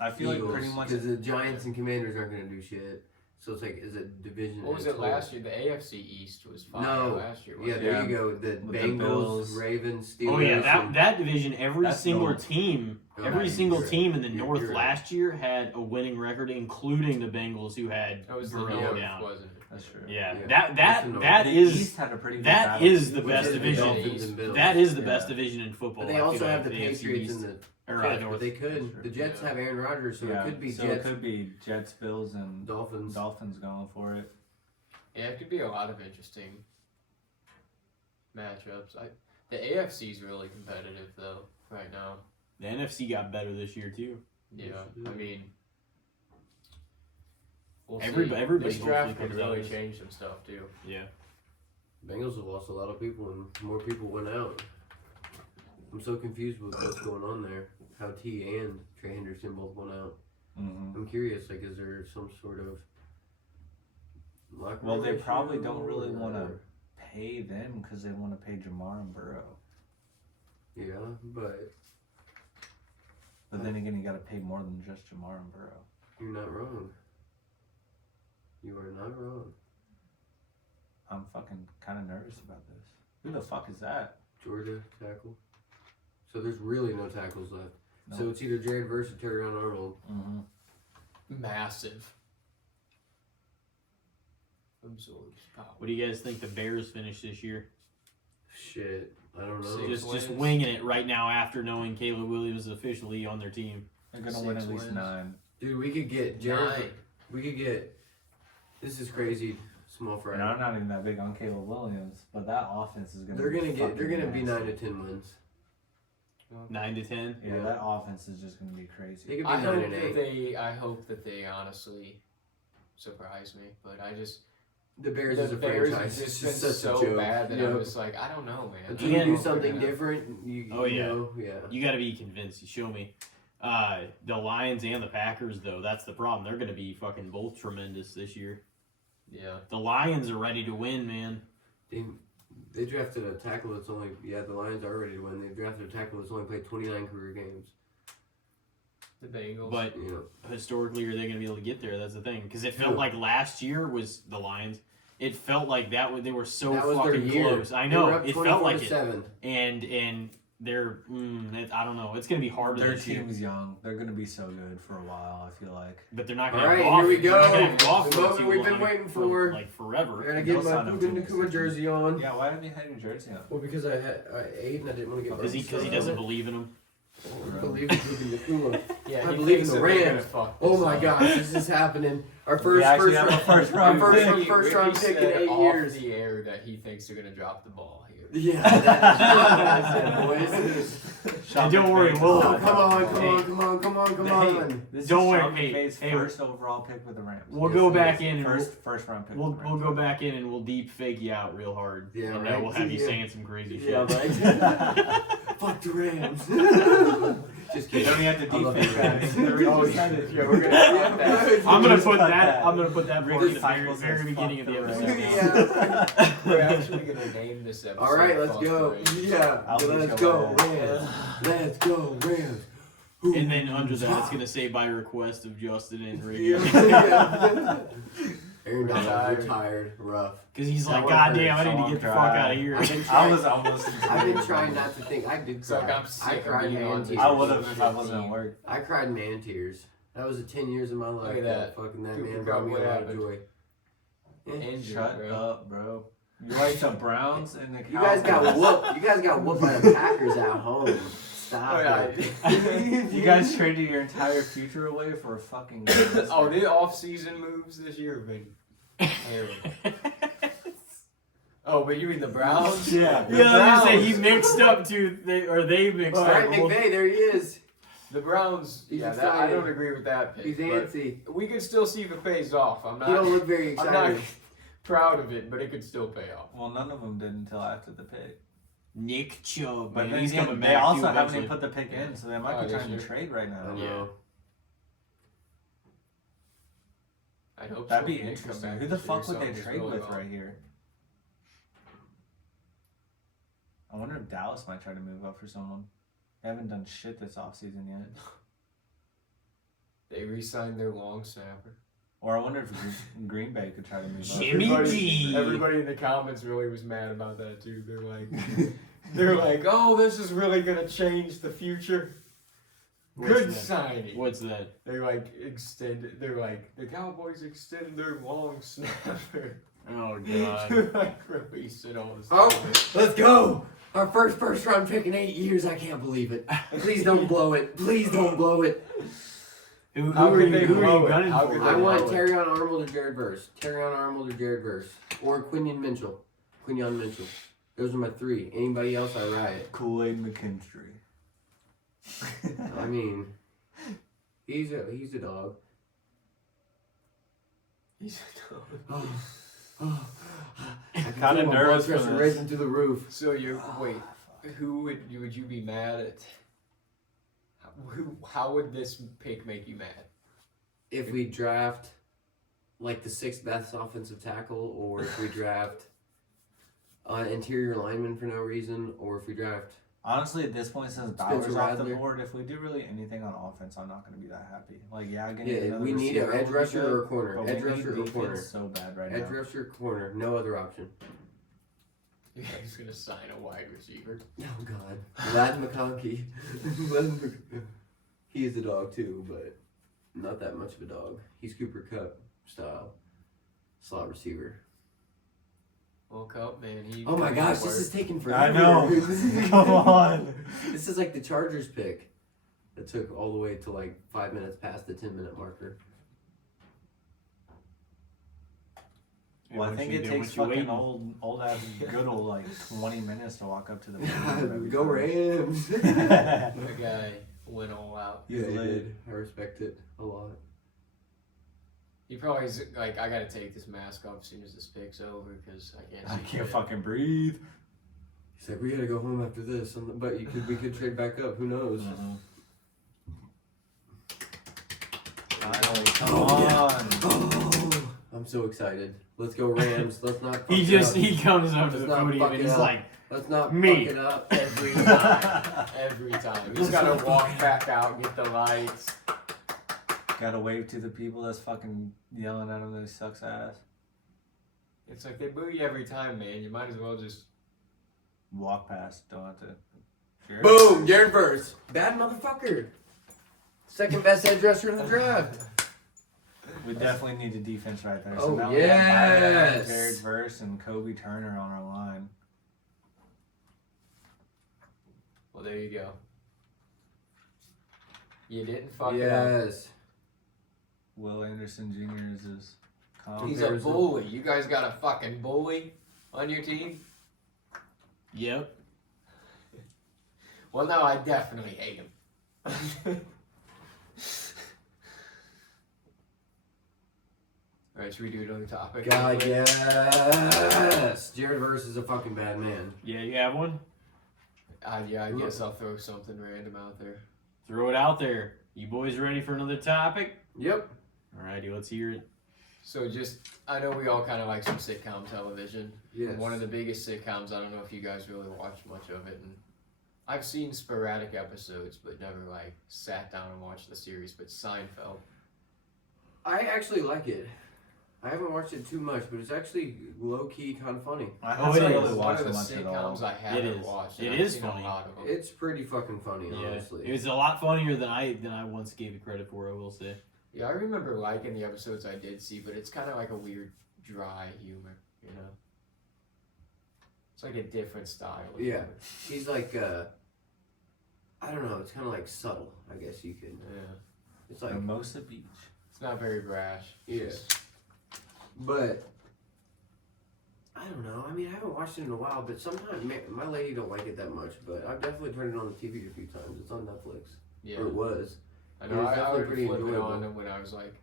and pretty much. because the Giants and Commanders aren't going to do shit. So it's like, is it division? What was in it total? last year? The AFC East was fire No. last year. Yeah, wasn't there Yeah. you go. The With the Bengals, Bills. Ravens, Steelers. Oh yeah, and- that division, every That's single normal. team, Oh, every yeah, single you're team in the right. North You're right. last year had a winning record, including the Bengals, who had it? That was the Burrow North, down. wasn't it? That's true. Yeah, Yeah. that That's the North. that The is East had a pretty good that battle. is the Which best is the division. Dolphins and Bills. That is the Yeah. best division in football. But they I also feel have like, the AFC Patriots East. and the Or, Jets, North. but they could. That's The Jets Yeah. have Aaron Rodgers, so it could be so Jets, it could be Jets, Bills, and Dolphins. Dolphins going for it. Yeah, it could be a lot of interesting matchups. The AFC's really competitive though right now. The NFC got better this year too. Yeah, Yes, it I did. mean, we'll Everybody- see. everybody This draft hopefully could comes out really as- change some stuff too. Yeah. Bengals have lost a lot of people, and more people went out. I'm so confused with what's going on there. How T and Trey Henderson both went out. Mm-hmm. I'm curious. Like, is there some sort of locker Well, room they issue, probably don't really want to or- pay them because they want to pay Jamar and Burrow. Yeah, but But then again, you got to pay more than just Jamar and Burrow. You're not wrong. You are not wrong. I'm fucking kind of nervous about this. Who the fuck is that? Georgia tackle. So there's really no tackles left. No. So it's either Jared Verse or Terrion Arnold. Mm-hmm. Massive. Absorbs power. What do you guys think the Bears finish this year? Shit, I don't know. Six. Just wins. winging it right now after knowing Caleb Williams is officially on their team. They're gonna win at 6 least wins. 9. Dude, we could get Jared. 9. We could get. This is crazy. Small fry. And I'm not even that big on Caleb Williams, but that offense is gonna. They're gonna be get. They're gonna be nasty. 9 to 10 wins. 9 to 10. Yeah, Yeah. that offense is just gonna be They crazy. could be I 9 hope and that 8. I hope that they honestly surprise me, but I just The Bears the is a Bears franchise. have It's just just been such a so joke. bad that I Yep. was like, I don't know, man. Until I you don't do know if they're something gonna- different, you Oh, yeah. know, yeah. You got to be convinced. You show me. The Lions and the Packers, though, that's the problem. They're going to be fucking both tremendous this year. Yeah. The Lions are ready to win, man. They drafted a tackle that's only. Yeah, the Lions are ready to win. They drafted a tackle that's only played 29 career games. The Bengals. But You know. historically, are they going to be able to get there? That's the thing. Because it felt Yeah. like last year was the Lions. It felt like they were so That was their fucking year. close. I They know. were up It felt like it. 24-7. And they're I don't know. It's going to be harder Their this year. team's young. They're gonna be so good for a while. I feel like. But they're not All going to right, have Goff. here we They're not gonna go. have Goff The for moment too we've been long, waiting for. like forever. We're gonna They'll get my sign him Puka for Nakua next jersey on. Yeah, why didn't you have your jersey on? Well, because I ate and I didn't want to get my. Because he doesn't believe in him. I believe in Puka Nakua. yeah, I he believe in thinks the that they're gonna Rams. fuck Oh this my up. gosh, this is happening. Our We first actually first have a first round our pick. first round pick in said 8 off years. the air that he thinks they're gonna drop the ball here. Yeah, that's it, boys. Sean And don't worry, McVay's we'll- Oh, not come on, done. come on. This Don't is worry, Sean hey, McVay's hey, first overall pick with the Rams. We'll Yes, go it back is. in and First round pick. we'll with the we'll Rams. go back in and we'll deep fake you out real hard. Yeah, and right. then we'll have you Yeah. saying some crazy Yeah, shit. right. Fuck the Rams. Just You kidding. don't even have to I love deep the fake Rams. that. Oh, Yeah, we're gonna drop that. I'm gonna Just put cut that. that. I'm gonna put that part Ricky in the very, Pikul very says, beginning of "Fuck the the episode. Rams." Yeah. We're actually gonna name this episode. All right, let's Fuck go. the Rams. Yeah, I'll let's get go, your Rams. Let's go, Rams. And then under that, it's gonna say by request of Justyn and Ricky. Yeah. Aaron Donald Retired. retired, rough. Because he's like, That God one damn, I need to Someone get the fuck cried. out of here. I've been I trying, was almost. I've been trying not to think. I did It's like cry. I'm sick I of cried being man on tears. I would have if I wasn't at work. I cried man tears. That was the 10 years of my life. at that. Fucking that Cooper man Kupp, brought me a what lot of happened? joy. Injured, Shut bro. up, bro. You like the Browns and the You guys got Cowboys. whooped. You guys got whooped by the Packers at home. Stop Oh, yeah, it. You guys traded your entire future away for a fucking. Oh, the off-season moves this year have been terrible. Oh, but you mean the Browns? Yeah. The Yeah, I was gonna say Browns. he mixed up too. They mixed All up. right, McVay, there he is. The Browns. He's Yeah, that, I excited. don't agree with that pick. He's but antsy. we can still see if it pays off. I'm He don't not. look very I'm not excited. proud of it, but it could still pay off. Well, none of them did until after the pick. Nick Chubb, But man, then he's again, coming they back. also too, haven't eventually. even put the pick in, so they might Oh, be this trying to year. trade right now. I Yeah. know. I hope That'd so. be They come interesting. back Who the this year, fuck would they something's trade really with wrong. right here? I wonder if Dallas might try to move up for someone. They haven't done shit this offseason yet. They re-signed their long snapper. Or I wonder if Green Bay could try to move up. Jimmy G. Everybody in the comments really was mad about that too. They're like, oh, this is really gonna change the future. Good What's that? signing. What's that? They're like They're like the Cowboys extended their long snapper. Oh god. They're like releasing all this. Oh, stuff. let's go. Our first round pick in 8 years. I can't believe it. Please don't blow it. Please don't blow it. Who How are could you, they who are blow you it? gunning How for? could I they want blow it? Terrion Arnold or Jared Verse. Terrion Arnold or Jared Verse. Or Quinion Mitchell. Quinion Mitchell. Those are my 3. Anybody else, I riot. Kool-Aid McKinstry. I mean, he's a dog. He's I can Kinda feel my nervous blood for pressure this. raising through the roof. So you wait. Who would you be mad at? How would this pick make you mad? If we draft like the 6th best offensive tackle, or if we draft interior lineman for no reason, or if we draft Honestly, at this point, since Bauer's Spencer off the Rattler. board, if we do really anything on offense, I'm not going to be that happy. Like, yeah, getting Yeah, another we need an receiver edge would be rusher good, or a corner. but Edge we rusher need or defense corner. so bad right Edge now. rusher, corner. No other option. You guys gonna sign a wide receiver? Oh God, Lad McConkey. He is a dog too, but not that much of a dog. He's Cooper Kupp style slot receiver. Well, Cup, man, he. Oh my gosh, this is taking forever. I know. Come on. This is like the Chargers pick that took all the way to like 5 minutes past the 10-minute marker. Well, I think it takes fucking old ass good old like 20 minutes to walk up to the podium. Go Rams. The guy went all out. Yeah, he did. I respect it a lot. He probably is like, I gotta take this mask off as soon as this pick's over because I can't. I see can't shit. fucking breathe. He's like, we gotta go home after this, but we could trade back up. Who knows? Finally, come Oh, on. yeah. Oh, I'm so excited. Let's go Rams. Let's not. Fuck it up. He comes up to Let's the not podium fuck and it he's up. like, Let's not Me. fuck it up. Every time. Every time. He's gotta walk back out, get the lights. Gotta wave to the people that's fucking yelling at him that he sucks ass. It's like they boo you every time, man. You might as well just. Walk past, don't have to. Sure. Boom, Jared Verse. Bad motherfucker. Second best edge rusher in the draft. We definitely need a defense right there. Oh, So now we have Byron, yes. Jared Verse, and Kobe Turner on our line. Well, there you go. You didn't fuck it up. Yes. Will Anderson Jr. is his comp. He's a bully. You guys got a fucking bully on your team? yep. Well, no, I definitely hate him. Alright, should we do another topic? God, yes. Jared Verse is a fucking bad man. Yeah, you have one? Yeah, I guess I'll throw something random out there. Throw it out there. You boys ready for another topic? Yep. Alrighty, let's hear it. So I know we all kind of like some sitcom television. Yes. One of the biggest sitcoms, I don't know if you guys really watch much of it. And I've seen sporadic episodes, but never like sat down and watched the series, but Seinfeld. I actually like it. I haven't watched it too much, but it's actually low-key kind of funny. I Oh, haven't it really is. One watched of the much at all. sitcoms I haven't is. watched. It and I've is seen funny. A lot of them. It's pretty fucking funny, Yeah, honestly. it was a lot funnier than I once gave it credit for. I will say. Yeah, I remember liking the episodes I did see, but it's kind of like a weird, dry humor, you know? It's like a different style. Of Yeah. humor. He's like, I don't know, it's kind of like subtle, I guess you could. Yeah. It's like, Mimosa Beach. It's not very brash. Yeah. But, I don't know, I mean, I haven't watched it in a while, but sometimes, my lady don't like it that much, but I've definitely turned it on the TV a few times. It's on Netflix. Yeah. Or it was. I know, It's I definitely would pretty flip it enjoyable. on when I was like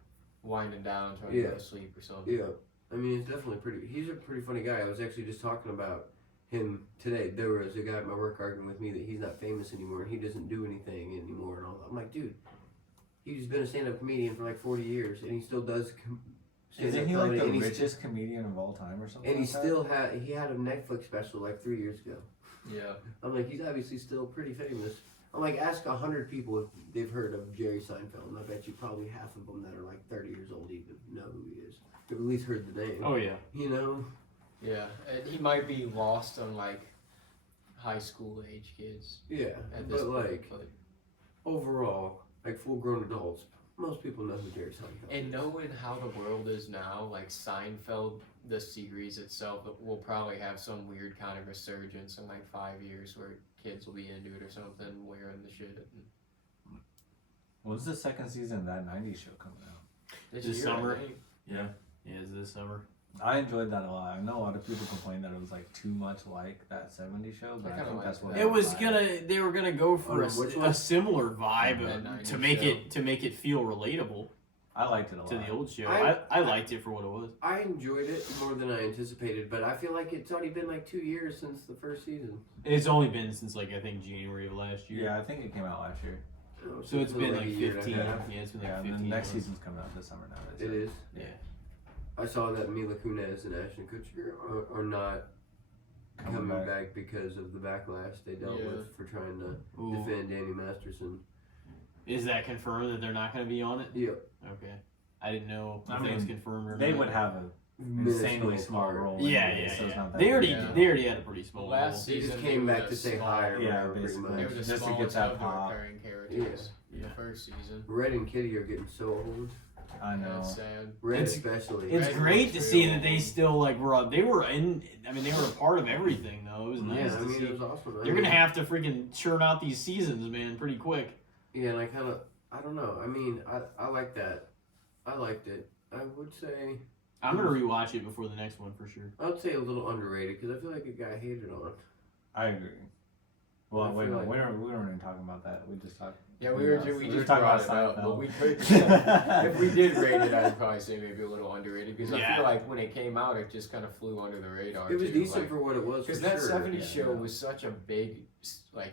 winding down, trying to Yeah. go to sleep or something. Yeah. I mean, it's definitely pretty, he's a pretty funny guy. I was actually just talking about him today. There was a guy at my work arguing with me that he's not famous anymore and he doesn't do anything anymore and all that. I'm like, dude, he's been a stand-up comedian for like 40 years and he still does Isn't he comedy, like the and richest comedian of all time or something? and he like that? still had a Netflix special like 3 years ago. Yeah. I'm like, he's obviously still pretty famous. I'm like, ask 100 people if they've heard of Jerry Seinfeld, and I bet you probably half of them that are like 30 years old even know who he is. They've at least heard the name. Oh yeah. You know? Yeah. And he might be lost on like high school age kids Yeah. at this But point. like, But, overall, like full-grown adults, most people know who Jerry Seinfeld and is. knowing how the world is now, like Seinfeld, the series itself, will probably have some weird kind of resurgence in like 5 years where kids will be into it or something, wearing the shit. When's the second season of that 90s show coming out? This year, I summer. think. Yeah, it's this summer. I enjoyed that a lot. I know a lot of people complained that it was like too much like that 70s show, but I I, kinda think like that's what that. It was vibe. they were gonna go for Oh, which one? a similar vibe That to 90s make show. it feel relatable I liked it a lot. to the old show. I- I liked it for what it was. I enjoyed it more than I anticipated, but I feel like it's already been like 2 years since the first season. It's only been since like I think January of last year. Yeah, I think it came out last year. Oh, So it's been like a year and a 15. half. Yeah, it's been like Yeah, and 15. then the next months. season's coming out this summer now. they It said. is. Yeah. I saw that Mila Kunis and Ashton Kutcher are not coming back because of the backlash they dealt with for trying to defend Danny Masterson. Is that confirmed that they're not going to be on it? Yep. Okay. I didn't know if it was confirmed or not. They would have a insanely small role. Yeah. So it's not that They big. already had a pretty small role. Last They season just came back to say hi. Yeah, pretty basically. much. They were the Just to get smallest that of the pop. recurring characters in the first season. Red and Kitty are getting so old. I know. That's sad. Red It's- especially. It's Red great looks to see real that they still like were up. They were in. I mean, they were a part of everything though. It was nice Yeah, I to mean, see. it was awesome. They're gonna have to freaking churn out these seasons, man, pretty quick. Yeah, and I don't know. I mean, I like that. I liked it. I would say, I'm gonna rewatch it before the next one for sure. I would say a little underrated because I feel like it got hated on. I agree. Well, I wait, feel no, like- we weren't even talking about that. We just talked. Yeah, we just talking brought about it up, but Seinfeld. we could. If we did rate it, I'd probably say maybe a little underrated because I Yeah. feel like when it came out, it just kind of flew under the radar. It was too. decent for what it was. Because for that sure. 70s Yeah. show was such a big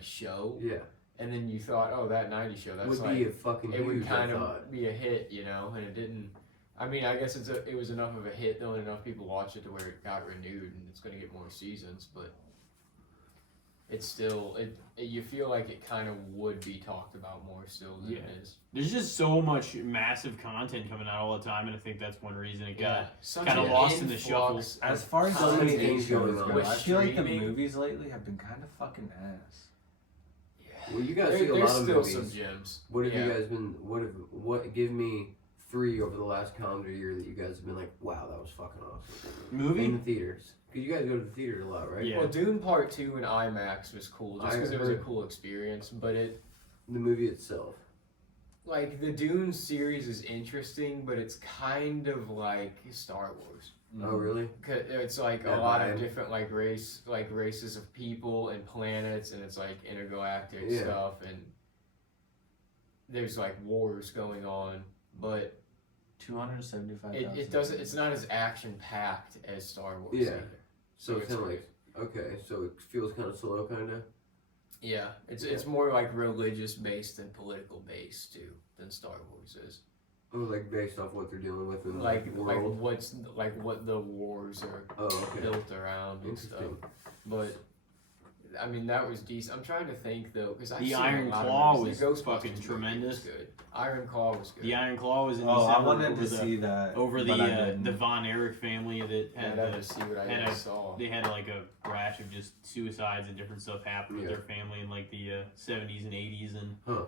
show, Yeah, and then you thought, oh, that 90s show, that's would like be a fucking it would huge. kind I of thought. be a hit, and it didn't. I mean, I guess it was enough of a hit, though, and enough people watched it to where it got renewed, and it's going to get more seasons, but it's still you feel like it kind of would be talked about more still than it is. There's just so much massive content coming out all the time, and I think that's one reason it got Such kinda an lost in the influx shuffle. As far as So the many TV things shows going on. go, With I feel like the streaming- movies lately have been kind of fucking ass. Well, you guys see a There's lot of still movies. some gems. What have Yeah. you guys been? What? Give me 3 over the last calendar year that you guys have been like, wow, that was fucking awesome. In movie. the theaters, because you guys go to the theater a lot, right? Yeah. Well, Dune Part 2 in IMAX was cool, just I because it was a heard- cool experience, but The movie itself. like the Dune series is interesting, but it's kind of like Star Wars. Oh, really? 'Cause it's like a That lot vibe. of different races of people and planets, and it's like intergalactic Yeah. stuff, and there's like wars going on, but 275,000. it doesn't. It's not as action packed as Star Wars. Yeah. Either. So it's kind of weird. like, okay, so it feels kind of slow, kind of. Yeah, it's more like religious based and political based too than Star Wars is. Oh, like based off what they're dealing with in Like the world. what the wars are Oh, okay. built around and stuff. Interesting. But I mean that was decent. I'm trying to think though because The Iron Claw was fucking tremendous. Good. Iron Claw was good. The Iron Claw was in Oh, December I wanted over to the see that. over but I the didn't. Von Erich family that I'd had have the, to see what I and just saw. they had like a rash of just suicides and different stuff happen with Yeah. their family in like the 70s and 80s and Huh.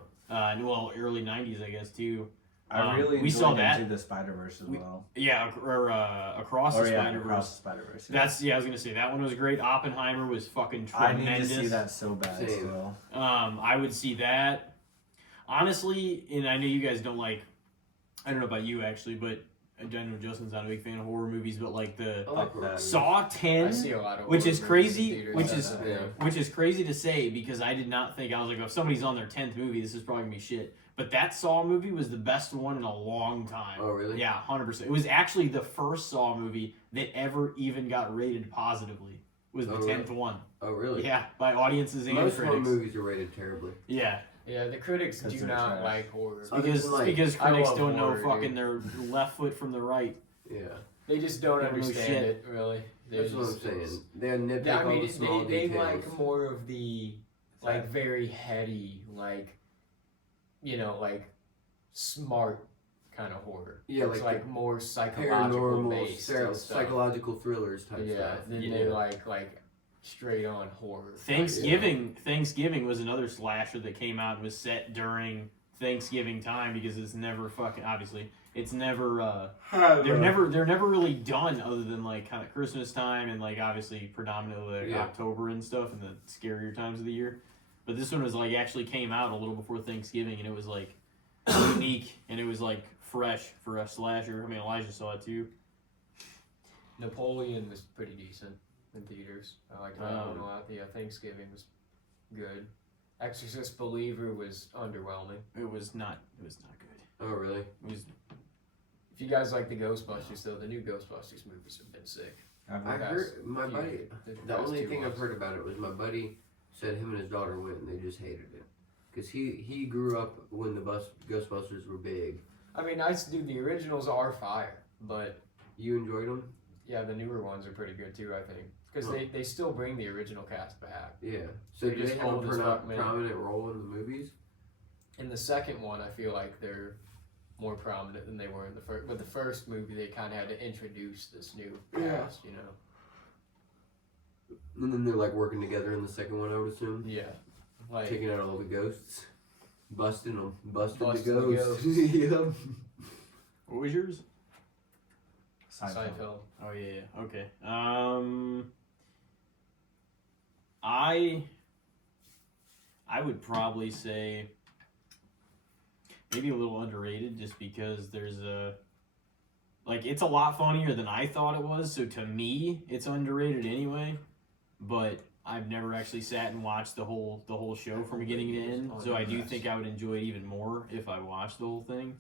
well early 90s I guess too. I really we saw enjoyed that. Into the Spider-Verse as well. Yeah, or Across the Spider-Verse. Across the Spider-Verse. That's I was gonna say that one was great. Oppenheimer was fucking I tremendous. need to see that so bad Same. still. I would see that. Honestly, and I know you guys don't like. I don't know about you actually, but I know Justin's not a big fan of horror movies, but like the I like Fuck that. that. Saw I 10, see a lot of which horror is movies in crazy, theaters, which that's is- the thing. which is crazy to say because I did not think I was like, if somebody's on their 10th movie, this is probably gonna be shit. But that Saw movie was the best one in a long time. Oh, really? Yeah, 100%. It was actually the first Saw movie that ever even got rated positively. Was the Oh, really? 10th one. Oh, really? Yeah, by audiences and Most horror critics. movies are rated terribly. Yeah, Yeah, the critics 'Cause do they're not trash. like horror. Other because than, like, critics love don't know horror, fucking dude. their left foot from the right. Yeah. They just don't They don't know understand shit. it, really. They That's what I'm just- saying. They nitpick Yeah, I all mean, the small they details. like more of the like very heady, like like smart kind of horror. Yeah, it's like like more psychological paranormal, based and stuff. psychological thrillers type Yeah, stuff. then Yeah. they like straight on horror. Thanksgiving was another slasher that came out and was set during Thanksgiving time because it's never fucking obviously it's never they're never really done other than like kind of Christmas time and like obviously predominantly like Yeah. October and stuff and the scarier times of the year. But this one was like actually came out a little before Thanksgiving and it was like unique and it was like fresh for a slasher. I mean Elijah saw it too. Napoleon was pretty decent in theaters. I liked that one a lot. Yeah, Thanksgiving was good. Exorcist Believer was underwhelming. It was not good. Oh, really? It was If you guys like the Ghostbusters, though, the new Ghostbusters movies have been sick. I Past heard my few- buddy. the The past only 2 thing I've months. heard about it was my buddy said him and his daughter went and they just hated it because he grew up when the Ghostbusters were big. I mean, the originals are fire, but You enjoyed them? yeah, the newer ones are pretty good too, I think. Because they still bring the original cast back. Yeah. So They do just they have a old as fuck, man. prominent role in the movies? In the second one, I feel like they're more prominent than they were in the first. But the first movie, they kind of had to introduce this new cast, you know. And then they're like working together in the second one, I would assume. Yeah. Like, Taking out all the ghosts. Busting them. Busting the Busting the ghosts. Yeah. What was yours? Seinfeld. Oh yeah. Okay. I would probably say maybe a little underrated, just because there's it's a lot funnier than I thought it was. So to me, it's underrated anyway. But I've never actually sat and watched the whole show from beginning to end. So I do think I would enjoy it even more if I watched the whole thing.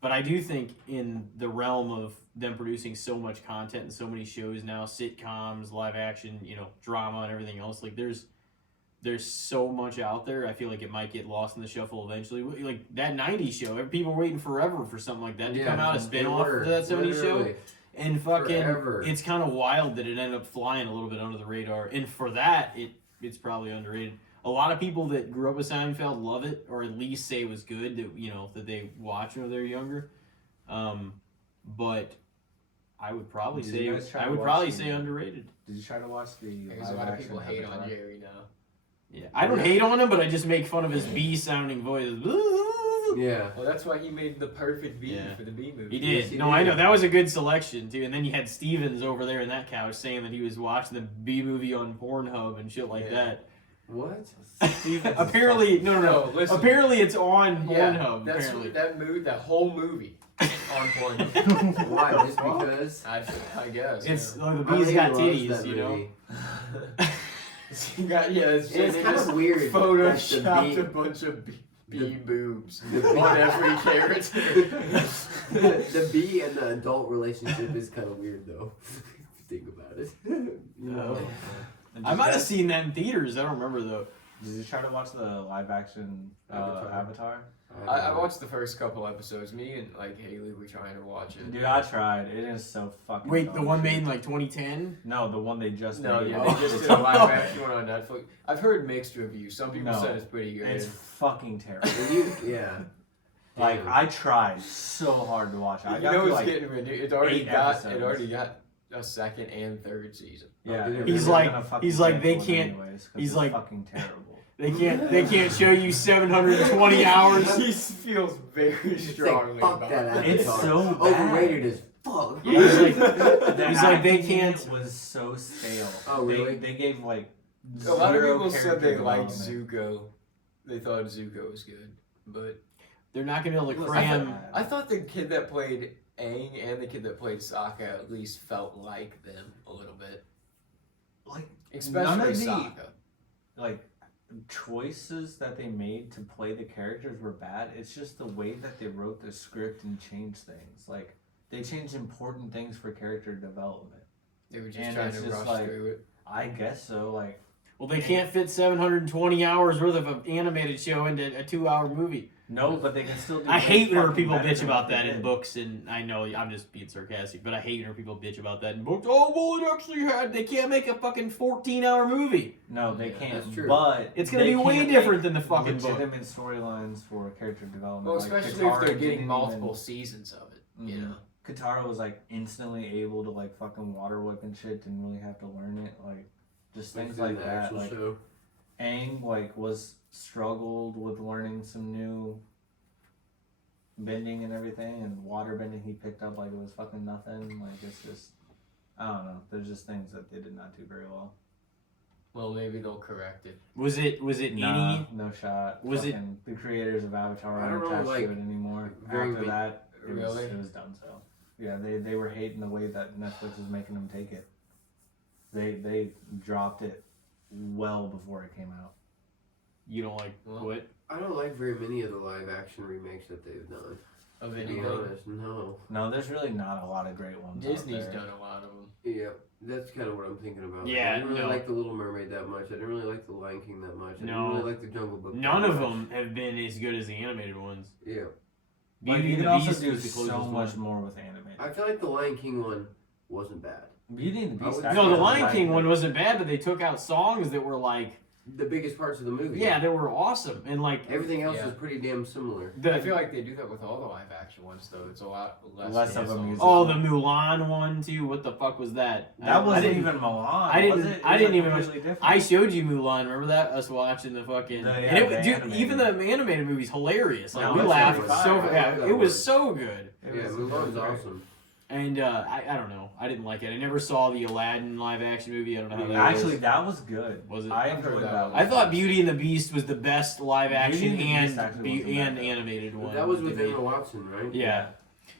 But I do think in the realm of them producing so much content and so many shows now, sitcoms, live action, drama and everything else, like there's so much out there. I feel like it might get lost in the shuffle eventually. Like that 90s show, people were waiting forever for something like that to come out, a spin-off for that 70s show. And fucking, Forever. It's kind of wild that it ended up flying a little bit under the radar. And for that, it's probably underrated. A lot of people that grew up with Seinfeld love it, or at least say it was good, that they watch when they're younger. But I would probably say underrated. Did you try to watch the? There's a lot of people hate on Jerry now. Yeah, I don't hate on him, but I just make fun of his bee-sounding voice. Yeah. Well, that's why he made the perfect bee for the bee movie. He did. Yes, he No, did. I know. That was a good selection, too. And then you had Stevens over there in that couch saying that he was watching the bee movie on Pornhub and shit like that. What? Apparently, no. Listen. Apparently, it's on Yeah, Pornhub. that's Apparently. that whole movie on Pornhub. Why? Just because? I guess. It's yeah. the I bee's think got he loves titties, that you know. movie. It's It's kind of weird. that photoshopped the a bunch of bee the- boobs the on bee- every character. the bee and the adult relationship is kind of weird, though. If you think about it. You know? I might have seen that in theaters. I don't remember though. Did you try to watch the live action Avatar? I watched the first couple episodes. Me and Haley were trying to watch it. Dude, I tried. It is so fucking. Wait, the dog one shit. made in 2010? No, the one they just No, made. yeah, they just did a live action one on Netflix. I've heard mixed reviews. Some people No, said it's pretty good. It's fucking terrible. Yeah. Like Damn. I tried so hard to watch it. I you got know to it's getting renewed. It already 8 got episodes. a second and third season. Yeah, Oh, dude, and He's they're like- gonna fucking he's like, they cancel it can't- anyways, 'cause he's it's like- fucking terrible. They can't show you 720 hours. He feels very It's strongly like, fuck about that it. It's Avatar. so bad. Overrated as fuck. Yeah, he's like- The He's like, they acting in can't- it was so stale. Oh, really? They gave like A lot of zero people said character they liked development. Zuko. They thought Zuko was good, but They're not gonna be able to Listen, cram. I thought the kid that played Aang and the kid that played Sokka at least felt like them a little bit, Like especially none of the- Sokka. like choices that they made to play the characters were bad. It's just the way that they wrote the script and changed things. Like they changed important things for character development. They were just And trying it's to just rush like- through it. I guess so. Like Well, they can't fit 720 hours worth of an animated show into a 2-hour movie. no, but they can still do. I way hate whenever fucking people better bitch than about what they that in did. books, and I know I'm just being sarcastic, but I hate whenever people bitch about that in books. Oh, well, it actually they can't make a fucking 14-hour movie. No, they Yeah, can't. that's true. But It's gonna they be way can't different make than the fucking book. legitimate storylines for character development. Well, Like, especially Katara if they're getting didn't multiple seasons of it. You Mhm. know, Katara was like instantly able to like fucking water whip and shit. Didn't really have to learn it. Like just things like the that. actual Like show. Aang was struggled with learning some new bending and everything, and water bending he picked up like it was fucking nothing. Like it's just I don't know. There's just things that they did not do very well. well maybe they'll correct it. Was it Nah, any? no shot. Was it- Fucking the creators of Avatar I don't aren't know, attached like, to it anymore? very After big- that, Really? it was done so. Yeah, they were hating the way that Netflix was making them take it. They dropped it well before it came out. You don't like Well, what? I don't like very many of the live action remakes that they've done. Of To be anything, honest, no. No, there's really not a lot of great ones. out Disney's there. done a lot of them. Yeah, that's kind of what I'm thinking about. Yeah, I didn't really no. like The Little Mermaid that much. I didn't really like The Lion King that much. I No. didn't really like The Jungle Book. None that of much. them have been as good as the animated ones. Yeah. Like, Beauty you and can the also Beast do was the so closest much one. more with anime. I feel like the Lion King one wasn't bad. Beauty and the Beast. would- actually No, the has, Lion like, King one wasn't bad, but they took out songs that were like, The biggest parts of the movie. yeah, they were awesome, and like Everything else Yeah. is pretty damn similar. I feel like they do that with all the live action ones, though. It's a lot Less of a songs. music. oh, the Mulan one too. What the fuck was that? That I wasn't didn't- even Milan. I didn't- Was it? I It didn't was even- completely different. I showed you Mulan. Remember that? Us watching the fucking. The- and yeah, it, the dude, animated. even the animated movie's hilarious. Like No, we it's laughed really so. fun. I Yeah, love that it was one. so good. It Yeah, was- Mulan's great. awesome. And I don't know. I didn't like it. I never saw the Aladdin live action movie. I don't know how that Actually, was. that was good. Was it? I I've heard enjoyed that that one. one. I thought Beauty and the Beast was the best live Beauty action and the Beast actually wasn't and bad. animated one. That was that with they Emma made. Watson, right? Yeah.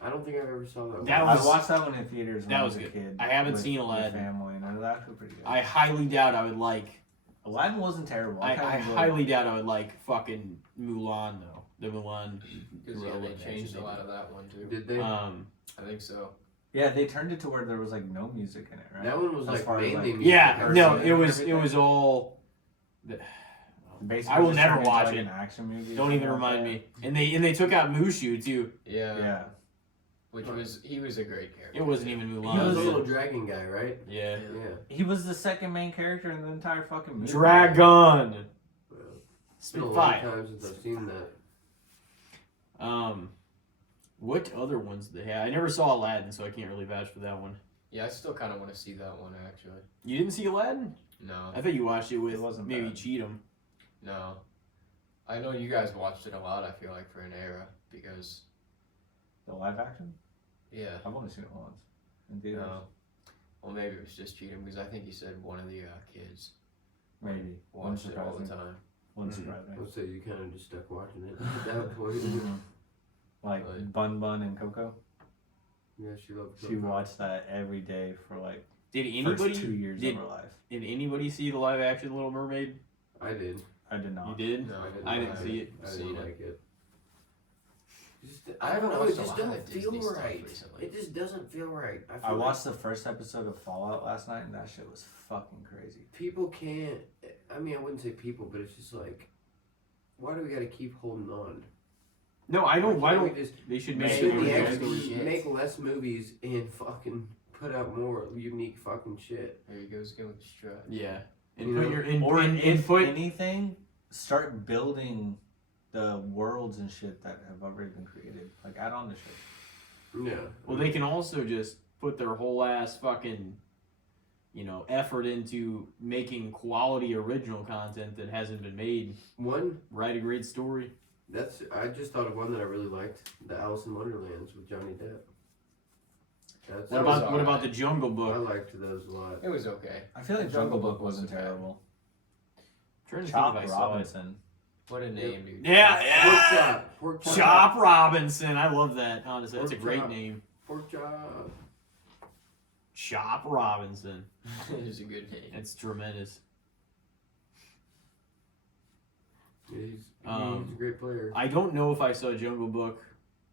I don't think I've ever saw that. That one. was- I watched that one in theaters when that I was was a good. kid. I haven't with- seen with Aladdin. Family, and it was actually pretty good. I highly doubt I would like. Aladdin wasn't terrible. I kinda enjoyed highly it. doubt I would like fucking Mulan though. The Mulan. Because Gorilla they action changed a they lot did. of that one, too. Did they? I think so. Yeah, they turned it to where there was like no music in it, right? That one was As like far as, mainly like- music. Yeah, or no, something. it was all. Basically I will just never turned into, watch like, it. An action movie. or Don't even something like remind that. me. And they took out Mushu too. Yeah. Yeah. He was a great character. It wasn't even He was Mulan. the little dragon guy, right? Yeah. Yeah. He was the second main character in the entire fucking movie. Dragon. Well, it's been a long Spitfire. time since I've seen that. What other ones did they have? I never saw Aladdin, so I can't really vouch for that one. Yeah, I still kind of want to see that one, actually. You didn't see Aladdin? No. I thought you watched it with It wasn't maybe bad. Cheatham. No. I know you guys watched it a lot, I feel like, for an era, because, The live action? yeah. I've only seen it once. In theaters. No. Well, maybe it was just cheating, because I think you said one of the kids Maybe. Wouldn't watched it all surprise the me. time. Wouldn't Mhm. surprise me. Let's say you kind of just stuck watching it at that point. Mhm. Like But- Bun Bun and Coco. Yeah, she loved She watched that every day for like Did first anybody 2 years did, of her life. did anybody see the live action Little Mermaid? I did. I did You not. did? No, I didn't see it. I Seen didn't it. like it. Just, I I don't haven't know. watched It a just lot of don't feel Disney stuff right. recently. It just doesn't feel right. I feel watched the first episode of Fallout last night, and that shit was fucking crazy. like people can't. I mean, I wouldn't say people, but it's just like, why do we got to keep holding on? No, I don't. Why can't don't we just they should Make make should it the original actually shit. make less movies and fucking put out more unique fucking shit? There he goes again with the strut. Yeah. And You put know, your in, Or in, if input. anything, start building the worlds and shit that have already been created. Like add on to shit. Yeah. Well, they can also just put their whole ass fucking, effort into making quality original content that hasn't been made. One. Write a great story. I just thought of one that I really liked. The Alice in Wonderlands with Johnny Depp. That's What was about what about alright. the Jungle I Book? liked those a lot. It was okay. I feel like The Jungle Jungle Book Book wasn't wasn't bad. terrible. I'm trying to Chop think if I saw it. Robinson. What a name, dude. Yeah, Pork yeah. chop. Pork chop. Chop Robinson. I love that. Honestly, that's a Pork great chop. name. Pork chop. Chop Robinson. It is a good name. It's tremendous. Yeah, he's Um, a great player. I don't know if I saw Jungle Book.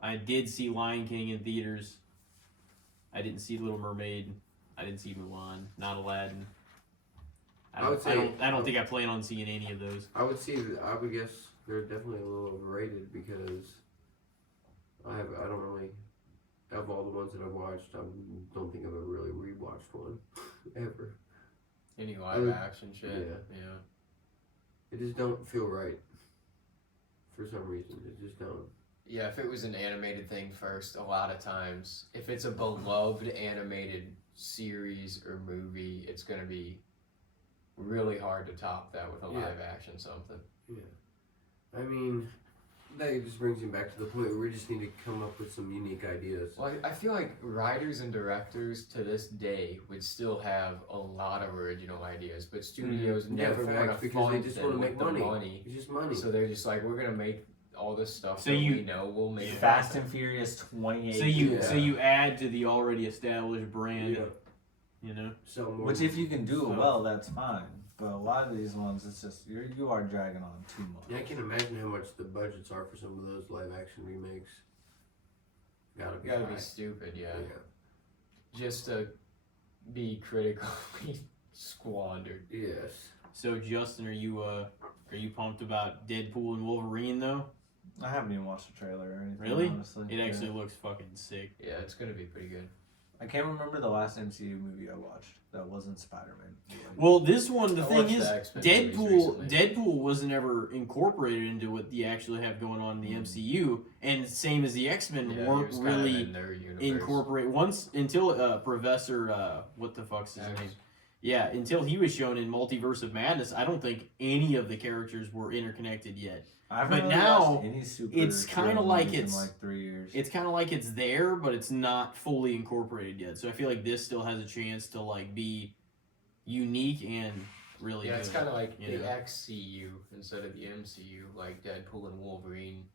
I did see Lion King in theaters. I didn't see Little Mermaid. I didn't see Mulan. Not Aladdin. I would say- I don't think I plan on seeing any of those. I would say that I would guess they're definitely a little overrated because I don't really, of all the ones that I've watched, I don't think I've ever really rewatched one ever. Any live Uh, action shit? Yeah. It just don't feel right for some reason. It just don't. Yeah, if it was an animated thing first, a lot of times, if it's a beloved animated series or movie, it's going to be really hard to top that with a Yeah. live action something. I mean, that just brings me back to the point where we just need to come up with some unique ideas. Well, I feel like writers and directors to this day would still have a lot of original ideas, but studios Yeah, never want facts, to because they fund just them want to with make the money. money. It's just money. So they're just like, we're going to make all this stuff So that you- we know, we'll make it Fast happen. and Furious 28. So you Yeah. add to the already established brand. Yeah. You know. Sell more. Which if you can do it So- well, that's fine. But a lot of these ones, it's just you are dragging on too much. Yeah, I can imagine how much the budgets are for some of those live action remakes. Gotta be. Gotta high. be stupid, yeah. Yeah. Just to be critically squandered. Yes. So Justin, are you pumped about Deadpool and Wolverine though? I haven't even watched the trailer or anything. Really? Honestly, It actually looks fucking sick. Yeah, it's gonna be pretty good. I can't remember the last MCU movie I watched that wasn't Spider-Man. Well, this one, the I thing watched is, the X-Men movies recently. Deadpool wasn't ever incorporated into what they actually have going on in the MCU, and same as the X-Men Yeah, he weren't was kind of really in their universe. incorporate once until Professor what the fuck's his X. name? Yeah, until he was shown in Multiverse of Madness, I don't think any of the characters were interconnected yet. I haven't But really now, watched any super it's kinda like movies it's- in like 3 years. It's kind of like it's there, but it's not fully incorporated yet. So I feel like this still has a chance to like be unique and really. Yeah, it's good, kind of like you the know? XCU instead of the MCU, like Deadpool and Wolverine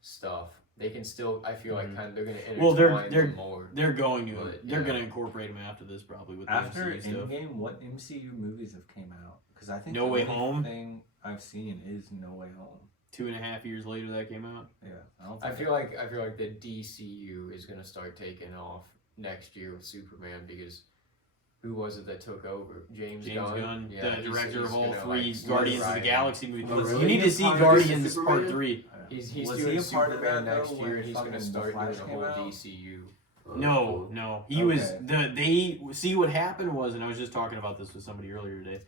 stuff. They can still, I feel like, kind of they're gonna intertwine Well, they're them more. They're going to. But, they're yeah. going to incorporate them after this, probably with the After MCU stuff. Endgame, what MCU movies have came out? Because I think No the Way only Home? thing I've seen is No Way Home. 2.5 years later, that came out. Yeah, I don't. I Think feel like the DCU is gonna start taking off next year with Superman because who was it that took over? James Gunn, the he's- director he's of all gonna, three like, Guardians of the write- Galaxy movies. Oh, really? You need to He's see part of Guardians Superman? Part 3. He's Was doing he a part of Superman that, next though, year, when and he's gonna fucking start The doing Flash the came whole out? DCU. Oh, No, cool. no. He Okay. was they see what happened was, and I was just talking about this with somebody earlier today.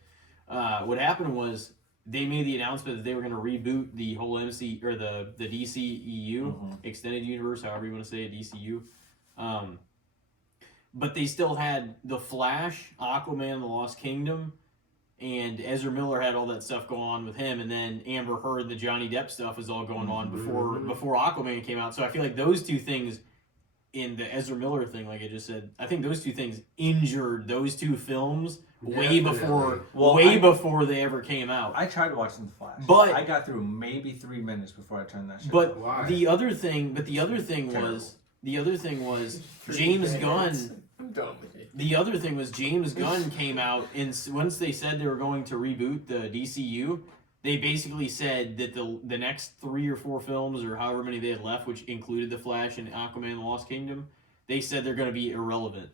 What happened was they made the announcement that they were going to reboot the whole MC or the DCEU extended universe, however you want to say it, DCU. But they still had the Flash, Aquaman, the Lost Kingdom, and Ezra Miller had all that stuff going on with him, and then Amber Heard, the Johnny Depp stuff was all going on before Aquaman came out. So I feel like those two things in the Ezra Miller thing, like I just said, I think those two things injured those two films way before they ever came out. I tried watching The Flash, But- I got through maybe 3 minutes before I turned that shit But off. Why? the other thing was James Gunn. I'm done with it. The other thing was James Gunn came out, and once they said they were going to reboot the DCU, they basically said that the next 3 or 4 films, or however many they had left, which included The Flash and Aquaman and the Lost Kingdom, they said they're going to be irrelevant.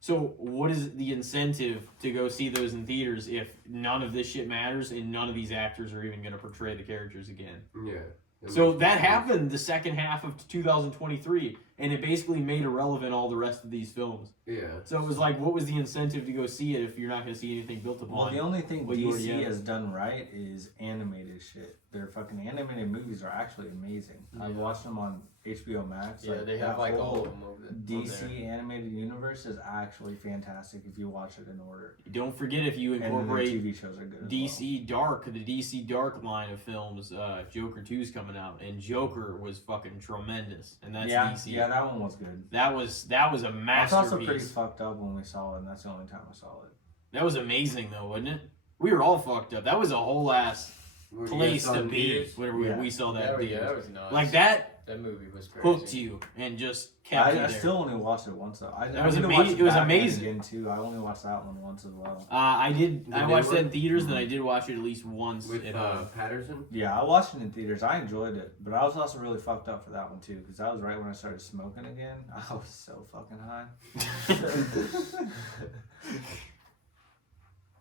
So what is the incentive to go see those in theaters if none of this shit matters and none of these actors are even going to portray the characters again? Yeah. So that happened the second half of 2023, and it basically made irrelevant all the rest of these films. Yeah. So it was like, what was the incentive to go see it if you're not going to see anything built upon? Well, the only thing what you already DC have. has done right is animated shit. Their fucking animated movies are actually amazing. I've watched them on HBO Max. Yeah, they that have like all whole of them over there. DC animated universe is actually fantastic if you watch it in order. Don't forget, if you And then their incorporate TV shows are good. DC Dark, the DC Dark line of films, Joker 2's coming out, and Joker was fucking tremendous, and that's DC. Yeah, that one was good. That was a I was also masterpiece. pretty fucked up when we saw it, and that's the only time I saw it. That was amazing, though, wasn't it? We were all fucked up. That was a whole ass Were you place guys to on be theaters? when we saw that. That, theater. that was nuts. Like that That movie was crazy. hooked you and just kept you I there. still only watched it once though. That was need to ama- watch it was Batman amazing. Again too. I only watched that one once as well. I The watched new that in one? theaters, and I did watch it at least once With at home. Patterson? Yeah, I watched it in theaters. I enjoyed it, but I was also really fucked up for that one too because that was right when I started smoking again. I was so fucking high.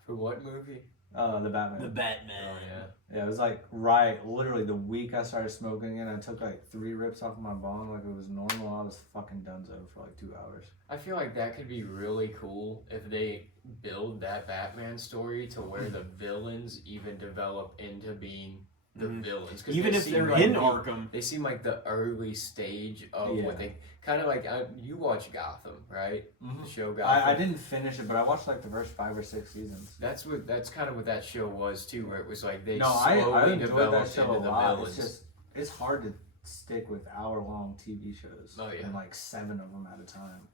For what movie? The Batman. The Batman. Oh yeah. Yeah, it was like literally the week I started smoking again. I took like 3 rips off my bong like it was normal. I was fucking donezo for like 2 hours. I feel like that could be really cool if they build that Batman story to where the villains even develop into being the villains. 'Cause Even they if seem they're like in the- Arkham. They seem like the early stage of Yeah. what they kind of like. You watch Gotham, right? Mhm. The show Gotham. I didn't finish it, but I watched like the first 5 or 6 seasons. That's kind of what that show was too, where it was like they I slowly enjoyed that developed show a into the lot. villains. It's hard to stick with hour-long TV shows Oh, yeah. and like 7 of them at a time.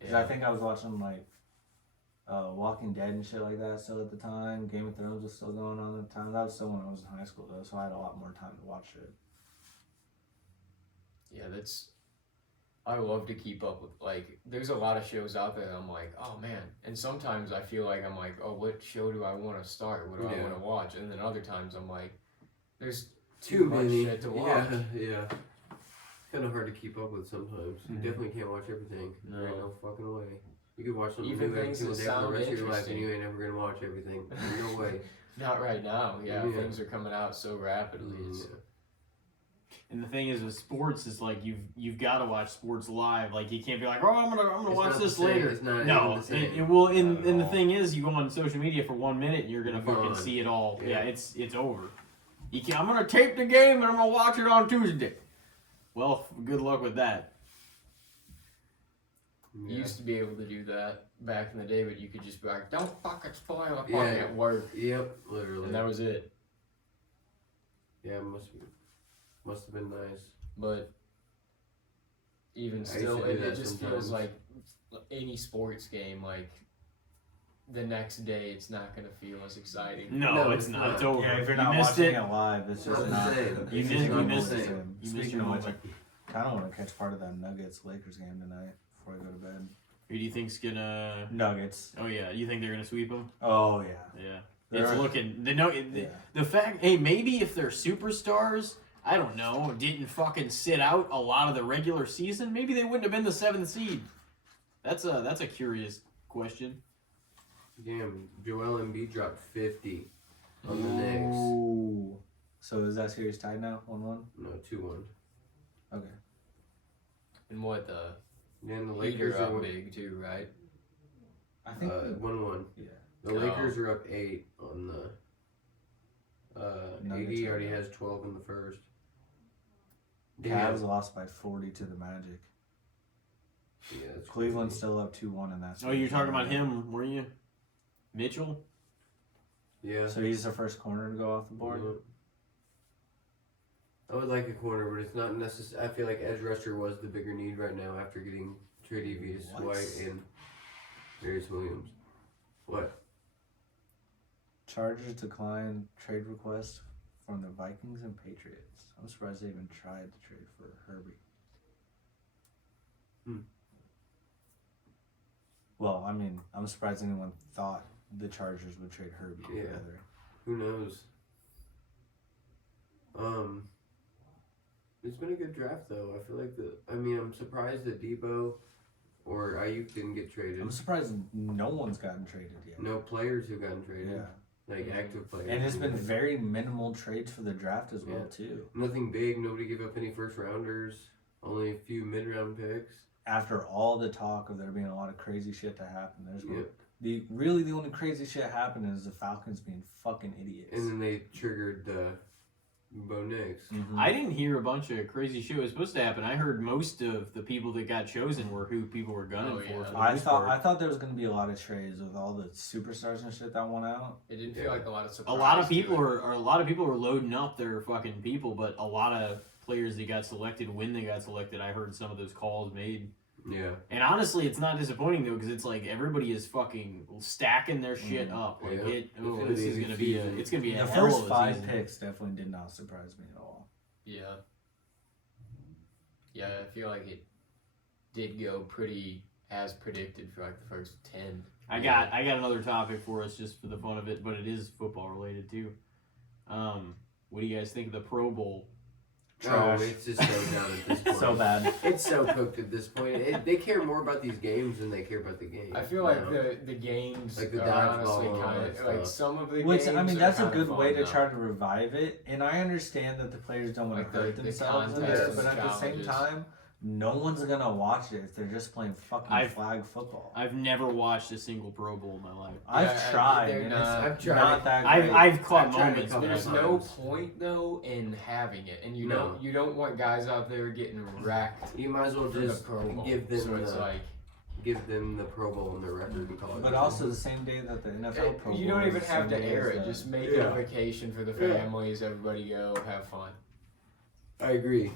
'Cause Yeah. I think I was watching like Walking Dead and shit like that still at the time. Game of Thrones was still going on at the time. That was still when I was in high school though, so I had a lot more time to watch it. Yeah, I love to keep up with, like, there's a lot of shows out there that I'm like, oh man. And sometimes I feel like I'm like, oh, what show do I want to start? What do I Yeah. want to watch? And then other times I'm like, there's Too much many. shit to watch. Yeah. Kind of hard to keep up with sometimes. You definitely can't watch everything. No. There ain't no fucking way. You could watch something Even new every things single that day for the sound rest of your life, and interesting. you ain't never gonna watch everything. There's no way. Not right now. Yeah, Yeah. things are coming out so rapidly. It's, And the thing is with sports is like you've got to watch sports live. Like you can't be like, oh, I'm gonna It's watch not this the same. later. It's not No, even the same. it will. Not And at the all. thing is, you go on social media for 1 minute and you're gonna You're fucking gone. see it all. Yeah. Yeah, it's over. You can't, I'm gonna tape the game and I'm gonna watch it on Tuesday. Well, good luck with that. You used to be able to do that back in the day, but you could just be like, don't fucking spoil a Yeah. fucking work. Yep, literally. And that was it. Yeah, must have been nice. But even used still, to do it that just sometimes. feels like any sports game, like the next day, it's not going to feel as exciting. No, No, it's it's not. not. It's over. Yeah, if you're You not missed watching it. it live, it's just Not not. the same. it's You just missed- not you the missed same. it. You missed Speaking your of which, moment. I kind of want to catch part of that Nuggets Lakers game tonight before I go to bed. Who do you think's gonna? Nuggets. Oh yeah, you think they're gonna sweep them? Oh yeah. Yeah, They're- it's looking. The Yeah. fact. Hey, maybe if they're superstars, I don't know, didn't fucking sit out a lot of the regular season, maybe they wouldn't have been the 7th seed. That's a curious question. Damn, Joel Embiid dropped 50 on the Knicks. Ooh. So is that series tied now? 1-1. No, 2-1. Okay. And what, the Yeah, and the Heat Lakers are are up big too, right? I think. 1-1. Yeah. The Lakers are up 8 on the. Nuggets AD are already up. has 12 in the first. Cavs lost by 40 to the Magic. Yeah, that's Cleveland's crazy. still up 2-1 in that. Oh, you're series. talking about him, were you? Mitchell? Yeah. So he's the first corner to go off the board. Yeah. I would like a corner, but it's not necessary. I feel like edge rusher was the bigger need right now after getting Tre'Davious What? White and Darius Williams. What? Chargers decline trade request from the Vikings and Patriots. I'm surprised they even tried to trade for Herbie. Well, I mean, I'm surprised anyone thought the Chargers would trade Herbie Yeah. together. Who knows? It's been a good draft though. I feel like I'm surprised that Debo or Ayuk didn't get traded. I'm surprised no one's gotten traded yet. No players who gotten traded. Yeah. Like active players. And it's been very minimal trades for the draft as well, Yeah. too. Nothing big. Nobody gave up any first rounders. Only a few mid round picks. After all the talk of there being a lot of crazy shit to happen, there's Yeah. the only crazy shit happening is the Falcons being fucking idiots. And then they triggered Bo Nix. Mhm. I didn't hear a bunch of crazy shit was supposed to happen. I heard most of the people that got chosen were who people were gunning Oh, for. yeah. For the I most thought part. there was gonna be a lot of trades with all the superstars and shit that went out. It didn't Yeah. feel like a lot of A surprise. lot of to people it. are a lot of people are loading up their fucking people, but a lot of players that got selected when they got selected, I heard some of those calls made. Yeah. And honestly, it's not disappointing though, because it's like everybody is fucking stacking their shit up. Like Yeah. this gonna is be a gonna good be season. it's gonna be a The hell first of a 5 season. picks definitely did not surprise me at all. Yeah. Yeah, I feel like it did go pretty as predicted for like the first 10. I got another topic for us just for the fun of it, but it is football related too. What do you guys think of the Pro Bowl? Trash. Oh, it's just so down at this point. So bad. It's so cooked at this point. They care more about these games than they care about the game. I feel like now. the games Like the are dodgeball honestly and all kind that of like stuff. some of the Which, games. I mean, are that's a kinda good fun, way to though. try to revive it. And I understand that the players don't want Like to hurt the themselves in contest this, and but at the same challenges. time, no one's going to watch it if they're just playing fucking flag football. I've never watched a single Pro Bowl in my life. I've Yeah, tried, they're and not- I've it's tried. not that great. I've caught I've tried a moments. couple but There's I've- no times. point though in having it, and you No. don't want guys out there getting wrecked You might as well for the just Pro Bowl. give them so it's the like give them the Pro Bowl on their record and call it. But also the same day that the NFL Pro Bowl you don't is even the have same to day air as it. the- Just make Yeah. it a vacation for the Yeah. families. Everybody go have fun. I agree.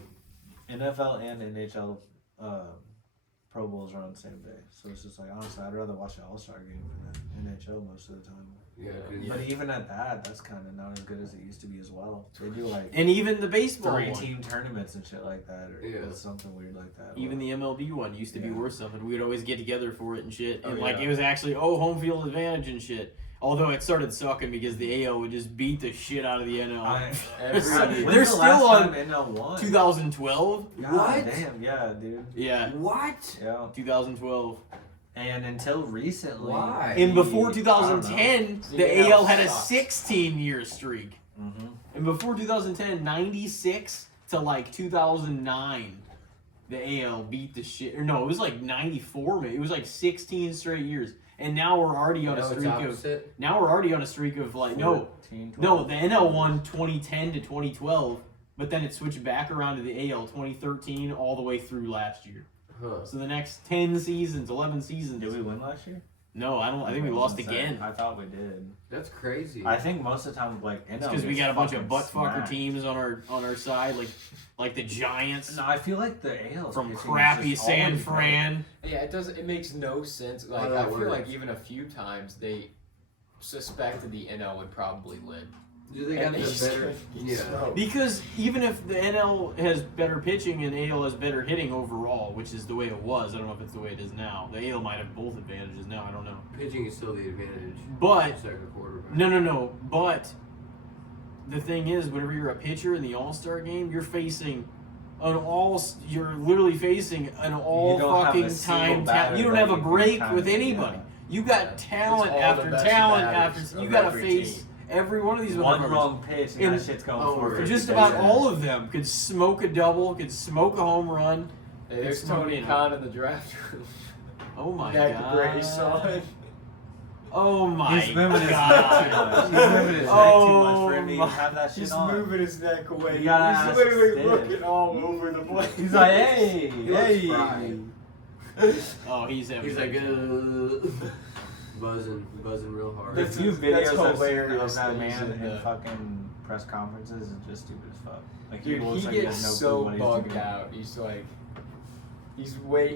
NFL and NHL Pro Bowls are on the same day. So it's just like, honestly, I'd rather watch an All-Star game than an NHL most of the time. Yeah. Yeah. But even at that, that's kind of not as good as it used to be as well. They do like And even the baseball one. 3-team tournaments and shit like that, or Yeah. something weird like that. Even the MLB one used to be Yeah. worth something. We'd always get together for it and shit. And Oh, like yeah. it was actually home field advantage and shit. Although it started sucking because the AL would just beat the shit out of the NL. Every- They're When's the still last on time NL won? 2012. God What? damn, yeah, dude. Yeah, What? Yeah. 2012. And until recently. Why? And before I 2010, know. the The AL AL had a sucks. 16-year streak. Mm-hmm. And before 2010, 96 to like 2009, the AL beat the shit. Or no, it was like 94, man. It was like 16 straight years, and now we're already on a Now it's streak of. opposite. Now we're already on a streak of like 14, no, 12. the NL won 2010 to 2012, but then it switched back around to the AL 2013 all the way through last year. Huh. So the next 10 seasons, 11 seasons. Did we win last year? No, I don't. I think we lost was gonna say, again. I thought we did. That's crazy. I think most of the time, like, It's because we got a bunch of butt fucker teams on our side, like the Giants No, I feel like the AL from crappy San Fran. Yeah, it doesn't. It makes no sense. Like How that I feel works. like even a few times they suspected the NL would probably win. Do they got And the just better? get Yeah. smoked. Because even if the NL has better pitching and AL has better hitting overall, which is the way it was, I don't know if it's the way it is now. The AL might have both advantages now. I don't know. Pitching is still the advantage. But Second quarterback. no. But the thing is, whenever you're a pitcher in the All-Star game, you're facing you're literally facing an all You don't have a fucking single time. batter You don't that have a you can break kinda- with anybody. yeah. You got talent all after the best talent batters after. of You got to every face team. every one of these One motherfuckers. wrong pitch and In- that shit's going Oh, forward. Just because about of all of them could smoke a double, could smoke a home run. Hey, there's It's Tony moving. Khan in the draft room. Oh my Neck god! brace on. Oh my He's moving his neck too god! much. He's moving his neck too much for him to even have that shit He's on. moving his neck away. You gotta He's ask literally Stiff. looking all over the place. He's like, hey, He looks fried. Oh, he's having. He's like, buzzing real hard. The That's- few that's videos I've seen hilarious of that that he's man in in the- fucking press conferences is just stupid as fuck. Like Dude, looks he like gets has no so clue what he's bugged doing. out.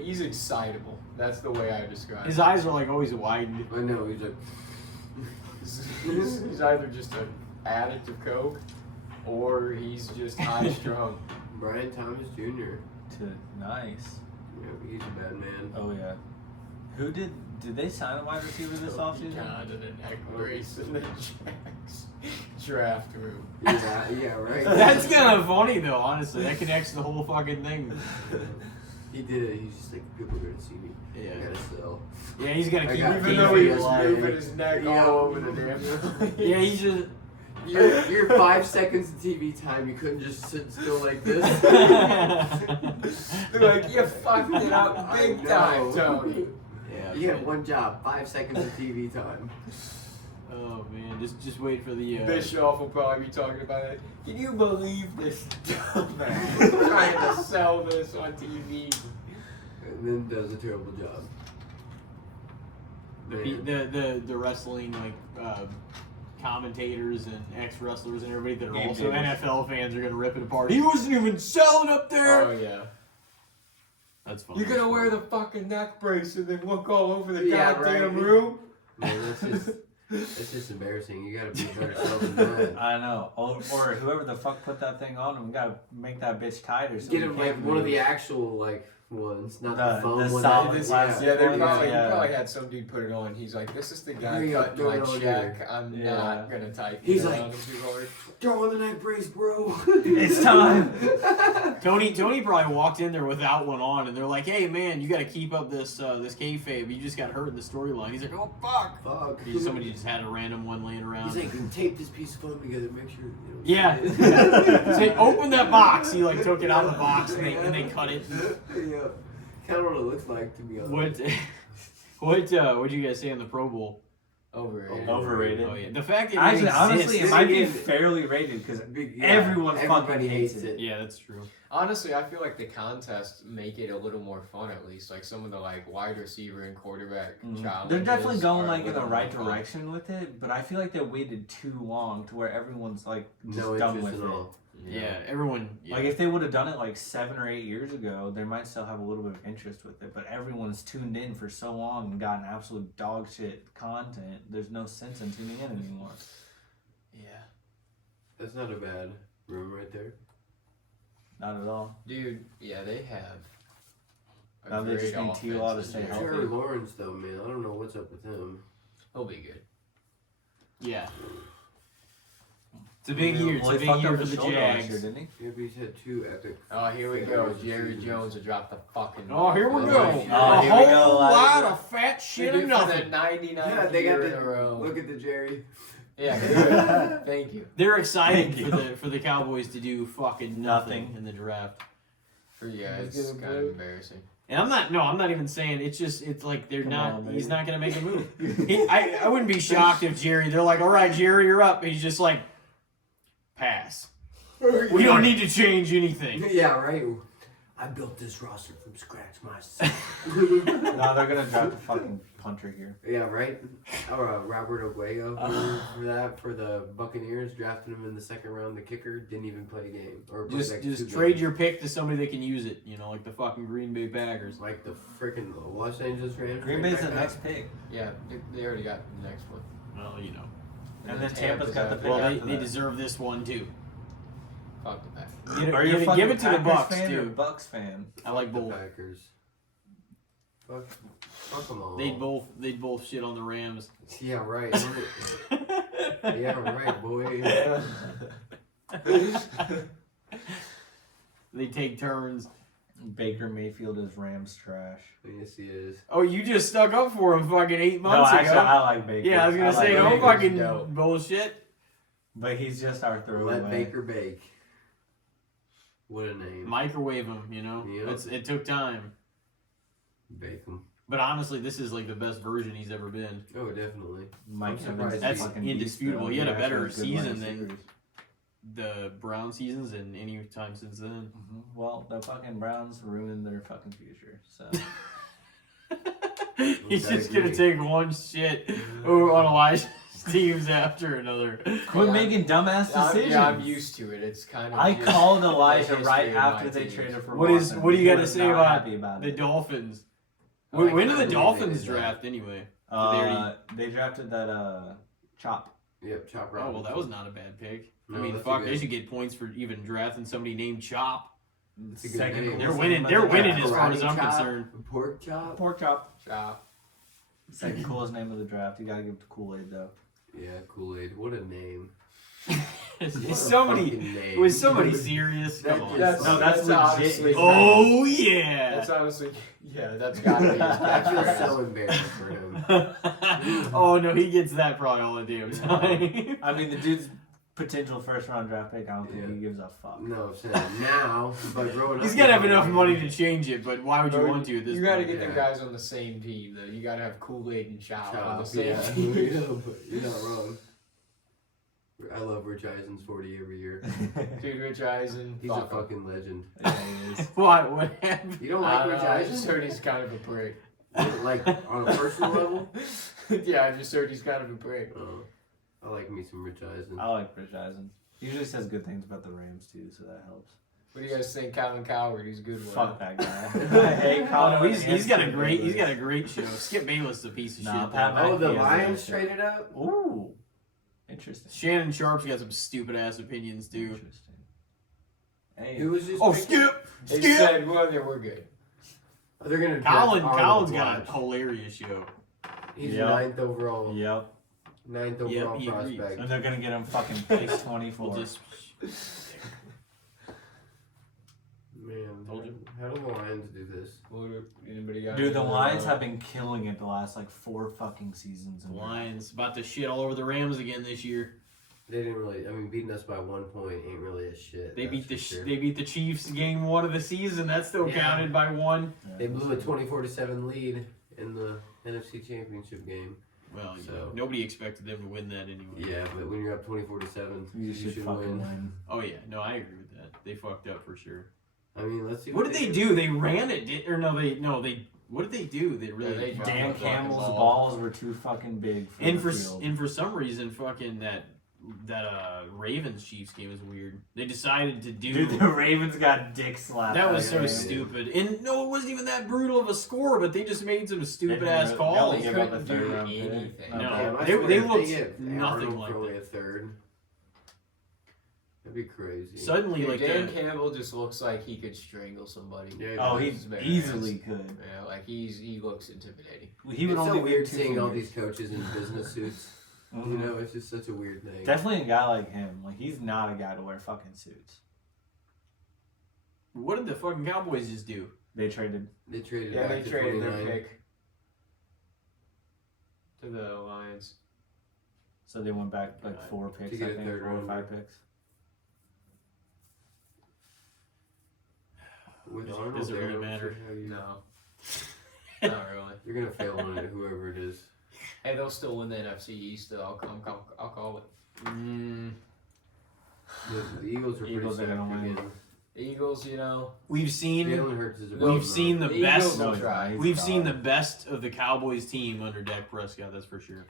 He's excitable. That's the way I describe His it. eyes are like always widened. I know, he's like, He's either just an addict of coke, or he's just high strung. Brian Thomas Jr. Nice. Yeah, he's a bad man. Oh yeah. Who did they sign a wide receiver this offseason? God, and a neck brace in the Jags draft room. Yeah, right. That's kind of funny though, honestly. That connects the whole fucking thing. He did it. He's just like, people are gonna see me. Yeah. I gotta sell. Yeah, he's gonna I keep. got Even Keep though he it was alive. moving his neck Yeah. all over the damn place. Yeah, he's just. Your 5 seconds of TV time, you couldn't just sit still like this. They're like, you fucked it up I big know. time, Tony. Yeah. You had one job, 5 seconds of TV time. Oh man, just wait for the. Bischoff will probably be talking about it. Can you believe this dumbass trying to sell this on TV? And then does a terrible job. The wrestling commentators and ex-wrestlers and everybody that are Game also Davis. NFL fans are gonna rip it apart. He wasn't even selling up there. Oh yeah. That's funny. You're gonna wear the fucking neck brace and then look all over the Yeah, goddamn right. room? Man, that's just embarrassing. You gotta be better self than that. I know. Or whoever the fuck put that thing on him, gotta make that bitch tighter. So Get he him can't like one of move. the actual like ones, not The- the foam the one. solid that- plastic Yeah, they ones, probably, yeah. he probably had some dude put it on. He's like, this is the guy Here you go, cutting throw my it on check. here. I'm Yeah. not gonna type He's it like, around him too hard. Throw on the neck brace, bro. It's time. Tony probably walked in there without one on, and they're like, "Hey man, you got to keep up this kayfabe. You just got hurt in the storyline." He's like, "Oh fuck." Fuck. Somebody just had a random one laying around. He's like, tape this piece of foam together, make sure. You know, Yeah. Say, open that box. He like took it out of the box and they cut it. Yeah. Kind of what it looks like, to be honest. What'd you guys say on the Pro Bowl? Overrated. Overrated. Oh yeah, the fact that Actually, it honestly, it exists. might be fairly rated because everyone fucking everybody hates it. Yeah, that's true. Honestly, I feel like the contests make it a little more fun. At least, like some of the like wide receiver and quarterback challenges. Mm-hmm. They're definitely going are like a in the little right more fun. direction with it, but I feel like they waited too long to where everyone's like just No done interest with at it. all. Yeah, everyone. Yeah. Like if they would have done it like 7 or 8 years ago, they might still have a little bit of interest with it. But everyone's tuned in for so long and gotten absolute dog shit content. There's no sense in tuning in anymore. Yeah. That's not a bad room right there. Not at all. Dude, yeah, they have. a Now they just great need T-Law to offense stay this year. healthy. Trevor Lawrence, though, man, I don't know what's up with him. He'll be good. Yeah. It's a big year. It's Well, a he big fucked year up for his the shoulder last Jags. year, didn't he? Yeah, but he's had 2 epic. Oh, here we go. Jerry Jones will drop the fucking. Oh, here we Oh, go. here we A go. whole lot Like- of fat They shit do and for the nothing. 99th Yeah, they got year in a the. row. Look at the Jerry. Yeah, good. Thank you. They're excited Thank for the Cowboys to do fucking nothing in the draft. For you guys, Just it's get a kind of break. embarrassing. And I'm not even saying it's like they're Come not. on, He's baby. not gonna make a move. I wouldn't be shocked if they're like, all right, Jerry, you're up. He's just like, pass. We don't need to change anything. Yeah, right. I built this roster from scratch myself. No, they're gonna draft a fucking punter here. Yeah, right. Or Robert Oguayo for the Buccaneers, drafted him in the second round. The kicker didn't even play a game. Or play like Just 2 trade games. your pick to somebody that can use it. You know, like the fucking Green Bay Packers. Like the freaking Los Angeles Rams. Green right Bay's back the up. next pick. Yeah, they already got the next one. Well, you know. And then Tampa's got the pick Well, after they that. deserve this one too. Fuck the Packers. Are you a Give fucking it to the Packers Bucks fan or too. Bucks fan? I like The both. Packers. Fuck them all. They'd both shit on the Rams. Yeah, right. Yeah, right, boy. They take turns. Baker Mayfield is Rams trash. Yes, he is. Oh, you just stuck up for him fucking 8 No, months actually, ago. I like Baker. Yeah, I was gonna say, like don't Baker. fucking dope. bullshit. But he's just our throwaway. Let Baker bake. What a name. Microwave him, you know? Yeah. It took time. Bake him. But honestly, this is like the best version he's ever been. Oh, definitely. Mike I'm Evans surprised is That's fucking indisputable. beast, He had though. a better Actually, good season winning than- series. The Brown seasons and any time since then. Mhm. Well, the fucking Browns ruined their fucking future. So He's I just gonna agree. take one shit on Elijah's teams after another. quit Yeah. making dumbass decisions. Yeah, I'm used to it. It's kind of. I just called the Elijah history right of after my they teams. traded for What Watson. do you He got to was say not about happy about the it. Dolphins? I When can't did the believe Dolphins they did that. draft anyway? They drafted that Chop. Yep, Chop Oh well, Robinson. that was not a bad pick. I No, mean, that's a fuck, good- they should get points for even drafting somebody named Chop. It's a good name. coolest They're name winning. of They're the winning draft. as far as I'm Karate chop, concerned. Pork chop. Pork Chop. Chop. Second coolest name of the draft. You gotta give it to Kool-Aid though. Yeah, Kool-Aid. What a name. It's What a somebody. fucking name. Was somebody serious? Come on. That's legit. honestly. Oh yeah. That's honestly. Yeah, that's gotta be. I feel His so embarrassed for him. Oh no, he gets that probably all the damn time. I mean, the dude's potential first round draft pick. I don't think he gives a fuck. No, I'm saying now, but growing up. He's gotta have enough money to change it, but why would you Bro, want to at this You gotta point? get yeah. the guys on the same team though. You gotta have Kool-Aid and Chop on the Chop, same yeah. team. You're not wrong. I love Rich Eisen's 40 every year. Dude, Rich Eisen. He's a fucking legend. Yeah, he is. What? What happened? You don't I like don't Rich know, I just Eisen? heard he's kind of a prick. Like on a personal level? Yeah, I just heard he's kind of a prick. I like me some Rich Eisen. I like Rich Eisen. He usually says good things about the Rams too, so that helps. What do you guys think, Colin Coward? He's a good one. Fuck that guy. I hate Oh Colin. no, he's got a and great Skip great show. Skip Bayless is a piece of Nah, shit. Pat though. Oh, the McAfee is Lions a- traded up? Ooh, interesting. Shannon Sharp's got some stupid ass opinions too. Interesting. Hey, Who was just Oh, picked? Skip! They Skip! said, well, yeah, we're good. Oh, they're gonna draft Colin's Arnold got a Watch. hilarious show. He's Yep. ninth overall. Yep. Ninth Yep, overall he agrees. prospect. And they're gonna get him fucking pick 24. We'll just Man, Told you. how do the Lions do this? Anybody got Dude, the any, Lions have been killing it the last like 4 fucking seasons. the Lions about to shit all over the Rams again this year. They didn't really. I mean, beating us by 1 point ain't really a shit. They that's beat the for sure. they beat the Chiefs game 1 of the season. That still Yeah. counted by 1. They blew a 24-7 lead in the NFC Championship game. Well, you So- know, nobody expected them to win that anyway. Yeah, but when you're up 24-7, You should fucking win. Oh yeah, no, I agree with that. They fucked up for sure. I mean, let's see. What did they do? They ran it, or no? What did they do? They really. Yeah, they fucked Dan up the Campbell's ball. balls were too fucking big for And the for field. and for some reason, fucking that Ravens Chiefs game was weird. They decided to do. Dude, the Ravens got dick slapped. That by was the so Ravens. stupid. And no, it wasn't even that brutal of a score, but they just made some stupid They ass didn't calls. really give up a Couldn't third do round pick. anything. No. No. Yeah, I They- swear they if looked get nothing Arnold like for only that. a third. That'd be crazy. Suddenly, Dude, like Dan that. Campbell just looks like he could strangle somebody. Yeah, Oh, he He's very easily could. Yeah, like he looks intimidating. He would it's only so be weird 2 seeing all fingers. these coaches in business suits. Mhm. You know, it's just such a weird thing. Definitely a guy like him. Like, he's not a guy to wear fucking suits. What did the fucking Cowboys just do? They traded. They traded Yeah, back they to traded 29. their pick to the Lions. So they went back like 4 picks, get I a think, third 4 or 5 rounder. picks. With Does it Arnold there, really I don't see matter? how you- No, not really. You're gonna fail on it, whoever it is. Hey, they'll still win the NFC East. Though I'll call it. The Eagles are Eagles pretty are gonna stacked win. again. Eagles, you know, We've seen Jalen Hurts is a we've bum, seen though. the The best. Eagles will try. We've seen the best of the Cowboys team under Dak Prescott. That's for sure.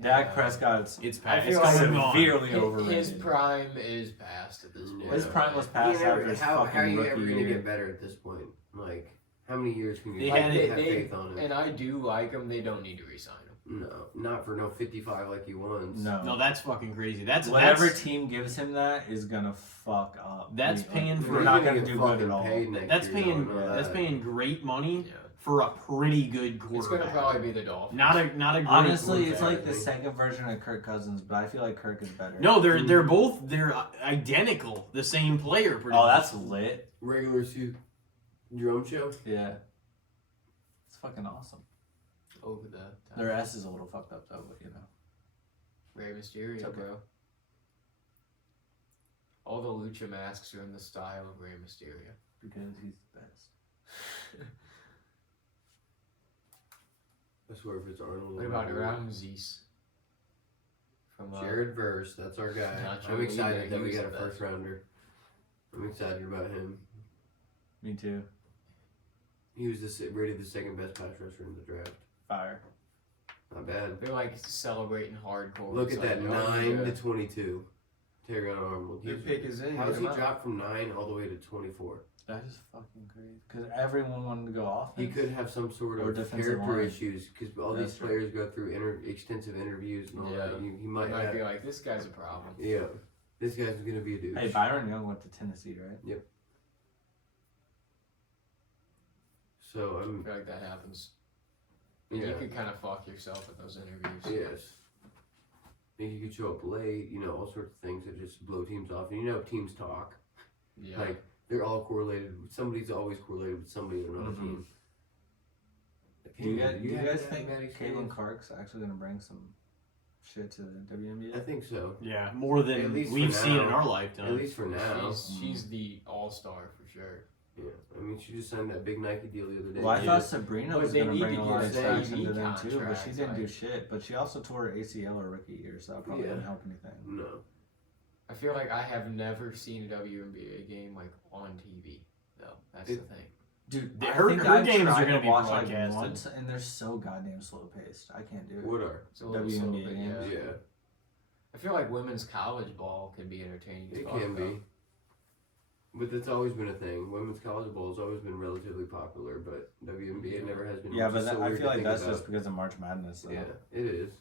Dak Prescott's It's I past. feel It's like coming on. severely his overrated. prime is past at this point. His prime was You past never- after his how fucking are you rookie ever gonna year. get better at this point? Like, how many years can you They have had- faith on him? And I do like him. They don't need to resign him. No, not for no 55 like he wants. No, that's fucking crazy. That's Whatever that's, team gives him that is gonna fuck up. That's Like, paying He's for- We're He's not gonna gonna get do good fucking at all. paid next that's year, paying though, I know that's that. paying great money Yeah. for a pretty good It's gonna quarterback. probably be the Dolphins. Not a great Honestly, it's quarterback. like the second version of Kirk Cousins, but I feel like Kirk is better. No, they're identical. The same player. Pretty Oh, much. that's lit. Regular drum show. Yeah. It's fucking awesome. over the top. Their S is a little fucked up though, but you know. Rey Mysterio, It's okay. bro. All the lucha masks are in the style of Rey Mysterio. Because he's the best. I swear if it's Arnold. What about Ramses? From Jared Verse, that's our guy. Nacho I'm excited Libre, that we he got a was the first rounder. I'm excited about him. Me too. He was rated the second best pass rusher in the draft. Fire. Not bad. They're like celebrating hardcore. Look It's at that, like, 9 yeah. to 22. Terrion Arnold. Their pick is in. How's get he him out. dropped from 9 all the way to 24? That is fucking crazy. Because everyone wanted to go off. He could have some sort Or of defensive character line. issues because all That's these true. players go through extensive interviews and all Yeah. that. He They might might have. be like, this guy's a problem. Yeah, this guy's gonna be a douche. Hey, Byron Young went to Tennessee, right? So I I'm feel like that happens. yeah. You could kind of fuck yourself at those interviews. Yes. I think you could show up late, all sorts of things that just blow teams off. And teams talk. Yeah. Like, they're all correlated. Somebody's always correlated with somebody on another Mhm. team. Do you guys have think that Caitlin experience? Clark's actually going to bring some shit to the I WNBA? think so. Yeah, more At than least we've for seen now. in our At lifetime. least for now. She's the all-star for sure. Yeah. I mean, she just signed that big Nike deal the other day. Well, I Yeah. thought Sabrina But was they going to need bring to a lot get of that traction TV to them too, but she contract, didn't do like- shit. But she also tore her ACL her rookie year, so that probably Yeah. didn't help anything. No. I feel like I have never seen a WNBA game like on TV though. That's the thing. Dude, Her games are tried gonna to be watch like broadcasted. once, and they're so goddamn slow paced. I can't do it. What are? It's a little slow, WNBA but games. yeah. Yeah. I feel like women's college ball could be entertaining. as It fuck, can though. be. But that's always been a thing. Women's college ball has always been relatively popular, but WNBA never has been. Yeah, which but is so I weird feel to like think that's about. just because of March Madness. Though. Yeah, it is.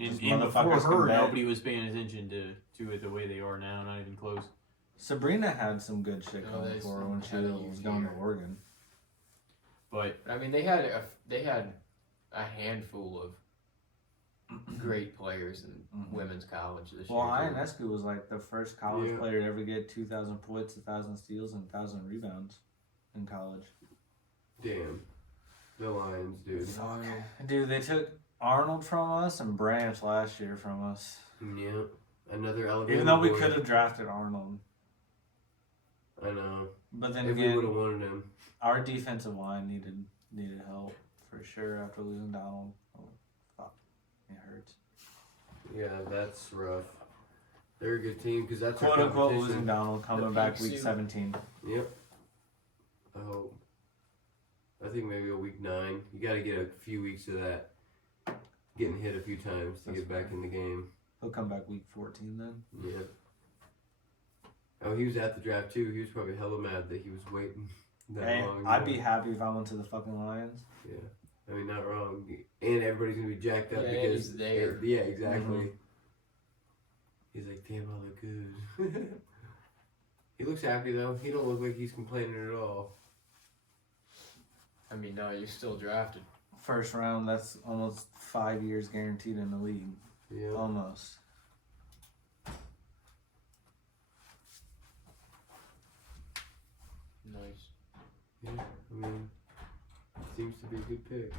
And, Those and before motherfuckers can her, bet. nobody was paying attention to it the way they are now. Not even close. Sabrina had some good shit No, going they for her when she had a was huge going to year. Oregon. But I mean, they had a handful of great players in Mhm. women's college this Well, year. too. Ionescu was like the first college Yeah. player to ever get 2,000 points, 1,000 steals, and 1,000 rebounds in college. Damn. The Lions, dude. Fuck. Dude, they took Arnold from us and Branch last year from us. Yeah. Another Alabama. Even though we boy. could have drafted Arnold. I know. But then If we would again, have wanted him. our defensive line needed help for sure after losing Donald. Oh, fuck. It hurts. Yeah, that's rough. They're a good team because that's Quote our unquote competition. losing Donald coming The back pink week suit. 17. Yep. I hope. I think maybe a week 9. You got to get a few weeks of that. Getting hit a few times to That's get back fair. in the game. He'll come back week 14 then. Yeah. Oh, he was at the draft too. He was probably hella mad that he was waiting that Hey, long. I'd be happy if I went to the fucking Lions. Yeah. I mean, not wrong. And everybody's gonna be jacked up Yeah, because he's there. Yeah, exactly. Mhm. He's like, damn, I look good. He looks happy though. He don't look like he's complaining at all. I mean, no, you're still drafted. First round, that's almost 5 years guaranteed in the league. Yeah. Almost. Nice. Yeah. I mean, seems to be a good pick.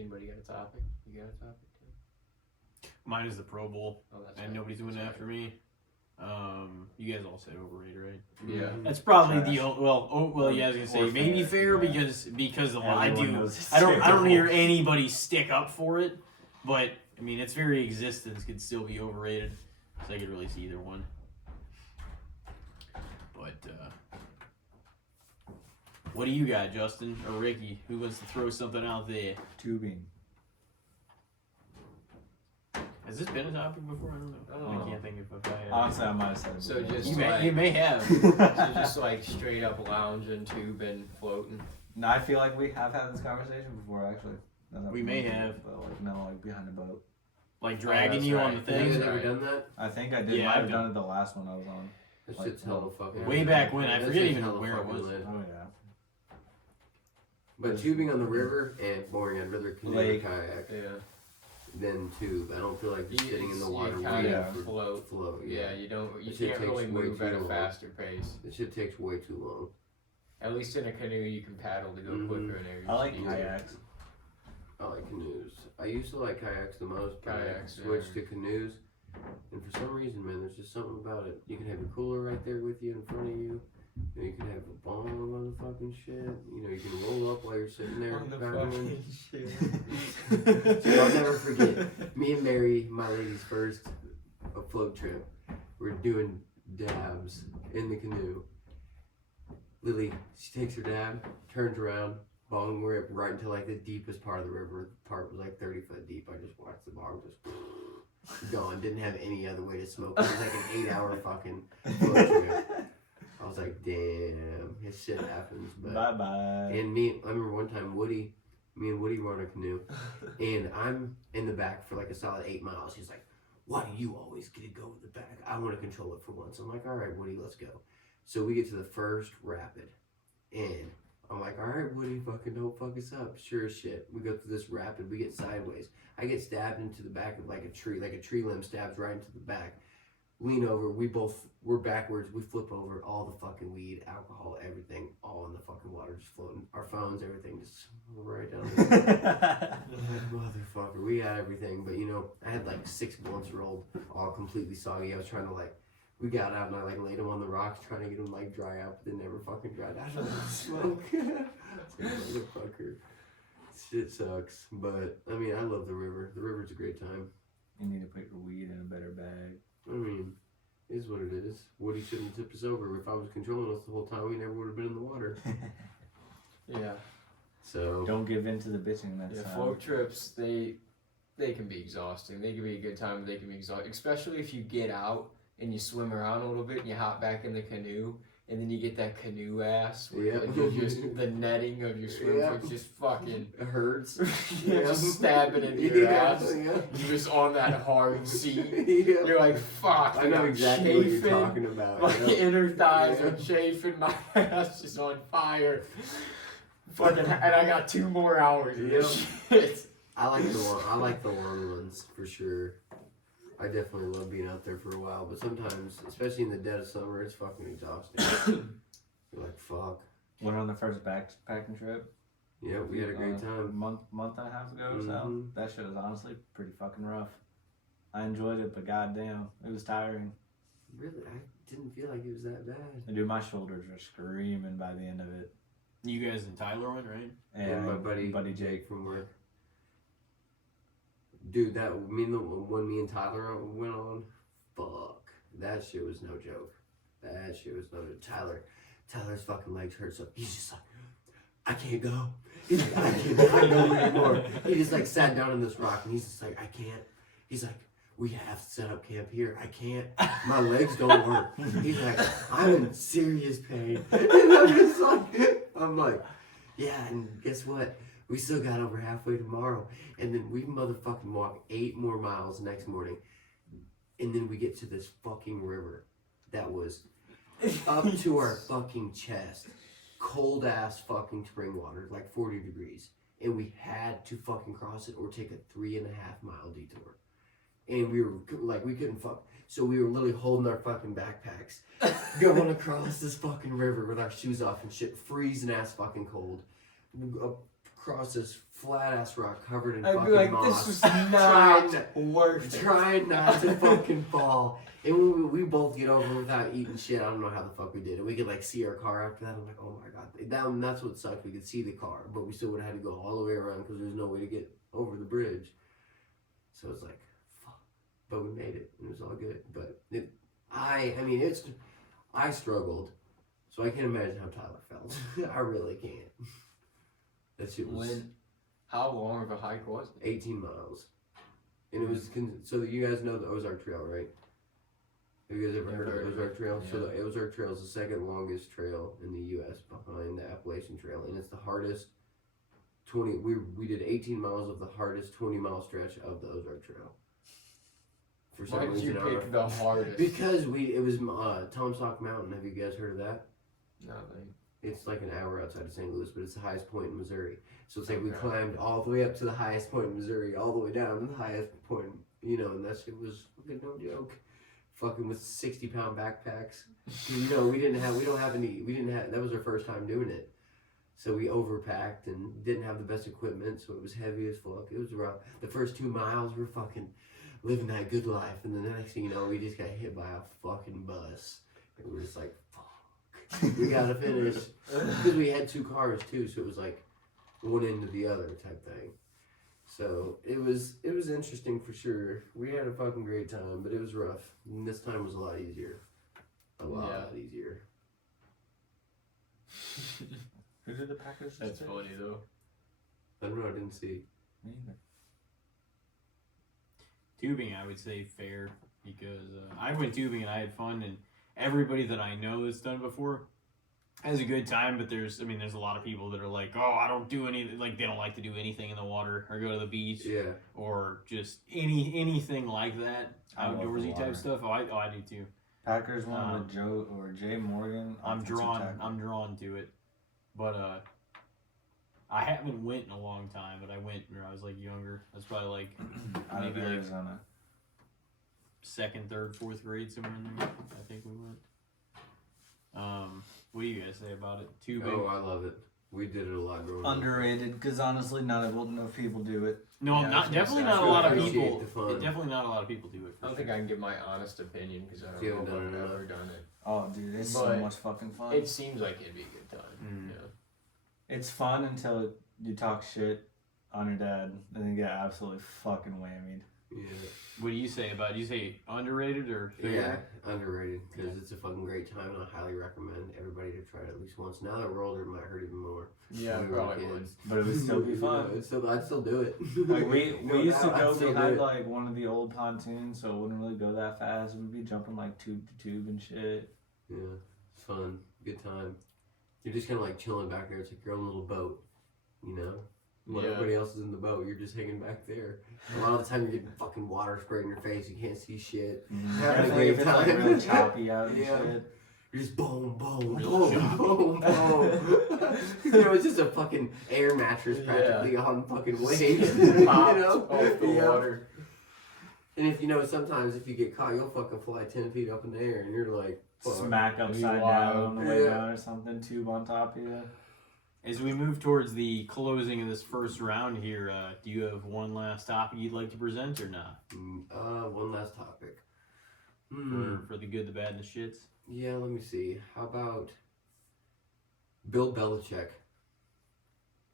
Anybody got a topic? You got a topic too? Mine is the Pro Bowl, Oh, that's and right. nobody's doing it That's after me. You guys all said overrated, right? Yeah. That's probably Trash. the well. Yeah, I was gonna say Or maybe fair, fair yeah. because I Everyone do. knows it's I don't terrible. hear anybody stick up for it, but I mean its very existence could still be overrated. So I could really see either one. But what do you got, Justyn or Ricky? Who wants to throw something out there? Tubing. Has this been a topic before? I don't know. Oh. I can't think if I have. Honestly, I might have said it. So before. just You may have. So just like straight up lounging, tubing, floating. No, I feel like we have had this conversation before, actually. Now that We I'm may thinking have. about it, But like, no, like behind the boat. Like dragging that's you right. on the Have thing. you Things guys ever right. done that? I think I did. Yeah, Might I've have done it the last one I was on. That Like, shit's hella fucking. Way back when, I That forget shit's even hella where it fucking was. lit. Oh yeah. But tubing on the river and boring. I'd rather canoe or Lake. kayak Yeah. than tube. I don't feel like just sitting in the water You waiting kind Yeah. of for float. flow. Yeah, you don't. You This shit can't takes really way move too at a long. faster pace. This shit takes way too long. At least in a canoe, you can paddle to go Mhm. quicker in areas. I like easier. kayaks. I like canoes. I used to like kayaks the most, but Kayaks, I switched yeah. to canoes. And for some reason, man, there's just something about it. You can have your cooler right there with you in front of you. You know, you can have a bomb on the fucking shit. You know, you can roll up while you're sitting there. On the paddling. fucking shit. So I'll never forget. Me and Mary, my lady's first float trip, we're doing dabs in the canoe. Lily, she takes her dab, turns around, bong rip right into like the deepest part of the river. The part was like 30 foot deep. I just watched the bong just gone. Didn't have any other way to smoke. It was like an 8-hour fucking float trip. I was like, damn, this shit happens. But Bye bye. and I remember one time me and Woody were on a canoe, and I'm in the back for like a solid 8 miles. He's like, why do you always get to go in the back? I want to control it for once. I'm like, all right, Woody, let's go. So we get to the first rapid, and I'm like, all right, Woody, fucking don't fuck us up. Sure as shit. We go through this rapid, we get sideways. I get stabbed into the back of like a tree limb stabs right into the back. Lean over, we're backwards, we flip over, all the fucking weed, alcohol, everything, all in the fucking water, just floating. Our phones, everything, just right down there. Motherfucker, we had everything, but you know, I had like 6 blunts rolled, all completely soggy. I was trying to we got out and I laid them on the rocks, trying to get them dry out, but they never fucking dried out of the smoke. Motherfucker. Shit sucks, but I mean, I love the river. The river's a great time. You need to put your weed in a better bag. I mean, it is what it is. Woody shouldn't have tipped us over. If I was controlling us the whole time, we never would have been in the water. Yeah. So Don't give in to the bitching next Yeah, time. float trips, they can be exhausting. They can be a good time, but they can be exhausting. Especially if you get out and you swim around a little bit and you hop back in the canoe and then you get that canoe ass where Yep. you're just the netting of your swim Yep. foot's just fucking it hurts. just stabbing into your ass. Yeah. You're just on that hard seat. Yeah. You're like, fuck. I know I'm exactly what chafing. you're talking about. My yeah. inner thighs Yeah. are chafing. My ass is on fire. Fucking, and I got 2 more hours of this shit. I like the long ones for sure. I definitely love being out there for a while, but sometimes, especially in the dead of summer, it's fucking exhausting. You're like, fuck. Went on the first backpacking trip. Yeah, we had a great A time. month and a half ago or so. Mhm. That shit was honestly pretty fucking rough. I enjoyed it, but goddamn, it was tiring. Really, I didn't feel like it was that bad. And dude, my shoulders were screaming by the end of it. You guys and Tyler went, right? And my buddy Jake. from work. Dude, when me and Tyler went on, fuck, that shit was no joke. That shit was no joke. Tyler's fucking legs hurt, so he's just like, I can't go. He's like, I cannot go anymore. He just sat down on this rock and he's just like, I can't. He's like, we have to set up camp here. I can't. My legs don't work. He's like, I'm in serious pain. And I'm like, yeah, and guess what? We still got over halfway tomorrow. And then we motherfucking walk 8 more miles next morning. And then we get to this fucking river that was up to our fucking chest. Cold ass fucking spring water, 40 degrees. And we had to fucking cross it or take a 3.5 mile detour. And we were we couldn't fuck. So we were literally holding our fucking backpacks, going across this fucking river with our shoes off and shit, freezing ass fucking cold. across this flat ass rock covered in I'd fucking be like, moss. this was not worth it. Trying not to fucking fall. And we both get over without eating shit. I don't know how the fuck we did it. We could like see our car after that. I'm like, oh my god. That's what sucked. We could see the car, but we still would have had to go all the way around because there's no way to get over the bridge. So it's like, fuck. But we made it. It was all good. But I struggled. So I can't imagine how Tyler felt. I really can't. That shit was How long of a hike was it? 18 miles. And it was, so you guys know the Ozark Trail, right? Have you guys ever heard of the Ozark Trail? Yeah. So the Ozark Trail is the second longest trail in the U.S. behind the Appalachian Trail. And it's the hardest we did 18 miles of the hardest 20-mile stretch of the Ozark Trail. For some Why did you reason, pick the hardest? because it was Tom Sock Mountain. Have you guys heard of that? Nothing. It's like an hour outside of St. Louis, but it's the highest point in Missouri. So it's like we Okay. climbed all the way up to the highest point in Missouri, all the way down to the highest point, and that shit was fucking no joke. Fucking with 60-pound backpacks. That was our first time doing it. So we overpacked and didn't have the best equipment, so it was heavy as fuck. It was rough. The first 2 miles, we're fucking living that good life, and then the next thing you know, we just got hit by a fucking bus. And we're just like, fuck, we gotta finish. Because we had 2 cars too, so it was like one end to the other type thing. So it was interesting for sure. We had a fucking great time, but it was rough. And this time was a lot easier. A lot easier. Who did the Packers? That's just funny though. I don't know, I didn't see. Me either. Tubing, I would say fair because I went tubing and I had fun, and everybody that I know that's done it before has a good time. But there's a lot of people that are like, oh, I don't do anything. Like they don't like to do anything in the water or go to the beach, Yeah. or just anything like that I love the outdoorsy water. type stuff. I do too. Packers won with Jay Morgan. I'm offensive drawn tackle. to it, but I haven't went in a long time. But I went when I was like younger. That's probably like Out of maybe like Arizona. 2nd, 3rd, 4th grade, somewhere in there. I think we went. What do you guys say about it? Tubing? Oh, I love it. We did it a lot growing up. Underrated, because honestly, not enough people do it. No, Yeah, I was not gonna definitely say, not I a lot of appreciate people. the fun. Definitely not a lot of people do it. I don't think I can give my honest opinion because I You don't know if haven't I've done it ever done it. Oh, dude, it's so But much fucking fun. It seems like it'd be a good time. Mm. Yeah. It's fun until you talk shit on your dad, and then you get absolutely fucking whammied. Yeah. What do you say about it? Do you say underrated or fair? Yeah, underrated because it's a fucking great time, and I highly recommend everybody to try it at least once. Now that we're older, it might hurt even more. Yeah, When we were probably would. kids. But it would still be fun. I'd still do it. Like we used to I'd go still do behind it. like one of the old pontoons, so it wouldn't really go that fast. We'd be jumping like tube to tube and shit. Yeah, it's fun, good time. You're just kind of like chilling back there. It's like your own little boat, you know. When Yeah. everybody else is in the boat, you're just hanging back there. A lot of the time, you're getting fucking water sprayed in your face. You can't see shit. Having a Definitely great if it's like time. really choppy out and Yeah. shit. You're just boom, boom, Real boom, choppy. boom, boom. You know, it's just a fucking air mattress practically on fucking waves. You Popped know? off the Yeah. water. And if you know, sometimes if you get caught, you'll fucking fly 10 feet up in the air, and you're like, fuck. Smack upside wild. down on the way Yeah. down or something, tube on top of you. As we move towards the closing of this first round here, do you have one last topic you'd like to present or not? One last topic. For the good, the bad, and the shits? Yeah, let me see. How about Bill Belichick?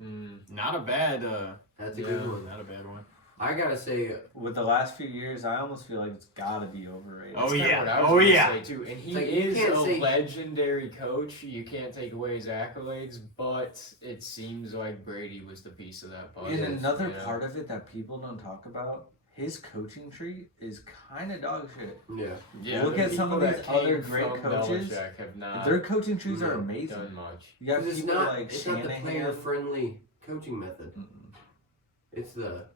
Not a bad, That's a good Yeah. one. not a bad one. I gotta say, With the last few years, I almost feel like it's gotta be overrated. Oh, That's kinda yeah. what I was Oh, gonna yeah. say, too. And he Like, you is can't a say- legendary coach. You can't take away his accolades, but it seems like Brady was the piece of that puzzle. And another you know? part of it that people don't talk about, his coaching tree is kind of dog shit. yeah. Look the at some of people these that came other great from coaches. Belichick have not Their coaching trees are no, amazing. done much. You got It's people not, like it's not the Shanahan. player-friendly coaching method. It's the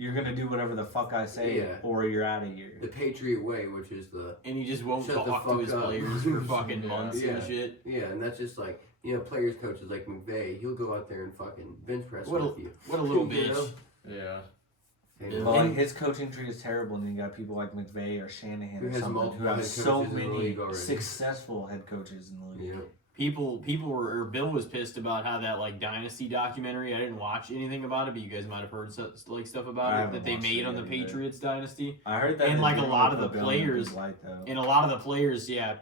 You're gonna do whatever the fuck I say, Yeah. or you're out of here. Patriot way, which is the And he just won't Shut the talk to fuck his up. players for fucking Yeah. months Yeah. and shit. yeah, and that's just like, you know, players coaches like McVay. He'll go out there and fucking bench press What a- with you. What a little You know? bitch. Yeah. And, Yeah. But like his coaching tree is terrible, and then you got people like McVay or Shanahan Who or has something multiple who have head so coaches in the many league already. successful head coaches in the league. yeah. Bill was pissed about how that like Dynasty documentary. I didn't watch anything about it, but you guys might have heard stuff about it that they made on the Patriots Dynasty. I heard that. And like a lot of the players, Light,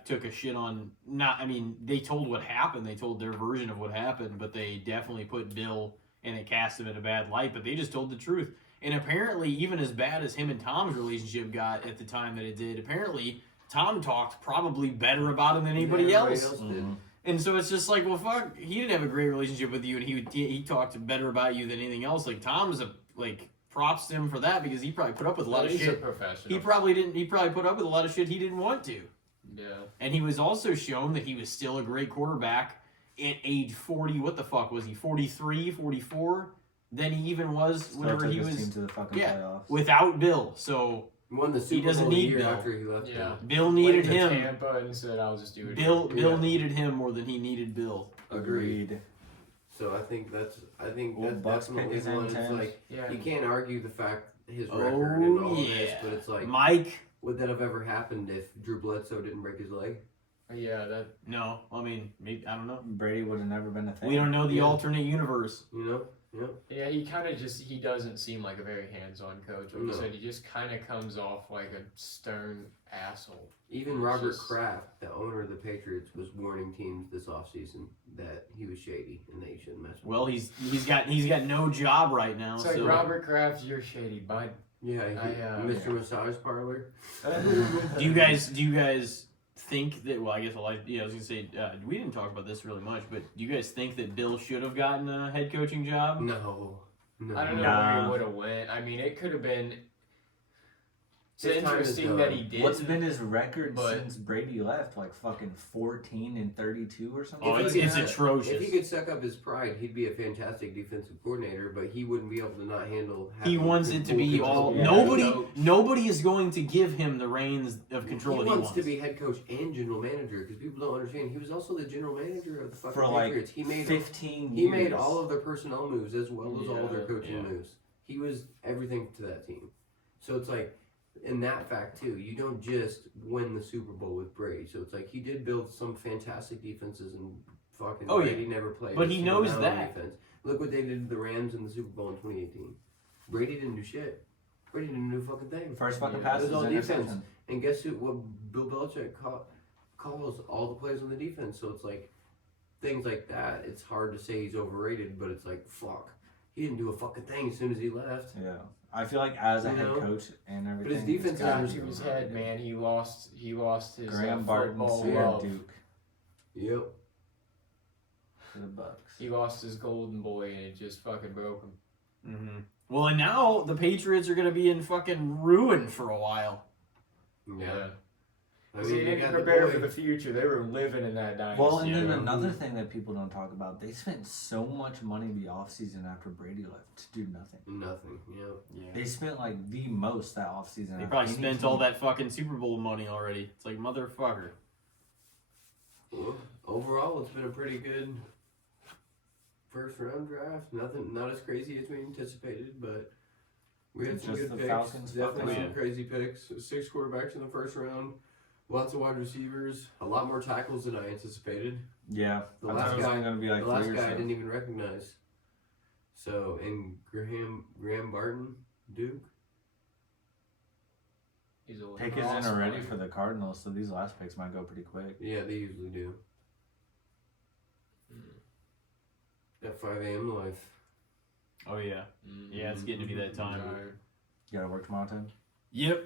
took a shit on. They told what happened. They told their version of what happened, but they definitely put Bill and it cast him in a bad light. But they just told the truth. And apparently, even as bad as him and Tom's relationship got at the time that it did, apparently Tom talked probably better about him than anybody else. Did. And so it's just like, well, fuck, he didn't have a great relationship with you, and he talked better about you than anything else. Like Tom's props to him for that because he probably put up with a lot of He's shit. a professional. He probably put up with a lot of shit he didn't want to. Yeah. And he was also shown that he was still a great quarterback at age 40. What the fuck was he? 43, 44? Than he even was whenever he was team to the fucking playoffs. without Bill. So Won the Super doesn't Bowl the need year Bill. after he left. Yeah. Bill needed Went to him. Tampa and said, "I'll just do it." Bill needed him more than he needed Bill. Agreed. So I think that's Bucks pick definitely is one. It's intense. like Yeah. you can't argue the fact his record and all of this, but it's like, Mike. would that have ever happened if Drew Bledsoe didn't break his leg? Yeah. That. No, maybe I don't know. Brady would have never been a thing. We don't know the Yeah. alternate universe. You know? Yeah. Yeah. He kind of he doesn't seem like a very hands-on coach. Like you No. said, he just kind of comes off like a stern asshole. Even Robert just- Kraft, the owner of the Patriots, was warning teams this offseason that he was shady and that you shouldn't mess with Well, him. he's got no job right now. It's like so Robert Kraft, you're shady, bud. Yeah, Mr. yeah. Massage Parlor. do you guys think that? Well, I was gonna say we didn't talk about this really much, but do you guys think that Bill should have gotten a head coaching job? No. I don't know where he would have went. I mean, it could have been. It's His time is interesting done. that he did. What's been his record but- since Brady left? Like fucking 14-32 or something. Oh, If it's he could- atrocious. If he could suck up his pride, he'd be a fantastic defensive coordinator, but he wouldn't be able to not handle. He having wants it to full be control. all. Yeah. Nobody is going to give him the reins of control He that he wants to be head coach and general manager because people don't understand. He was also the general manager of the fucking For like Patriots. He made 15 he years. made all of their personnel moves as well as all of their Yeah, coaching yeah. moves. He was everything to that team. So it's like, in that fact too, you don't just win the Super Bowl with Brady. So it's like he did build some fantastic defenses and fucking Oh, yeah. Brady never played. But a he single knows down on that. defense. Look what they did to the Rams in the Super Bowl in 2018. Brady didn't do shit. Brady didn't do a fucking thing. First fucking Yeah, pass it was was all interception. defense. And guess who? What Bill Belichick calls all the plays on the defense. So it's like things like that. It's hard to say he's overrated, but it's like fuck. He didn't do a fucking thing as soon as he left. Yeah, I feel like as a You head know? coach and everything, But his defense it's gotta is- be to his overrated. head, man. He lost his Graham Barton football said love. Duke Yep. to the Bucks. He lost his golden boy, and it just fucking broke him. Mm-hmm. Well, and now the Patriots are going to be in fucking ruin for a while. Yeah. I See, mean, they you didn't got the prepare boy. for the future. They were living in that dynasty. Well, and then Yeah. another thing that people don't talk about, they spent so much money the offseason after Brady left to do nothing. Nothing. Yep. Yeah. They spent like the most that offseason. They probably spent all that fucking Super Bowl money already. It's like, motherfucker. Well, overall, it's been a pretty good first round draft. Not as crazy as we anticipated, but we had some Just good the picks. Falcons Definitely fucking some crazy picks. 6 quarterbacks in the first round. Lots of wide receivers. A lot more tackles than I anticipated. Yeah, The I last thought it was guy- only going to be like the last 3 or guy I so. didn't even recognize. So, and Graham Barton, Duke. He's a Pick is in awesome already player. for the Cardinals, so these last picks might go pretty quick. Yeah, they usually do. Mm. At 5 a.m. life. Oh, yeah. Yeah, it's getting to be that time. Tired. You got to work tomorrow, Tim? Yep.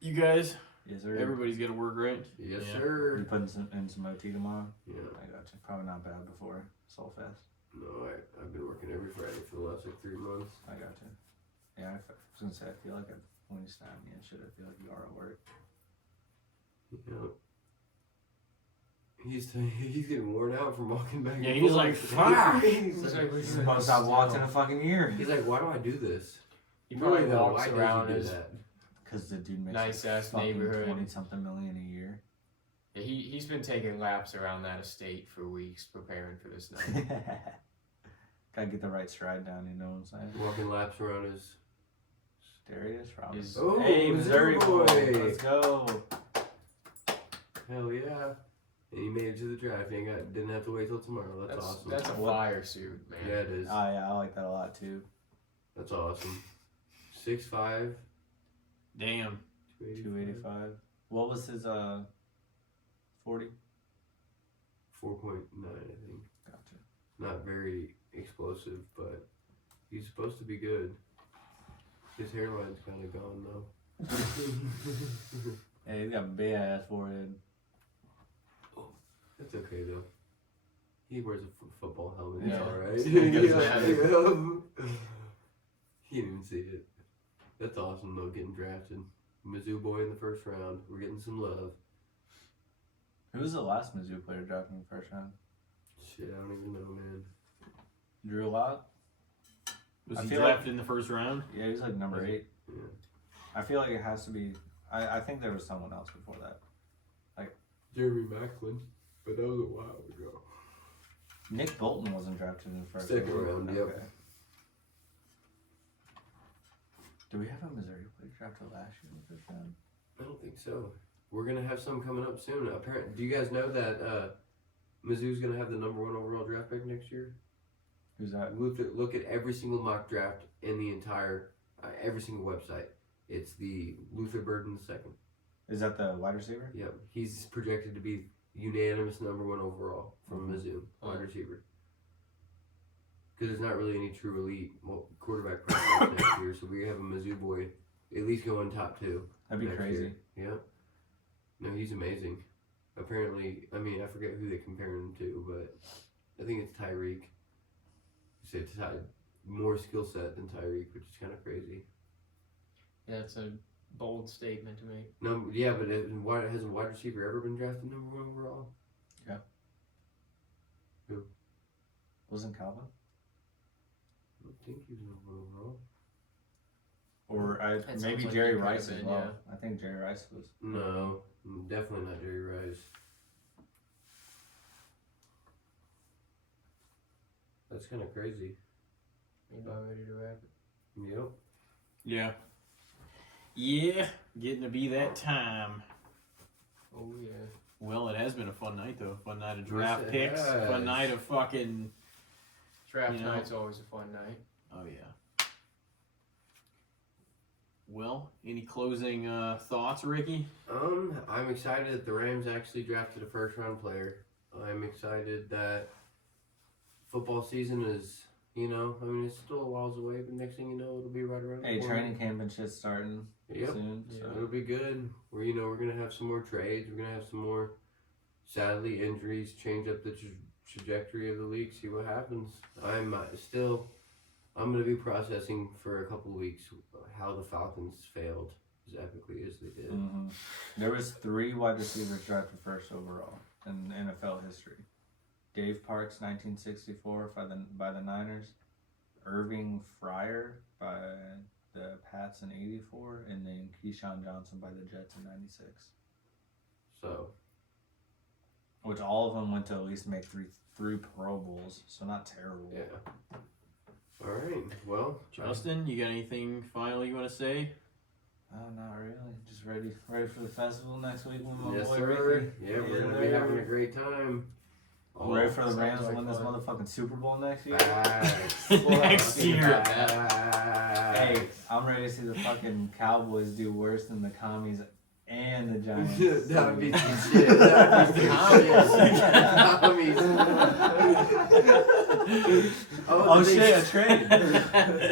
You guys, Yes, sir. everybody's got to work, right? Yes, Yeah. You sir. putting in some OT tomorrow? Yeah. I got you. Probably not bad before Soulfest. No, I've been working every Friday for the last 3 months. I got you. Yeah, I was going to say, I feel like when you snap me and shit, I feel like you are at work. Yeah. He's getting worn out from walking back. Yeah, and he's forth. like, "Fuck." he's like, He's Most I've walked in a fucking year. he's like, why do I do this? He probably Really though, walks why around does he do his. that? Because the dude makes Nice-ass fucking neighborhood. 20-something million a year. Yeah, he's been taking laps around that estate for weeks preparing for this night. Gotta get the right stride down, you know what I'm saying? Walking laps around his. Darius Robinson. Is- Oh, Hey, Missouri Missouri boy. boy. Let's go. Hell yeah. And he made it to the draft. He didn't have to wait till tomorrow. That's awesome. That's a fire suit, man. Yeah, it is. Oh yeah, I like that a lot too. That's awesome. 6'5". Damn. 285. What was his 40? 4.9, I think. Gotcha. Not very explosive, but he's supposed to be good. His hairline's kind of gone though. Hey, he's got a big ass forehead. That's okay though. He wears a football helmet. Yeah. He's alright. It's gonna get his He didn't even see it. That's awesome though, getting drafted. Mizzou boy in the first round. We're getting some love. Who was the last Mizzou player drafted in the first round? Shit, I don't even know, man. Drew Lock? Was I he feel drafted in the first round? Yeah, he was like number 8. Yeah. I feel like it has to be. I think there was someone else before that. Jeremy Macklin, but that was a while ago. Nick Bolton wasn't drafted in the first Second round, yep. Do we have a Missouri player drafted last year in the first round? I don't think so. We're gonna have some coming up soon. Apparently, do you guys know that Mizzou's gonna have the #1 overall draft pick next year? Who's that? Look at every single mock draft in the entire, every single website. It's the Luther Burden II. Is that the wide receiver? Yep, he's projected to be unanimous #1 overall from Mizzou wide receiver. Because there's not really any true elite quarterback prospects next year, so we have a Mizzou boy at least going top 2. That'd be crazy. Yep. No, he's amazing. Apparently, I mean, I forget who they compare him to, but I think it's Tyreek. It's more skill set than Tyreek, which is kind of crazy. Yeah, it's a bold statement to make. No, yeah, but has a wide receiver ever been drafted #1 overall? Yeah. Who? Wasn't Calvin? I don't think he was #1 overall. Or That maybe sounds like Jerry he could Rice have as been, well. I think Jerry Rice was. No, definitely not Jerry Rice. That's kind of crazy. You about ready to wrap it? Yep. Yeah. Yeah, getting to be that time. Oh yeah. Well, it has been a fun night though. Fun night of draft Yes, it picks. has. Fun night of fucking. Draft You know. night's always a fun night. Oh yeah. Well, any closing thoughts, Ricky? I'm excited that the Rams actually drafted a first-round player. I'm excited that football season is, I mean, it's still a whiles away, but next thing you know, it'll be right around the Hey, corner. training camp and shit starting Yep. soon. Yeah. So. It'll be good. We're gonna have some more trades. We're gonna have some more, sadly, injuries. Change up the trajectory of the league. See what happens. I'm gonna be processing for a couple of weeks how the Falcons failed as epically as they did. Mm-hmm. There was 3 wide receivers drafted first overall in NFL history. Dave Parks, 1964, by the Niners. Irving Fryer by the Pats in 84, and then Keyshawn Johnson by the Jets in 96. So Which all of them went to at least make three Pro Bowls, so not terrible. yeah. All right. Well, Justin, you got anything final you want to say? Oh, not really. Just ready for the festival next week with my yes, boy sir. Ricky. Yeah, we're gonna be having a great time. I'm ready for the sounds Rams to like win this fun. motherfucking Super Bowl next year. Facts. Next year. Hey, I'm ready to see the fucking Cowboys do worse than the Commies and the Giants. That would be some shit. That would be some shit. Oh shit, a trade.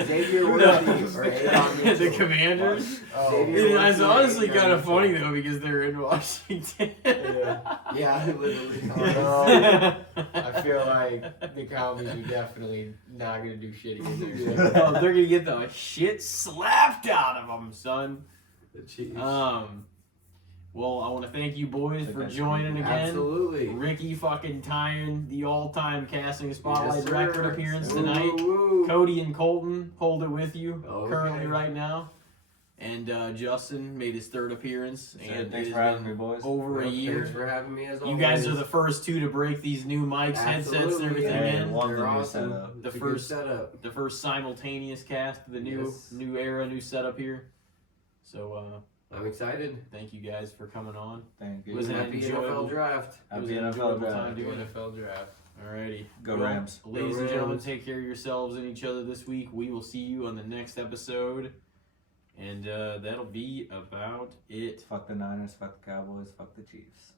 Xavier No. Worthy or Adon The Commanders? Oh, Xavier It's Worthy, honestly Adon kind of Mitchell. funny though because they're in Washington. Yeah, literally. I feel like the Cowboys are definitely not gonna do shit again there. Oh, they're gonna get the shit slapped out of them, son. The Chiefs. Well, I want to thank you boys But for that's joining again. Absolutely. Ricky fucking tying the all-time casting spotlight Yes, sir. record appearance Woo, tonight. woo, woo. Cody and Colton hold it with you Okay. currently right now, and Justin made his 3rd appearance. And Thanks it for has having me, been boys. over a Well, year. Thanks for having me as You always. guys are the first 2 to break these new mics, headsets, and Absolutely. everything Hey, in. love They're the new awesome. setup. The It's a first- good setup. The first simultaneous cast, the new Yes. new era, new setup here. So I'm excited. Thank you guys for coming on. Thank you. Was it Happy enjoyable? NFL draft. It was Happy an NFL enjoyable draft. time Do doing it. NFL draft. Alrighty. Go Well, Rams. Ladies Go and gentlemen, Rams. take care of yourselves and each other this week. We will see you on the next episode. And that'll be about it. Fuck the Niners, fuck the Cowboys, fuck the Chiefs.